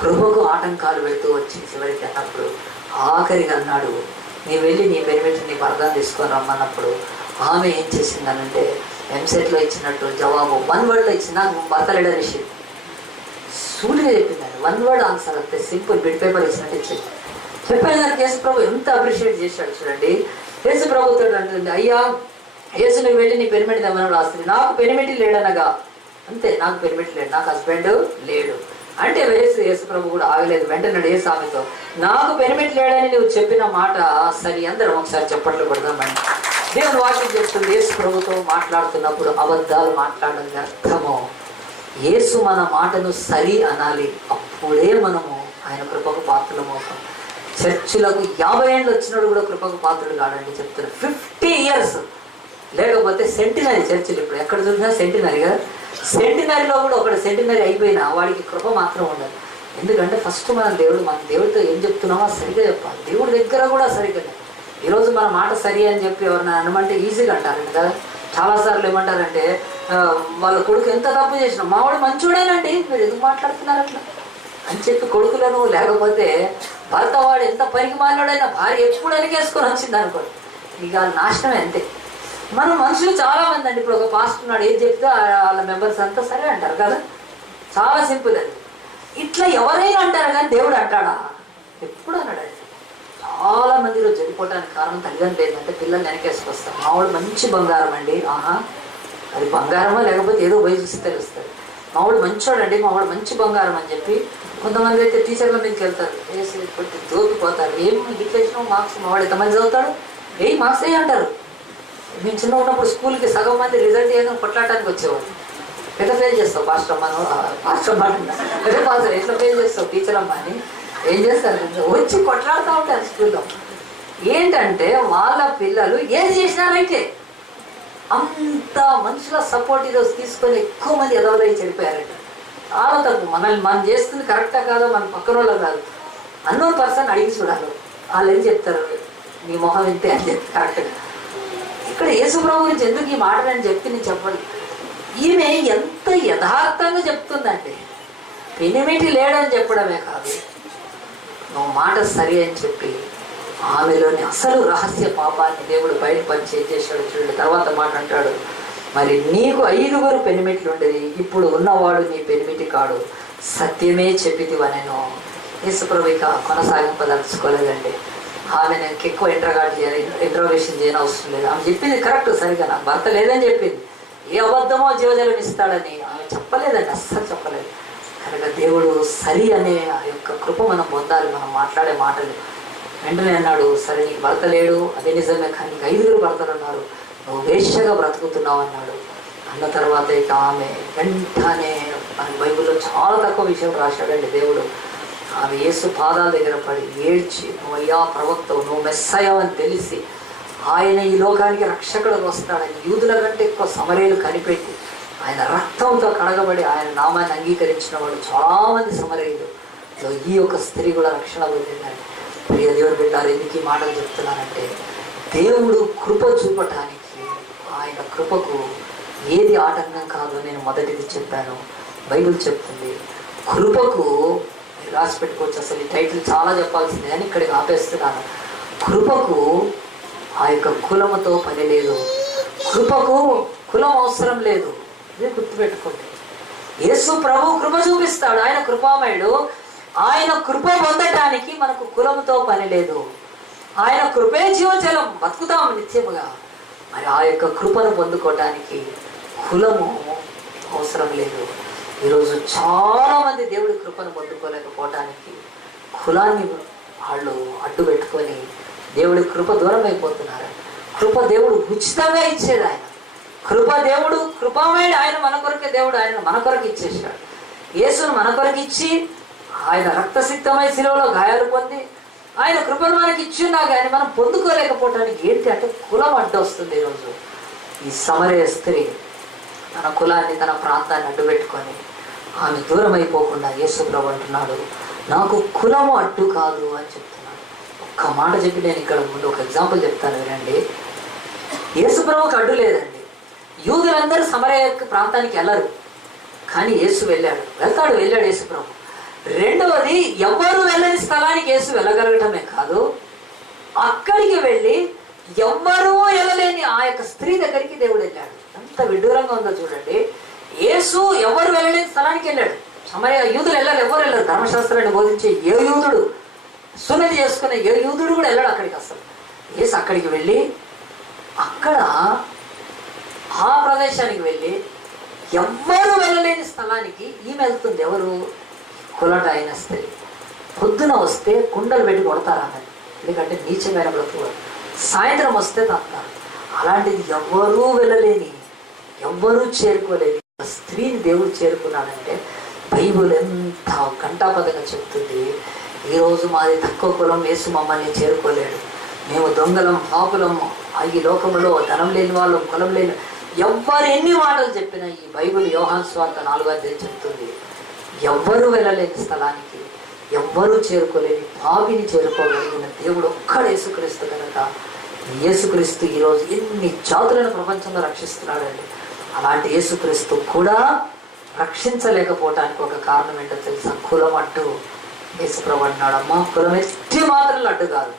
కృపకు ఆటంకాలు పెడుతూ వచ్చి చివరికి అన్నప్పుడు ఆఖరిగా అన్నాడు, నీ వెళ్ళి నీ పెరిమిటి నీ భర్తను తీసుకొని రమ్మన్నప్పుడు ఆమె ఏం చేసిందనంటే ఎంసెట్లో ఇచ్చినట్టు జవాబు 1 wordలో ఇచ్చిన భర్త లేడని సూటిగా చెప్పిందండి. 1 word ఆన్సర్ అంతే, సింపుల్ బిడ్ పేపర్ ఇచ్చినట్టు ఇచ్చింది. చెప్పేదానికి యేసు ప్రభు ఎంత అప్రిషియేట్ చేశాడు చూడండి. యేసు ప్రభుతో అంటుంది, అయ్యా యేసు నువ్వు వెళ్ళి నీ పెరిమిటి తెమ్మని రాస్తుంది. నాకు పెరిమిటి లేడనగా, అంతే, నాకు పెరిమిటి లేడు, నాకు హస్బెండ్ లేడు అంటే యేసు ప్రభు కూడా ఆగలేదు. వెంటనే యేసు ఆమెతో, నాకు పెరిమిటి లేడని నువ్వు చెప్పిన మాట సరి. అందరం ఒకసారి చప్పట్లు కొడదామండి. దేవుని వాక్యం చెప్తుంది, యేసు ప్రభుతో మాట్లాడుతున్నప్పుడు అబద్ధాలు మాట్లాడడం అర్థము. యేసు మన మాటను సరి అనాలి, అప్పుడే మనము ఆయన కృపకు పాత్రలం అవుతాం. చర్చిలకు 50 ఏళ్ళు వచ్చినాడు కూడా కృపకు పాత్రుడు కాడండి చెప్తున్నారు. 50 years లేకపోతే సెంటినరీ చర్చిలు ఇప్పుడు ఎక్కడ చూసినా సెంటినరీ కదా. సెంటినరీలో కూడా ఒకటి సెంటినరీ అయిపోయినా వాడికి కృప మాత్రం ఉండదు. ఎందుకంటే ఫస్ట్ మన దేవుడితో ఏం చెప్తున్నామో సరిగ్గా చెప్పాలి. దేవుడి దగ్గర కూడా సరిగ్గా. ఈరోజు మన మాట సరి అని చెప్పి ఎవరిని అనమంటే ఈజీగా అంటారండి కదా. చాలాసార్లు ఏమంటారంటే వాళ్ళ కొడుకు ఎంత తప్పు చేసినా మావాడు మంచోడేనండి, మీరు ఎందుకు మాట్లాడుతున్నారు అట్లా అని చెప్పి కొడుకులను, లేకపోతే భర్త వాడు ఎంత పనికి మాట్లాడైనా భార్య ఎప్పుడు వెనకేసుకొని వచ్చింది అనుకోండి, ఇక నాశనమే అంతే. మన మనుషులు చాలా మంది అండి. ఇప్పుడు ఒక పాస్టర్ ఉన్నాడు, ఏది చెప్తే వాళ్ళ మెంబర్స్ అంతా సరే అంటారు కదా. చాలా సింపుల్ అది. ఇట్లా ఎవరైనా అంటారు కానీ దేవుడు అంటాడా? ఎప్పుడు అన్నాడండి. చాలా మంది ఈరోజు చెడిపోవడానికి కారణం తల్లిదండ్రులు ఏంటంటే పిల్లల్ని వెనకేసుకొస్తారు. మావాడు మంచి బంగారం అండి, ఆహా అది బంగారమా లేకపోతే ఏదో పోయి చూసి తెలుస్తుంది. మావాడు మంచోడండి, మావాడు మంచి బంగారం అని చెప్పి కొంతమంది అయితే టీచర్ల మీదకి వెళ్తారు, వేసి కొట్టి దూకిపోతారు. ఏం డిప్రెషన్ మార్క్స్ మావాడు ఎంతమంది చదువుతాడు, 8 మార్క్స్ అంటారు. మేము చిన్న ఉన్నప్పుడు స్కూల్కి సగం మంది రిజల్ట్ ఏదైనా కొట్లాడటానికి వచ్చేవాడు. ఎట్లా ఫెయిల్ చేస్తావు పాస్టర్ అమ్మ, పాస్టర్ అమ్మ అదే పాస్టర్ ఎట్లా ఫెయిల్ చేస్తావు టీచర్ అమ్మ అని ఏం చేస్తారు, వచ్చి కొట్లాడుతూ ఉంటారు స్కూల్లో. ఏంటంటే వాళ్ళ పిల్లలు ఏది చేసినారంటే అంత మనుషుల సపోర్ట్ ఈరోజు తీసుకొని ఎక్కువ మంది ఎదవలై చెడిపోయారంట. చాలా తప్పు. మనం చేస్తుంది కరెక్టా కాదో మన పక్కన వాళ్ళు కాదు, అన్నోన్ పర్సన్ అడిగి చూడాలి. వాళ్ళు ఏం చెప్తారు, నీ మొహం ఇంతే అని చెప్పి కరెక్ట్గా. ఇక్కడ యేసుప్రభు గురించి ఎందుకు ఈ మాట అని చెప్పి నేను చెప్పాలి. ఈమె ఎంత యథార్థంగా చెప్తుందండి. పెనిమిటి లేడని చెప్పడమే కాదు, నువ్వు మాట సరి అని చెప్పి ఆమెలోని అసలు రహస్య పాపాన్ని దేవుడు బయటపరిచి చేశాడు చూడండి. తర్వాత మాట అంటాడు, మరి నీకు 5 పెనిమిట్లు ఉండేది, ఇప్పుడు ఉన్నవాడు నీ పెనిమిటి కాడు, సత్యమే చెప్పితివనెను. యేసుప్రభు ఇక కొనసాగింపదలుచుకోలేదండి. ఆమె నేను ఎక్కువ ఇంట్రోగేషన్ చేయని అవసరం లేదు. ఆమె చెప్పింది కరెక్ట్, సరిగా నాకు భర్త లేదని చెప్పింది. ఏ అబద్ధమో జీవజలం ఇస్తాడని ఆమె చెప్పలేదండి, అస్సలు చెప్పలేదు. కనుక దేవుడు సరి అనే ఆ యొక్క కృప మనం పొందాలి. మనం మాట్లాడే మాటలు వెంటనే అన్నాడు, సరే నీకు భర్త లేడు అదే నిజమే, కానీ 5 భర్తలు ఉన్నారు, నువ్వు వేశ్యగా బ్రతుకుతున్నావు అన్నాడు. అన్న తర్వాత ఇక ఆమె వెంటనే మన బైబిల్లో చాలా తక్కువ విషయం రాశాడండి దేవుడు. ఆమె యేసు పాదాల దగ్గర పడి ఏడ్చి, నువ్వు అయ్యా ప్రవక్తవు, నువ్వు మెస్సయ్యావు అని తెలిసి ఆయన ఈ లోకానికి రక్షకుడు వస్తాడని యూదుల కంటే ఎక్కువ సమరయులు కనిపెట్టి ఆయన రక్తంతో కడగబడి ఆయన నామాన్ని అంగీకరించిన వాడు చాలామంది సమరయులు. ఈ యొక్క స్త్రీ కూడా రక్షణ పొందిందండి. ప్రియ దేవుని బిడ్డలు, ఎందుకు ఈ మాటలు చెప్తున్నానంటే దేవుడు కృప చూపటానికి ఆయన కృపకు ఏది ఆటంకం కాదు. నేను మొదటిది చెప్పాను, బైబిల్ చెప్తుంది. కృపకు రాసి పెట్టుకోవచ్చు, అసలు ఈ టైటిల్ చాలా చెప్పాల్సిందే అని ఇక్కడికి ఆపేస్తున్నాను. కృపకు ఆ యొక్క కులముతో పని లేదు, కృపకు కులం అవసరం లేదు. ఇది గుర్తుపెట్టుకోండి. యేసు ప్రభు కృప చూపిస్తాడు, ఆయన కృపామయుడు. ఆయన కృప పొందటానికి మనకు కులముతో పని లేదు. ఆయన కృపే జీవజలం, బతుకుతాము నిత్యముగా. మరి ఆ యొక్క కృపను పొందుకోవటానికి కులము అవసరం లేదు. ఈరోజు చాలామంది దేవుడి కృపను పొందుకోలేకపోవటానికి కులాన్ని వాళ్ళు అడ్డు పెట్టుకొని దేవుడి కృప దూరం అయిపోతున్నారు. కృప దేవుడు ఉచితంగా ఇచ్చేది. ఆయన కృప దేవుడు కృపామయుడు. ఆయన మన కొరకే దేవుడు, ఆయన మన కొరకు ఇచ్చేసాడు. యేసును మన కొరకు ఇచ్చి ఆయన రక్తసిక్తమై శిలువలో గాయాలు పొంది ఆయన కృపను మనకి ఇచ్చిన్నా కానీ మనం పొందుకోలేకపోవటానికి ఏంటి అంటే కులం అడ్డొస్తుంది. ఈరోజు ఈ సమరయ స్త్రీ తన కులాన్ని తన ప్రాంతాన్ని అడ్డు పెట్టుకొని ఆమె దూరం అయిపోకుండా యేసు ప్రభు అంటున్నాడు, నాకు కులము అడ్డు కాదు అని చెప్తున్నాడు. ఒక్క మాట చెప్పి నేను ఇక్కడ ముందు ఒక ఎగ్జాంపుల్ చెప్తాను వినండి. యేసు ప్రభుకి అడ్డు లేదండి. యూదులందరూ సమరయ ప్రాంతానికి వెళ్ళరు, కానీ యేసు వెళ్ళాడు యేసు ప్రభు. రెండవది, ఎవ్వరూ వెళ్ళని స్థలానికి యేసు వెళ్ళగలగటమే కాదు, అక్కడికి వెళ్ళి ఎవ్వరూ వెళ్ళలేని ఆ యొక్క స్త్రీ దగ్గరికి దేవుడు వెళ్ళాడు. ఎంత విడ్డూరంగా ఉందో చూడండి. యేసు ఎవరు వెళ్ళలేని స్థలానికి వెళ్ళాడు. సమరయ యూదులు వెళ్ళారు, ఎవరు వెళ్ళారు. ధర్మశాస్త్రాన్ని బోధించే ఏ యూదుడు, సున్నతి చేసుకునే ఏ యూదుడు కూడా వెళ్ళాడు అక్కడికి. అసలు యేసు అక్కడికి వెళ్ళి అక్కడ ఆ ప్రదేశానికి వెళ్ళి ఎవ్వరు వెళ్ళలేని స్థలానికి ఈమె వెళ్తుంది. ఎవరు? కులట అయిన స్త్రీ. పొద్దున వస్తే కుండలు పెట్టి కొడతారు ఆమె, ఎందుకంటే నీచమైన బ్రతుకు. సాయంత్రం వస్తే తాగుతారు. అలాంటిది ఎవ్వరూ వెళ్ళలేని, ఎవ్వరూ చేరుకోలేని స్త్రీని దేవుడు చేరుకున్నాడంటే బైబుల్ ఎంత ఘంటాపదంగా చెప్తుంది. ఈరోజు మాది తక్కువ కులం, యేసు మమ్మల్ని చేరుకోలేడు, మేము దొంగలం, పాపులం, ఈ లోకంలో ధనం లేని వాళ్ళం, కులం లేని, ఎవ్వరు ఎన్ని మాటలు చెప్పినా ఈ బైబిల్ యోహాను సువార్త 4వ అధ్యాయం చెప్తుంది, ఎవ్వరూ వెళ్ళలేని స్థలానికి, ఎవ్వరూ చేరుకోలేని పాపిని చేరుకోగలిగిన దేవుడు ఒక్కడు యేసుక్రీస్తు కనుక యేసుక్రీస్తు ఈరోజు ఎన్ని జాతులను ప్రపంచంలో రక్షిస్తున్నాడండి. అలాంటి యేసుక్రీస్తు కూడా రక్షించలేకపోవటానికి ఒక కారణం ఏంటో తెలుసా? కులం అడ్డు. యేసుప్రభు అన్నాడమ్మా, కులం ఎట్టి మాత్రం అడ్డు కాదు.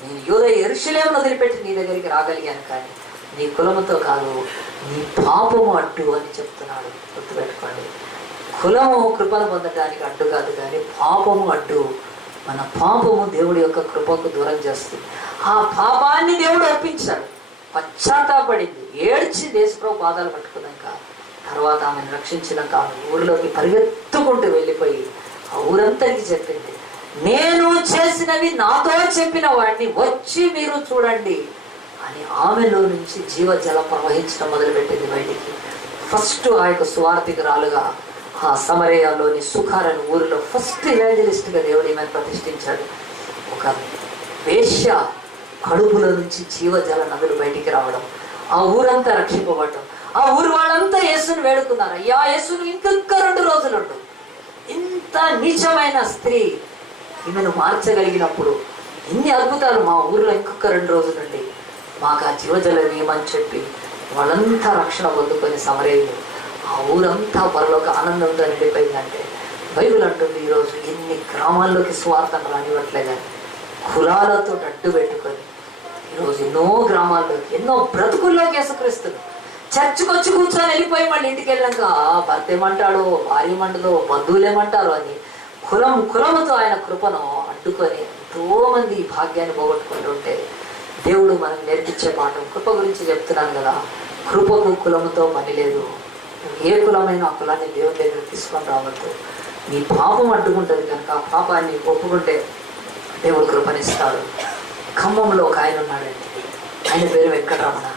నేను యెరూషలేమును వదిలిపెట్టి నీ దగ్గరికి రాగలిగాను, కానీ నీ కులముతో కాదు, నీ పాపము అడ్డు అని చెప్తున్నాడు. గుర్తుపెట్టుకోండి, కులము కృపను పొందడానికి అడ్డు కాదు, కానీ పాపము అడ్డు. మన పాపము దేవుడి యొక్క కృపకు దూరం చేస్తుంది. ఆ పాపాన్ని దేవుడు ఒప్పించాడు, పశ్చాత్తాపడింది, ఏడ్చి యేసుప్రభు పాదాలు పట్టుకున్నాక తర్వాత ఆమెను రక్షించినాక ఆమె ఊరిలోకి పరిగెత్తుకుంటూ వెళ్ళిపోయి ఆ ఊరంతరికి చెప్పింది, నేను చేసినవి నాతో చెప్పిన వాడిని వచ్చి మీరు చూడండి అని ఆమెలో నుంచి జీవజలం ప్రవహించడం మొదలుపెట్టింది బయటికి. ఫస్ట్ ఆ యొక్క సువార్థికురాలుగా ఆ సమరయలోని సుఖారని ఊరిలో ఫస్ట్ ఇవాంజలిస్ట్గా దేవుడు ఈమెను ప్రతిష్ఠించాడు. ఒక వేశ్య కడుపులో నుంచి జీవజల నదులు బయటికి రావడం, ఆ ఊరంతా రక్షింపబడటం, ఆ ఊరు వాళ్ళంతా యేసుని వేడుకున్నారు, అయ్యా యేసును ఇంకొక 2 రోజులుండు. ఇంత నీచమైన స్త్రీ ఈమెను మార్చగలిగినప్పుడు ఇన్ని అద్భుతాలు, మా ఊరిలో ఇంకొక 2 రోజులుండి మాకు ఆ జీవజలం ఏమని చెప్పి వాళ్ళంతా రక్షణ పొందుకొని సమరయులు ఆ ఊరంతా పరలోక ఆనందంతో నిండిపోయిందంటే బైబిల్ అంటుంది ఈరోజు ఎన్ని గ్రామాల్లోకి స్వార్థం రానివ్వట్లేదని కులాలతో అడ్డు పెట్టుకొని ఈరోజు ఎన్నో గ్రామాల్లోకి, ఎన్నో బ్రతుకుల్లోకి యేసుక్రీస్తును చర్చికి వచ్చి కూర్చొని వెళ్ళిపోయి మళ్ళీ ఇంటికి వెళ్ళాక భర్త ఏమంటాడో, భార్య ఏమంటదో, బంధువులు ఏమంటారో అని కులముతో ఆయన కృపను అడ్డుకొని ఎంతోమంది ఈ భాగ్యాన్ని పోగొట్టుకుంటూ ఉంటే దేవుడు మనకు నేర్పించే పాఠం. కృప గురించి చెప్తున్నాను కదా, కృపకు కులముతో పని లేదు. ఏ కులమైన ఆ కులాన్ని దేవుడి దగ్గర తీసుకొని రావద్దు. నీ పాపం అడ్డుకుంటుంది కనుక ఆ పాపాన్ని ఒప్పుకుంటే దేవుడు కృపనిస్తాడు. ఖమ్మంలో ఒక ఆయన ఉన్నాడండి, ఆయన పేరు వెంకటరమణ.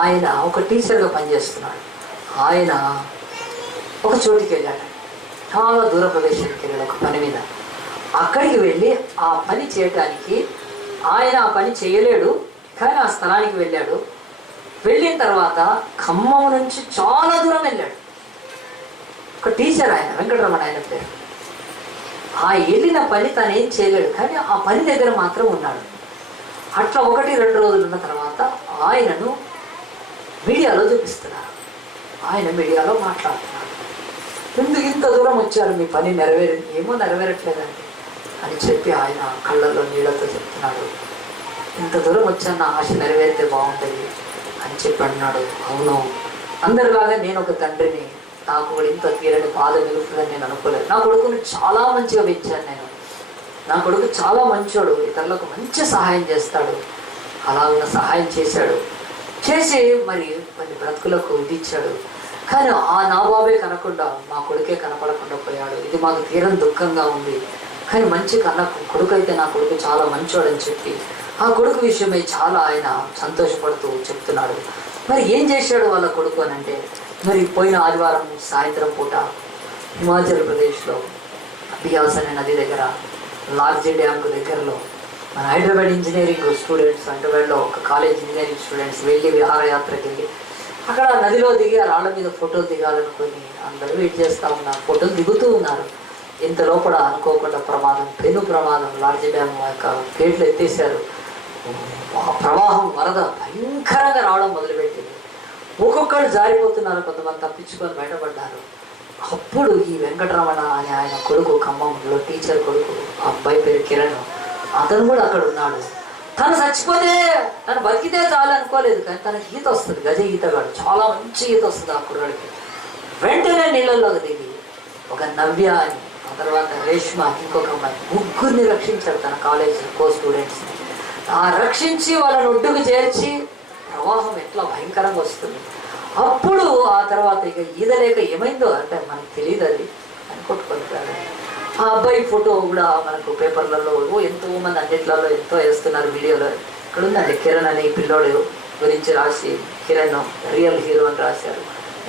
ఆయన ఒక టీచర్గా పనిచేస్తున్నాడు. ఆయన ఒక చోటికి వెళ్ళాడు, చాలా దూర ప్రదేశానికి వెళ్ళాడు ఒక పని మీద. అక్కడికి వెళ్ళి ఆ పని చేయటానికి ఆయన ఆ పని చేయలేడు, కానీ ఆ స్థలానికి వెళ్ళాడు. వెళ్ళిన తర్వాత ఖమ్మం నుంచి చాలా దూరం వెళ్ళాడు. ఒక టీచర్ ఆయన, వెంకటరమణ ఆయన పేరు. ఆ వెళ్ళిన పని తను ఏం చేయలేడు, కానీ ఆ పని దగ్గర మాత్రం ఉన్నాడు. అట్లా 1-2 రోజులు ఉన్న తర్వాత ఆయనను మీడియాలో చూపిస్తున్నారు. ఆయన మీడియాలో మాట్లాడుతున్నారు, ఎందుకు ఇంత దూరం వచ్చారు, మీ పని ఏమో నెరవేరట్లేదండి అని చెప్పి ఆయన కళ్ళల్లో నీళ్ళతో చెప్తున్నాడు. ఇంత దూరం వచ్చాను, నా ఆశ నెరవేరితే బాగుంటుంది అని చెప్పి అన్నాడు. అవును, అందరిలాగా నేను ఒక తండ్రిని, నాకు కూడా ఇంత తీరని బాధ మిగులుతుందని నేను అనుకోలేదు. నా కొడుకుని చాలా మంచిగా పెంచాను నేను, నా కొడుకు చాలా మంచోడు, ఇతరులకు మంచి సహాయం చేస్తాడు. అలా ఉన్న సహాయం చేశాడు, చేసి మరి బ్రతుకులకు ఇచ్చాడు. కానీ ఆ నా బాబే కనకుండా మా కొడుకే కనపడకుండా పోయాడు. ఇది మాకు తీరని దుఃఖంగా ఉంది. కానీ మంచి కొడుకు అయితే నా కొడుకు చాలా మంచోడని చెప్పి ఆ కొడుకు విషయమై చాలా ఆయన సంతోషపడుతూ చెప్తున్నాడు. మరి ఏం చేశాడు వాళ్ళ కొడుకు అని అంటే, మరి పోయిన ఆదివారం సాయంత్రం పూట హిమాచల్ ప్రదేశ్లో బియాస్ అనే నది దగ్గర లార్జీ డ్యామ్కు దగ్గరలో మన హైదరాబాద్ ఇంజనీరింగ్ స్టూడెంట్స్ హైదరాబాద్లో ఒక కాలేజ్ ఇంజనీరింగ్ స్టూడెంట్స్ వెళ్ళి విహారయాత్రకి వెళ్ళి అక్కడ నదిలో దిగి ఆ రాళ్ళ మీద ఫోటోలు దిగాలనుకొని అందరూ వెయిట్ చేస్తూ ఉన్నారు, ఫోటోలు దిగుతూ ఉన్నారు. ఇంత లోపల అనుకోకుండా ప్రమాదం, పెను ప్రమాదం. లార్జీ డ్యామ్ యొక్క గేట్లు ఎత్తేసారు. ఆ ప్రవాహం వరద భయంకరంగా రావడం మొదలుపెట్టింది. ఒక్కొక్కరు జారిపోతున్నారు, కొంతమంది తప్పించుకొని బయటపడ్డారు. అప్పుడు ఈ వెంకటరమణ అని ఆయన కొడుకు, ఖమ్మంలో టీచర్ కొడుకు, ఆ అబ్బాయి పేరు కిరణ్, అతను కూడా అక్కడ ఉన్నాడు. తను చచ్చిపోతే తను బతికితే చాలు అనుకోలేదు, కానీ తనకి ఈత వస్తుంది, గజ ఈతగాడు, చాలా మంచి ఈత వస్తుంది ఆ కుర్రాడికి. వెంటనే నీళ్ళల్లోకి దిగి ఒక నవ్య అని, ఆ తర్వాత రేష్మ, ఇంకొక అమ్మాయి, ముగ్గురిని రక్షించాడు తన కాలేజ్ కో స్టూడెంట్స్ని. ఆ రక్షించి వాళ్ళని ఒడ్డుకు చేర్చి, ప్రవాహం ఎట్లా భయంకరంగా వస్తుంది. అప్పుడు ఆ తర్వాత ఇక ఈదలేక ఏమైందో అంటే మనకు తెలియదు అది అని కొట్టుకుంటాడు. ఆ అబ్బాయి ఫోటో కూడా మనకు పేపర్లలో ఎంతో మంది అన్నిట్లలో ఎంతో వేస్తున్నారు, వీడియోలో. ఇక్కడ ఉందండి, కిరణ్ అనే పిల్లోడు గురించి రాసి కిరణ్ రియల్ హీరో అని రాశారు.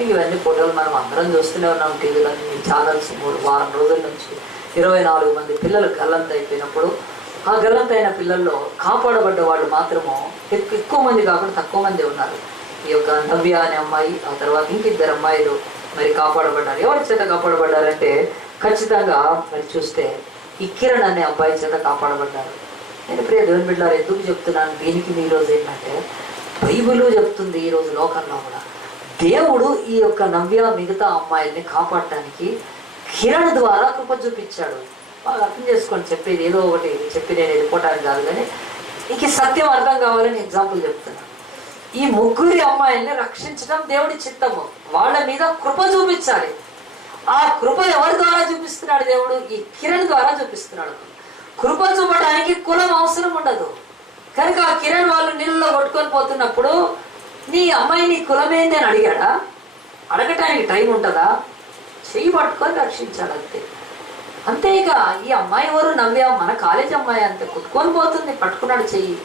ఇవన్నీ ఫోటోలు మనం అందరం చూస్తూనే ఉన్నాం టీవీలో, ఛానల్స్. 3 వారం రోజుల నుంచి 24 మంది పిల్లలు గల్లంత అయిపోయినప్పుడు, ఆ గల్లంత అయిన పిల్లల్లో కాపాడబడ్డ వాళ్ళు మాత్రము ఎక్కువ మంది కాకుండా తక్కువ మంది ఉన్నారు. ఈ యొక్క నవ్య అనే అమ్మాయి, ఆ తర్వాత ఇంకిద్దరు అమ్మాయిలు మరి కాపాడబడ్డారు. ఎవరి చేత కాపాడబడ్డారంటే ఖచ్చితంగా మరి చూస్తే ఈ కిరణ్ అనే అబ్బాయి చేత కాపాడబడ్డారు. నేను ప్రియ దేవుని బిడ్డలారా ఎందుకు చెప్తున్నాను దీనికి, ఈరోజు ఏంటంటే బైబిల్ చెప్తుంది ఈరోజు లోకంలో కూడా దేవుడు ఈ యొక్క నవ్య మిగతా అమ్మాయిల్ని కాపాడటానికి కిరణ్ ద్వారా కృప చూపించాడు. బాగా అర్థం చేసుకోండి, చెప్పేది ఏదో ఒకటి చెప్పి నేను వెళ్ళిపోవటానికి కాదు, కానీ ఇంక సత్యం అర్థం కావాలని ఎగ్జాంపుల్ చెప్తున్నాను. ఈ ముగ్గురి అమ్మాయిల్ని రక్షించడం దేవుడి చిత్తము, వాళ్ళ మీద కృప చూపించాలి. ఆ కృప ఎవరి ద్వారా చూపిస్తున్నాడు? దేవుడు ఈ కిరణ్ ద్వారా చూపిస్తున్నాడు. కృప చూపడానికి కులం అవసరం ఉండదు కనుక ఆ కిరణ్ వాళ్ళు నీళ్ళలో కొట్టుకొని పోతున్నప్పుడు నీ అమ్మాయి నీ కులమేంది అని అడిగాడా? అడగటానికి టైం ఉంటుందా? చెయ్యి పట్టుకొని రక్షించాడు అంతే. అంతే. ఇక ఈ అమ్మాయి ఎవరు? నవ్య, మన కాలేజ్ అమ్మాయి. అంతే, కొట్టుకొని పోతుంది, పట్టుకున్నాడు, చెయ్యి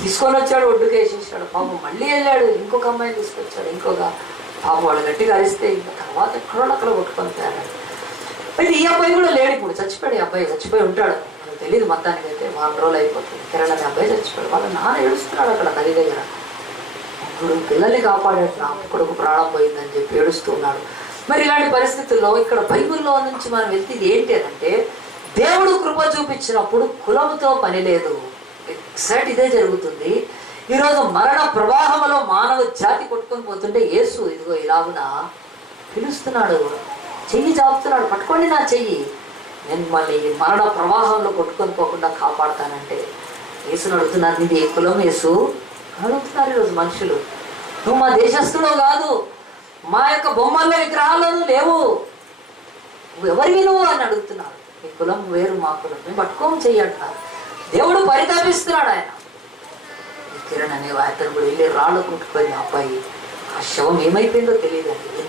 తీసుకొని వచ్చాడు, ఒడ్డుకు వేసేసాడు. పాపం మళ్ళీ వెళ్ళాడు, ఇంకొక అమ్మాయిని తీసుకొచ్చాడు, ఇంకొక పాపం వాళ్ళు గట్టిగా అరిస్తే ఇంకా తర్వాత ఎక్కడో అక్కడ కొట్టుకొని పోయాడు. అయితే ఈ అబ్బాయి కూడా లేడు, ఇప్పుడు చచ్చిపోయాడు. ఈ అబ్బాయి చచ్చిపోయి ఉంటాడు, మనకు తెలియదు. మొత్తానికి అయితే 4 రోజులు అయిపోతుంది. కిరణ్ అనే అబ్బాయి చచ్చిపోయాడు. వాళ్ళ నాన్న ఏడుస్తున్నాడు అక్కడ నది దగ్గర. ఇప్పుడు పిల్లల్ని కాపాడాడు, నా కొడుకు ప్రాణం పోయిందని చెప్పి ఏడుస్తున్నాడు. మరి ఇలాంటి పరిస్థితుల్లో ఇక్కడ బైబిల్లో నుంచి మనం వెళ్తే ఏంటి అంటే దేవుడు కృప చూపించినప్పుడు కులముతో పని లేదు. ఎగ్జాక్ట్ ఇదే జరుగుతుంది. ఈరోజు మరణ ప్రవాహంలో మానవ జాతి కొట్టుకొని పోతుంటే యేసు ఇదిగో ఇలాగున పిలుస్తున్నాడు, చెయ్యి చాపుతున్నాడు, పట్టుకోండి నా చెయ్యి, నేను మళ్ళీ మరణ ప్రవాహంలో కొట్టుకొని పోకుండా కాపాడుతానంటే యేసుని అడుగుతున్నారు, నీది ఏ కులం యేసు అడుగుతున్నారు ఈరోజు మనుషులు. నువ్వు మా దేశస్తులో కాదు, మా యొక్క బొమ్మల్లో విగ్రహాలను లేవు, నువ్వు ఎవరివి నువ్వు అని అడుగుతున్నారు. మీ కులం వేరు, మా కులం, మేము పట్టుకోము చెయ్యంటున్నారు. దేవుడు పరితాపిస్తున్నాడు. ఆయన కిరణ్ అనే అతను కూడా వెళ్ళి రాళ్ళు కొట్టుకొని అబ్బాయి ఆ శవం ఏమైపోయిందో తెలియదండి,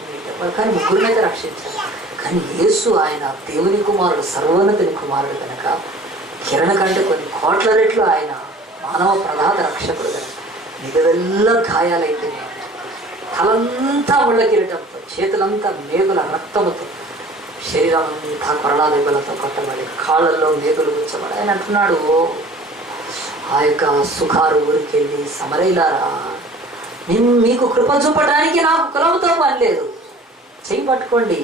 కానీ ముగ్గురినైతే రక్షించారు. కానీ యేసు ఆయన దేవుని కుమారుడు, సర్వోన్నతుని కుమారుడు కనుక కిరణ్ కంటే కొన్ని కోట్ల రెట్లు ఆయన మానవ ప్రధాన రక్షకుడు కనుక నిగవెల్లా గాయాలైపోయినాయి. తలంతా ముళ్ళ కిరీటంతో, చేతులంతా మేగుల రక్తముతో, శరీరం అంతా కొరడా దెబ్బలతో కొట్టబడి, కాళ్ళల్లో మేకులు కూర్చోబడి ఆయన అంటున్నాడు, ఆ యొక్క సుఖారు ఊరికి వెళ్ళి సమరైలారా, మీకు కృప చూపడానికి నాకు కులంతో పని లేదు, చెయ్యి పట్టుకోండి,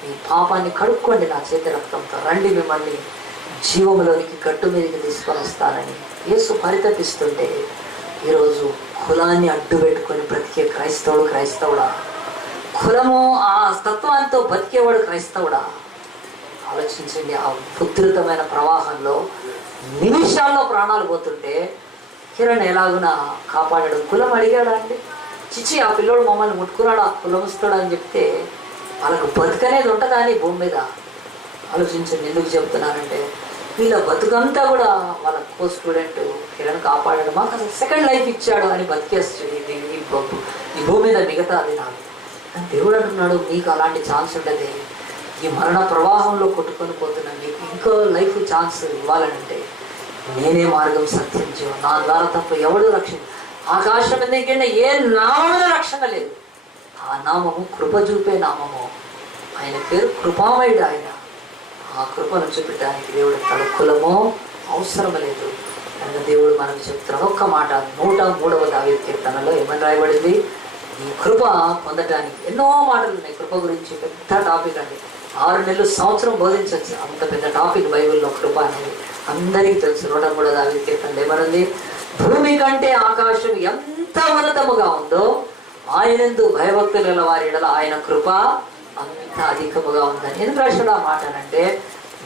మీ పాపాన్ని కడుక్కోండి నా చేతి రక్తంతో, రండి మిమ్మల్ని జీవంలోనికి గట్టు మీదకి తీసుకొని వస్తానని యేసు పరితపిస్తుంటే ఈరోజు కులాన్ని అడ్డు పెట్టుకొని బ్రతికే క్రైస్తవుడా? కులము ఆ తత్వాంతో బతికేవాడు క్రైస్తవుడా? ఆలోచించండి. ఆ ఉధృతమైన ప్రవాహంలో నిమిషాల్లో ప్రాణాలు పోతుంటే కిరణ్ ఎలాగునా కాపాడాడు. కులం అడిగాడా అండి? చిచ్చి ఆ పిల్లోడు మమ్మల్ని ముట్టుకున్నాడు, ఆ కులముస్తాడు అని చెప్తే వాళ్ళకు బతుకనేది ఉంటుందా అని భూమి మీద? ఆలోచించండి. ఎందుకు చెప్తున్నానంటే వీళ్ళ బతుకంతా కూడా వాళ్ళ కో స్టూడెంట్ కిరణ్ కాపాడాడు, మాకు అసలు సెకండ్ లైఫ్ ఇచ్చాడు అని బతికేస్తుంది ఈ భూమి మీద మిగతా అది నాకు. దేవుడు అంటున్నాడు, మీకు అలాంటి ఛాన్స్ ఉండదే, ఈ మరణ ప్రవాహంలో కొట్టుకొని పోతున్నా మీకు ఇంకో లైఫ్ ఛాన్స్ ఇవ్వాలంటే నేనే మార్గం, సత్యం, జీవం, నా ద్వారా తప్ప ఎవడు రక్షణ. ఆకాశం ఎందుకంటే ఏ నామమైన రక్షణ లేదు. ఆ నామము కృప చూపే నామము. ఆయన పేరు కృపామయుడు. ఆయన ఆ కృపను చూపించడానికి దేవుడు తన కులమో అవసరం లేదు అని దేవుడు మనకు చెప్తున్నాడు. ఒక్క మాట 103వ దావీదు కీర్తనలో ఏమని రాయబడింది? ఈ కృప పొందడానికి ఎన్నో మాటలు ఉన్నాయి. కృప గురించి పెద్ద టాపిక్ అండి. 6 నెలలు సంవత్సరం బోధించవచ్చు, అంత పెద్ద టాపిక్ బైబిల్లో కృప అనేది అందరికీ తెలుసు. 103వ దావీదు కీర్తనలో ఏమనుంది? భూమి కంటే ఆకాశం ఎంత ఉన్నతముగా ఉందో ఆయనందు భయభక్తులు గల వారి ఎడల ఆయన కృప అంత అధికముగా ఉందని. ఎందుకు రాశాడు ఆ మాట అంటే,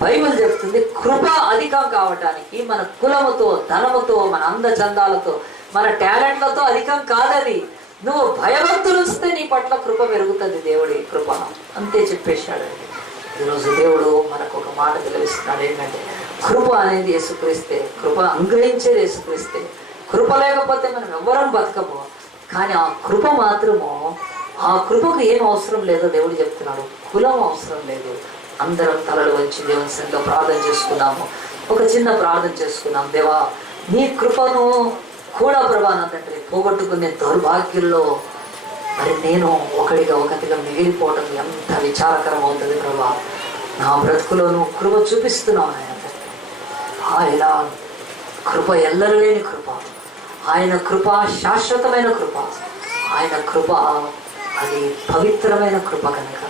బైబిల్ చెప్తుంది కృప అధికం కావటానికి మన కులముతో, ధనముతో, మన అందచందాలతో, మన టాలెంట్లతో అధికం కాదది. నువ్వు భయభక్తులు వస్తే నీ పట్ల కృప పెరుగుతుంది, దేవుడి కృప అంతే చెప్పేశాడు. ఈరోజు దేవుడు మనకు ఒక మాట తెలివిస్తున్నాడు. ఏంటంటే కృప అనేది యేసుక్రీస్తే, కృప అనుగ్రహించేది యేసుక్రీస్తే. కృప లేకపోతే మనం ఎవ్వరం బతకము. కానీ ఆ కృప మాత్రము, ఆ కృపకు ఏం అవసరం లేదో దేవుడు చెప్తున్నాడు. కులం అవసరం లేదు. అందరం తలలు వంచి దేవుని సన్నిధిలో ప్రార్థన చేసుకున్నాము. ఒక చిన్న ప్రార్థన చేసుకున్నాం. దేవా, నీ కృపను కూడా ప్రభా నా తండ్రి పోగొట్టుకునే దౌర్భాగ్యంలో మరి నేను ఒకటిగా మిగిలిపోవడం ఎంత విచారకరం అవుతుంది ప్రభా. నా బ్రతుకులోను కృప చూపిస్తున్నావు ఆయన. ఆయన కృప ఎల్లలేని కృప, ఆయన కృప శాశ్వతమైన కృప, ఆయన కృప అది పవిత్రమైన కృప. కనుక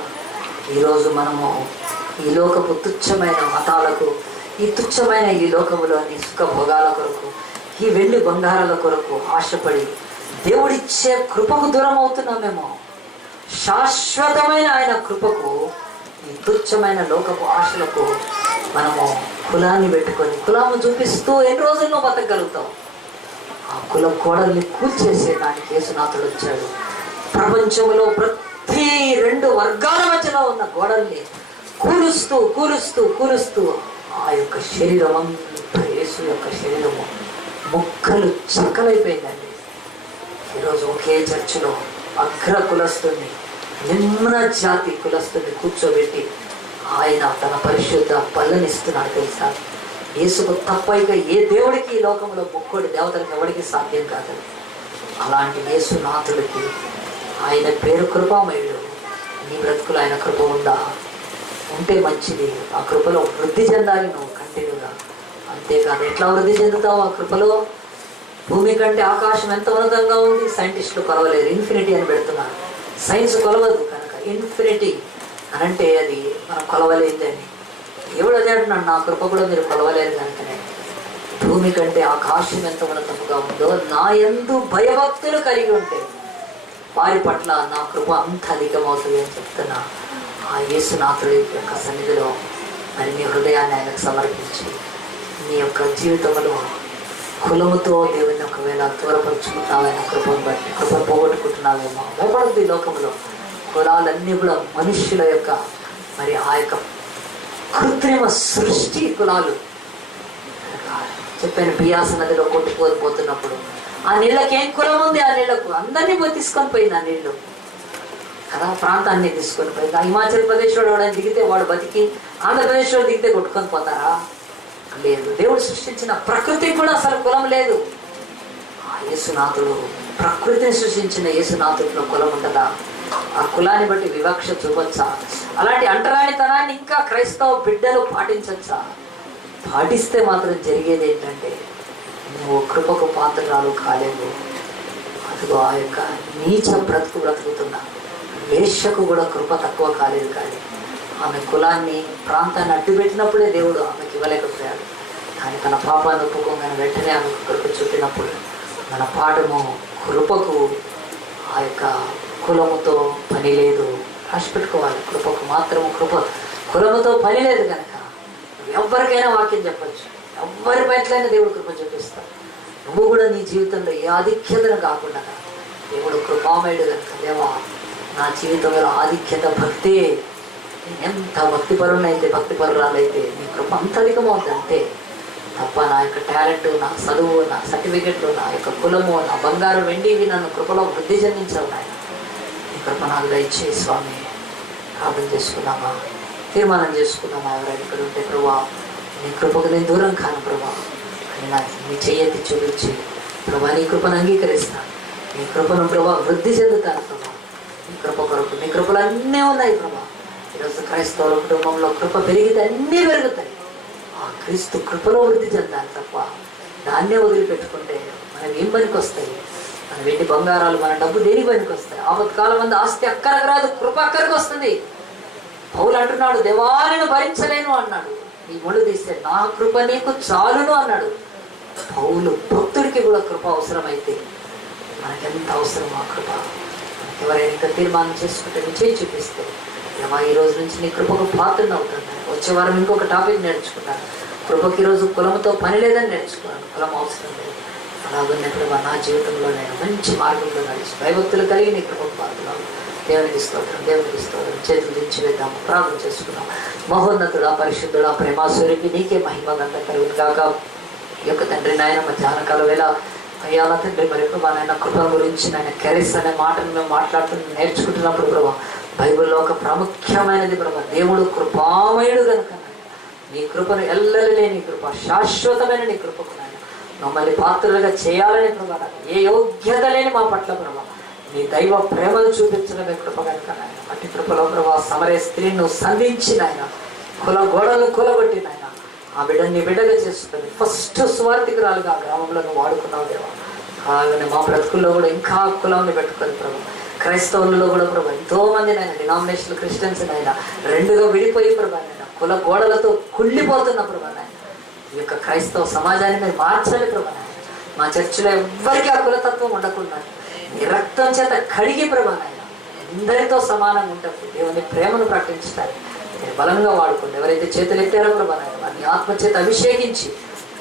ఈరోజు మనము ఈ లోకపు తుచ్చమైన మతాలకు, ఈ తుచ్చమైన ఈ లోకములోని సుఖభోగాల కొరకు, ఈ వెండి బంగారాల కొరకు ఆశపడి దేవుడిచ్చే కృపకు దూరం అవుతున్నామేమో. శాశ్వతమైన ఆయన కృపకు, ఈ తుచ్చమైన లోకపు ఆశలకు మనము కులాన్ని పెట్టుకొని కులాము చూపిస్తూ ఎన్ని రోజుల్లో బతకగలుగుతాం? ఆ కుల గోడల్ని కూల్చేసే దానికి యేసునాథుడు వచ్చాడు. ప్రపంచంలో ప్రతి 2 వర్గాల మధ్యలో ఉన్న గోడల్ని కూలుస్తూ కూలుస్తూ కూలుస్తూ ఆ యొక్క శరీరం అంతా, యేసు యొక్క శరీరము ముక్కలు చెక్కలైపోయిందండి. ఈరోజు ఒకే చర్చిలో అగ్ర కులస్తుని, నిమ్న జాతి కులస్తుని కూర్చోబెట్టి ఆయన తన పరిశుద్ధ పళ్ళనిస్తున్నాడు. తెలుసా, యేసుకు తప్పైక ఏ దేవుడికి ఈ లోకంలో ముక్కోడి దేవతలకు ఎవరికి సాధ్యం కాదు. అలాంటి యేసునాథుడికి ఆయన పేరు కృపామయుడు. నీ బ్రతుకులు ఆయన కృప ఉందా? ఉంటే మంచిది. ఆ కృపలో వృద్ధి చెందాలి నువ్వు కంటిన్యూగా. అంతేకాదు ఎట్లా వృద్ధి చెందుతావు ఆ కృపలో? భూమి కంటే ఆకాశం ఎంత ఉన్నతంగా ఉంది. సైంటిస్టులు కొలవలేరు, ఇన్ఫినిటీ అని పెడుతున్నారు. సైన్స్ కొలవదు కనుక ఇన్ఫినిటీ అని అంటే అది మనం కొలవలేదని ఎవడు అదే అంటున్నాడు. నా కృప కూడా మీరు కొలవలేరు కనుకనే. భూమి కంటే ఆకాశం ఎంత ఉన్నతముగా ఉందో నా యందు భయభక్తులు కలిగి ఉంటే వారి పట్ల నా కృప అంత అధికమవుతుంది అని చెప్తున్నా. ఆ యేసునాథుడి యొక్క సన్నిధిలో మరి నీ హృదయాన్ని ఆయనకు సమర్పించి నీ యొక్క జీవితంలో కులముతో దేవుని ఒకవేళ దూరపరుచుకుంటున్నావైనా కృపను బట్టి కృపను పోగొట్టుకుంటున్నావేమో. భయపడద్దు. ఈ లోకంలో కులాలన్నీ కూడా మనుష్యుల యొక్క మరి ఆ యొక్క కృత్రిమ సృష్టి కులాలు. చెప్పాను, బియాస నదిలో కొట్టుకోకపోతున్నప్పుడు ఆ నీళ్ళకి ఏం కులం ఉంది? ఆ నీళ్లకు అందరినీ పోయి తీసుకొని పోయింది. ఆ నీళ్లు కదా ప్రాంతాన్ని తీసుకొని పోయింది. హిమాచల్ ప్రదేశ్ వాడు దిగితే వాడు బతికి, ఆంధ్రప్రదేశ్ వాడు దిగితే కొట్టుకొని పోతారా? లేదు. దేవుడు సృష్టించిన ప్రకృతికి కూడా అసలు కులం లేదు. ఆ యేసునాథుడు, ప్రకృతిని సృష్టించిన యేసునాథుడిలో కులం ఉంటుందా? ఆ కులాన్ని బట్టి వివక్ష చూపొచ్చా? అలాంటి అంటరానితనాన్ని ఇంకా క్రైస్తవ బిడ్డలు పాటించచ్చా? పాటిస్తే మాత్రం జరిగేది ఏంటంటే నువ్వు కృపకు పాత్రరాలు కాలేవు. అదిగో ఆ యొక్క నీచ బ్రతుకుతున్నా వేశ్యకు కూడా కృప తక్కువ కాలేదు. కానీ ఆమె కులాన్ని, ప్రాంతాన్ని అడ్డుపెట్టినప్పుడే దేవుడు ఆమెకి ఇవ్వలేకపోయాడు. కానీ తన పాపాన్ని ఒప్పుకోగానే వెంటనే ఆమెకు కృప చూపినప్పుడు మన పాఠము కృపకు ఆ యొక్క కులముతో పని లేదు. రాసిపెట్టుకోవాలి. కృపకు మాత్రము కులముతో పని లేదు. కనుక ఎవరికైనా వాక్యం చెప్పచ్చు, ఎవరి పట్లైనా దేవుడు కృప చూపిస్తాడు. నువ్వు కూడా నీ జీవితంలో ఏ ఆధిక్యతను కాకుండా దేవుడు కృపామయుడు కనుక దేవా నా జీవితంలో ఆధిక్యత భక్తే. ఎంత భక్తిపరులైతే భక్తిపరురాలైతే నీ కృప అంత అధికమవుతుంది అంతే తప్ప నా యొక్క టాలెంట్, నా చదువు, నా సర్టిఫికెట్లు, నా యొక్క కులము, నా బంగారు వెండి ఇవి నన్ను కృపలో వృద్ధి చెందించవు. నాయన నీ కృప నాకు దయచేయి స్వామి. ప్రార్థన చేసుకున్నామా, తీర్మానం చేసుకున్నామా? ఎవరైనా ఇక్కడ ఉంటే ప్రభా నీ కృపకు నేను దూరం కాను ప్రభా అని నాకు నీ చెయ్యెత్తి చూపించి ప్రభా నీ కృపను అంగీకరిస్తాను. నీ కృపను ప్రభా వృద్ధి చెందుతాను ప్రభా. నీ కృప కొరకు నీ కృపలు అన్నీ ఉన్నాయి ప్రభా. ఈరోజు క్రైస్తవుల కుటుంబంలో కృప పెరిగితే అన్నీ పెరుగుతాయి. ఆ క్రీస్తు కృపలో వృద్ధి చెందాలి తప్ప దాన్నే వదిలిపెట్టుకుంటే మనకి ఏం పనికి వస్తాయి? మన వెండి బంగారాలు, మన డబ్బు దేనికి పనికి వస్తాయి? ఆపత్కాలం మంది ఆస్తి అక్కరకు రాదు, కృప అక్కడికి వస్తుంది. పౌలు అంటున్నాడు, దేవాలను భరించలేను అన్నాడు, నీ ముళ్ళు తీస్తే నా కృప నీకు చాలును అన్నాడు. పౌలు భక్తుడికి కూడా కృప అవసరమైతే మనకెంత అవసరం ఆ కృప. ఎవరైనా ఇంకా తీర్మానం చేసుకుంటే విజయం చూపిస్తే ఏమా ఈ రోజు నుంచి నీ కృపకు పాత్రను అవుతున్నాను. వచ్చే వారం ఇంకొక టాపిక్ నేర్చుకున్నాను. కృపకి ఈరోజు కులంతో పని లేదని నేర్చుకున్నాను. కులం అవసరం లేదు. అలాగన్నప్పుడు నా జీవితంలో నేను మంచి మార్గంలో నడిచి భయభక్తులు కలిగి నీ కృపకు పాత్రలు. దేవునికి స్తోత్రం, దేవునికి స్తోత్రం. చేతులు దించి వేద్దాము, ప్రార్థన చేసుకున్నాం. మహోన్నతుడా, పరిశుద్ధుడా, ప్రేమాస్వరూపి నీకే మహిమ గంట కలుగును గాక. ఈ యొక్క తండ్రి నాయన మధ్యాహ్నకాల వేళ అయ్యా తండ్రి మరి ప్రభా నాయన కృప గురించి నాయన కెరీస్ అనే మాటను మేము మాట్లాడుతున్న నేర్చుకుంటున్నప్పుడు ప్రభా బైబిల్లో ఒక ప్రాముఖ్యమైనది ప్రభా, దేవుడు కృపామయుడు కనుక నీ కృపను ఎల్లలేని కృప, శాశ్వతమైన నీ కృపకు నాయన మమ్మల్ని పాత్రలుగా చేయాలని ప్రభా, ఏ యోగ్యత లేని మా పట్ల ప్రభా నీ దైవ ప్రేమను చూపించడమే కృప కనుక నాయన అట్టి కృపలో ప్రభా సమరే స్త్రీని నువ్వు సంధించిన ఆయన కుల గోడలు కూలగొట్టిన ఆయన ఆ బిడ్డని బిడ్డగా చేసుకుని ఫస్ట్ స్వార్థికురాలుగా ఆ గ్రామంలో నువ్వు వాడుకున్నావు దేవా. అలాగనే మా బ్రతుకుల్లో కూడా ఇంకా కులాన్ని పెట్టుకొని ప్రభు, క్రైస్తవులలో కూడా ప్రభు ఎంతో మంది నాయన డినామినేషనల్ క్రిస్టియన్స్ నాయన రెండుగా విడిపోయి ప్రభు నాయన కుల గోడలతో కుళ్ళిపోతున్న ప్రభు నాయన ఈ యొక్క క్రైస్తవ సమాజాన్ని మీరు మార్చాలి ప్రభు నాయన. మా చర్చిలో ఎవ్వరికీ ఆ కులతత్వం ఉండకుండా నీ రక్తం చేత కడిగి ప్రభు నాయన అందరితో సమానంగా ఉంటుంది. దేవుని ప్రేమను ప్రకటించుతారు. నేను బలంగా వాడుకోండి. ఎవరైతే చేతులు ఎత్తారో ప్రభా నాయన వారిని ఆత్మచేత అభిషేకించి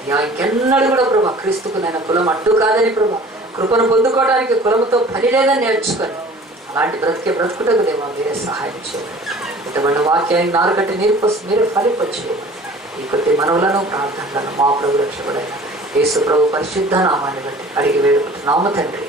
అయ్యా ఇంకెన్నడూ కూడా ప్రభా క్రీస్తుకు నాయన కులం అడ్డు కాదని ప్రభా కృపను పొందుకోవడానికి కులముతో పని లేదని నేర్చుకొని అలాంటి బ్రతుకుటకు దేవా మీరే సహాయం చేయండి. ఇంతమంది వాక్యాన్ని నారుకట్టి మీరే ఫలింపచ్చు. ఈ కొద్ది మనవులను ప్రార్థనలను మా ప్రభు రక్షకుడైన యేసు ప్రభు పరిశుద్ధ నామాన్ని బట్టి అడిగి వేడుకుంటున్నాము తండ్రి.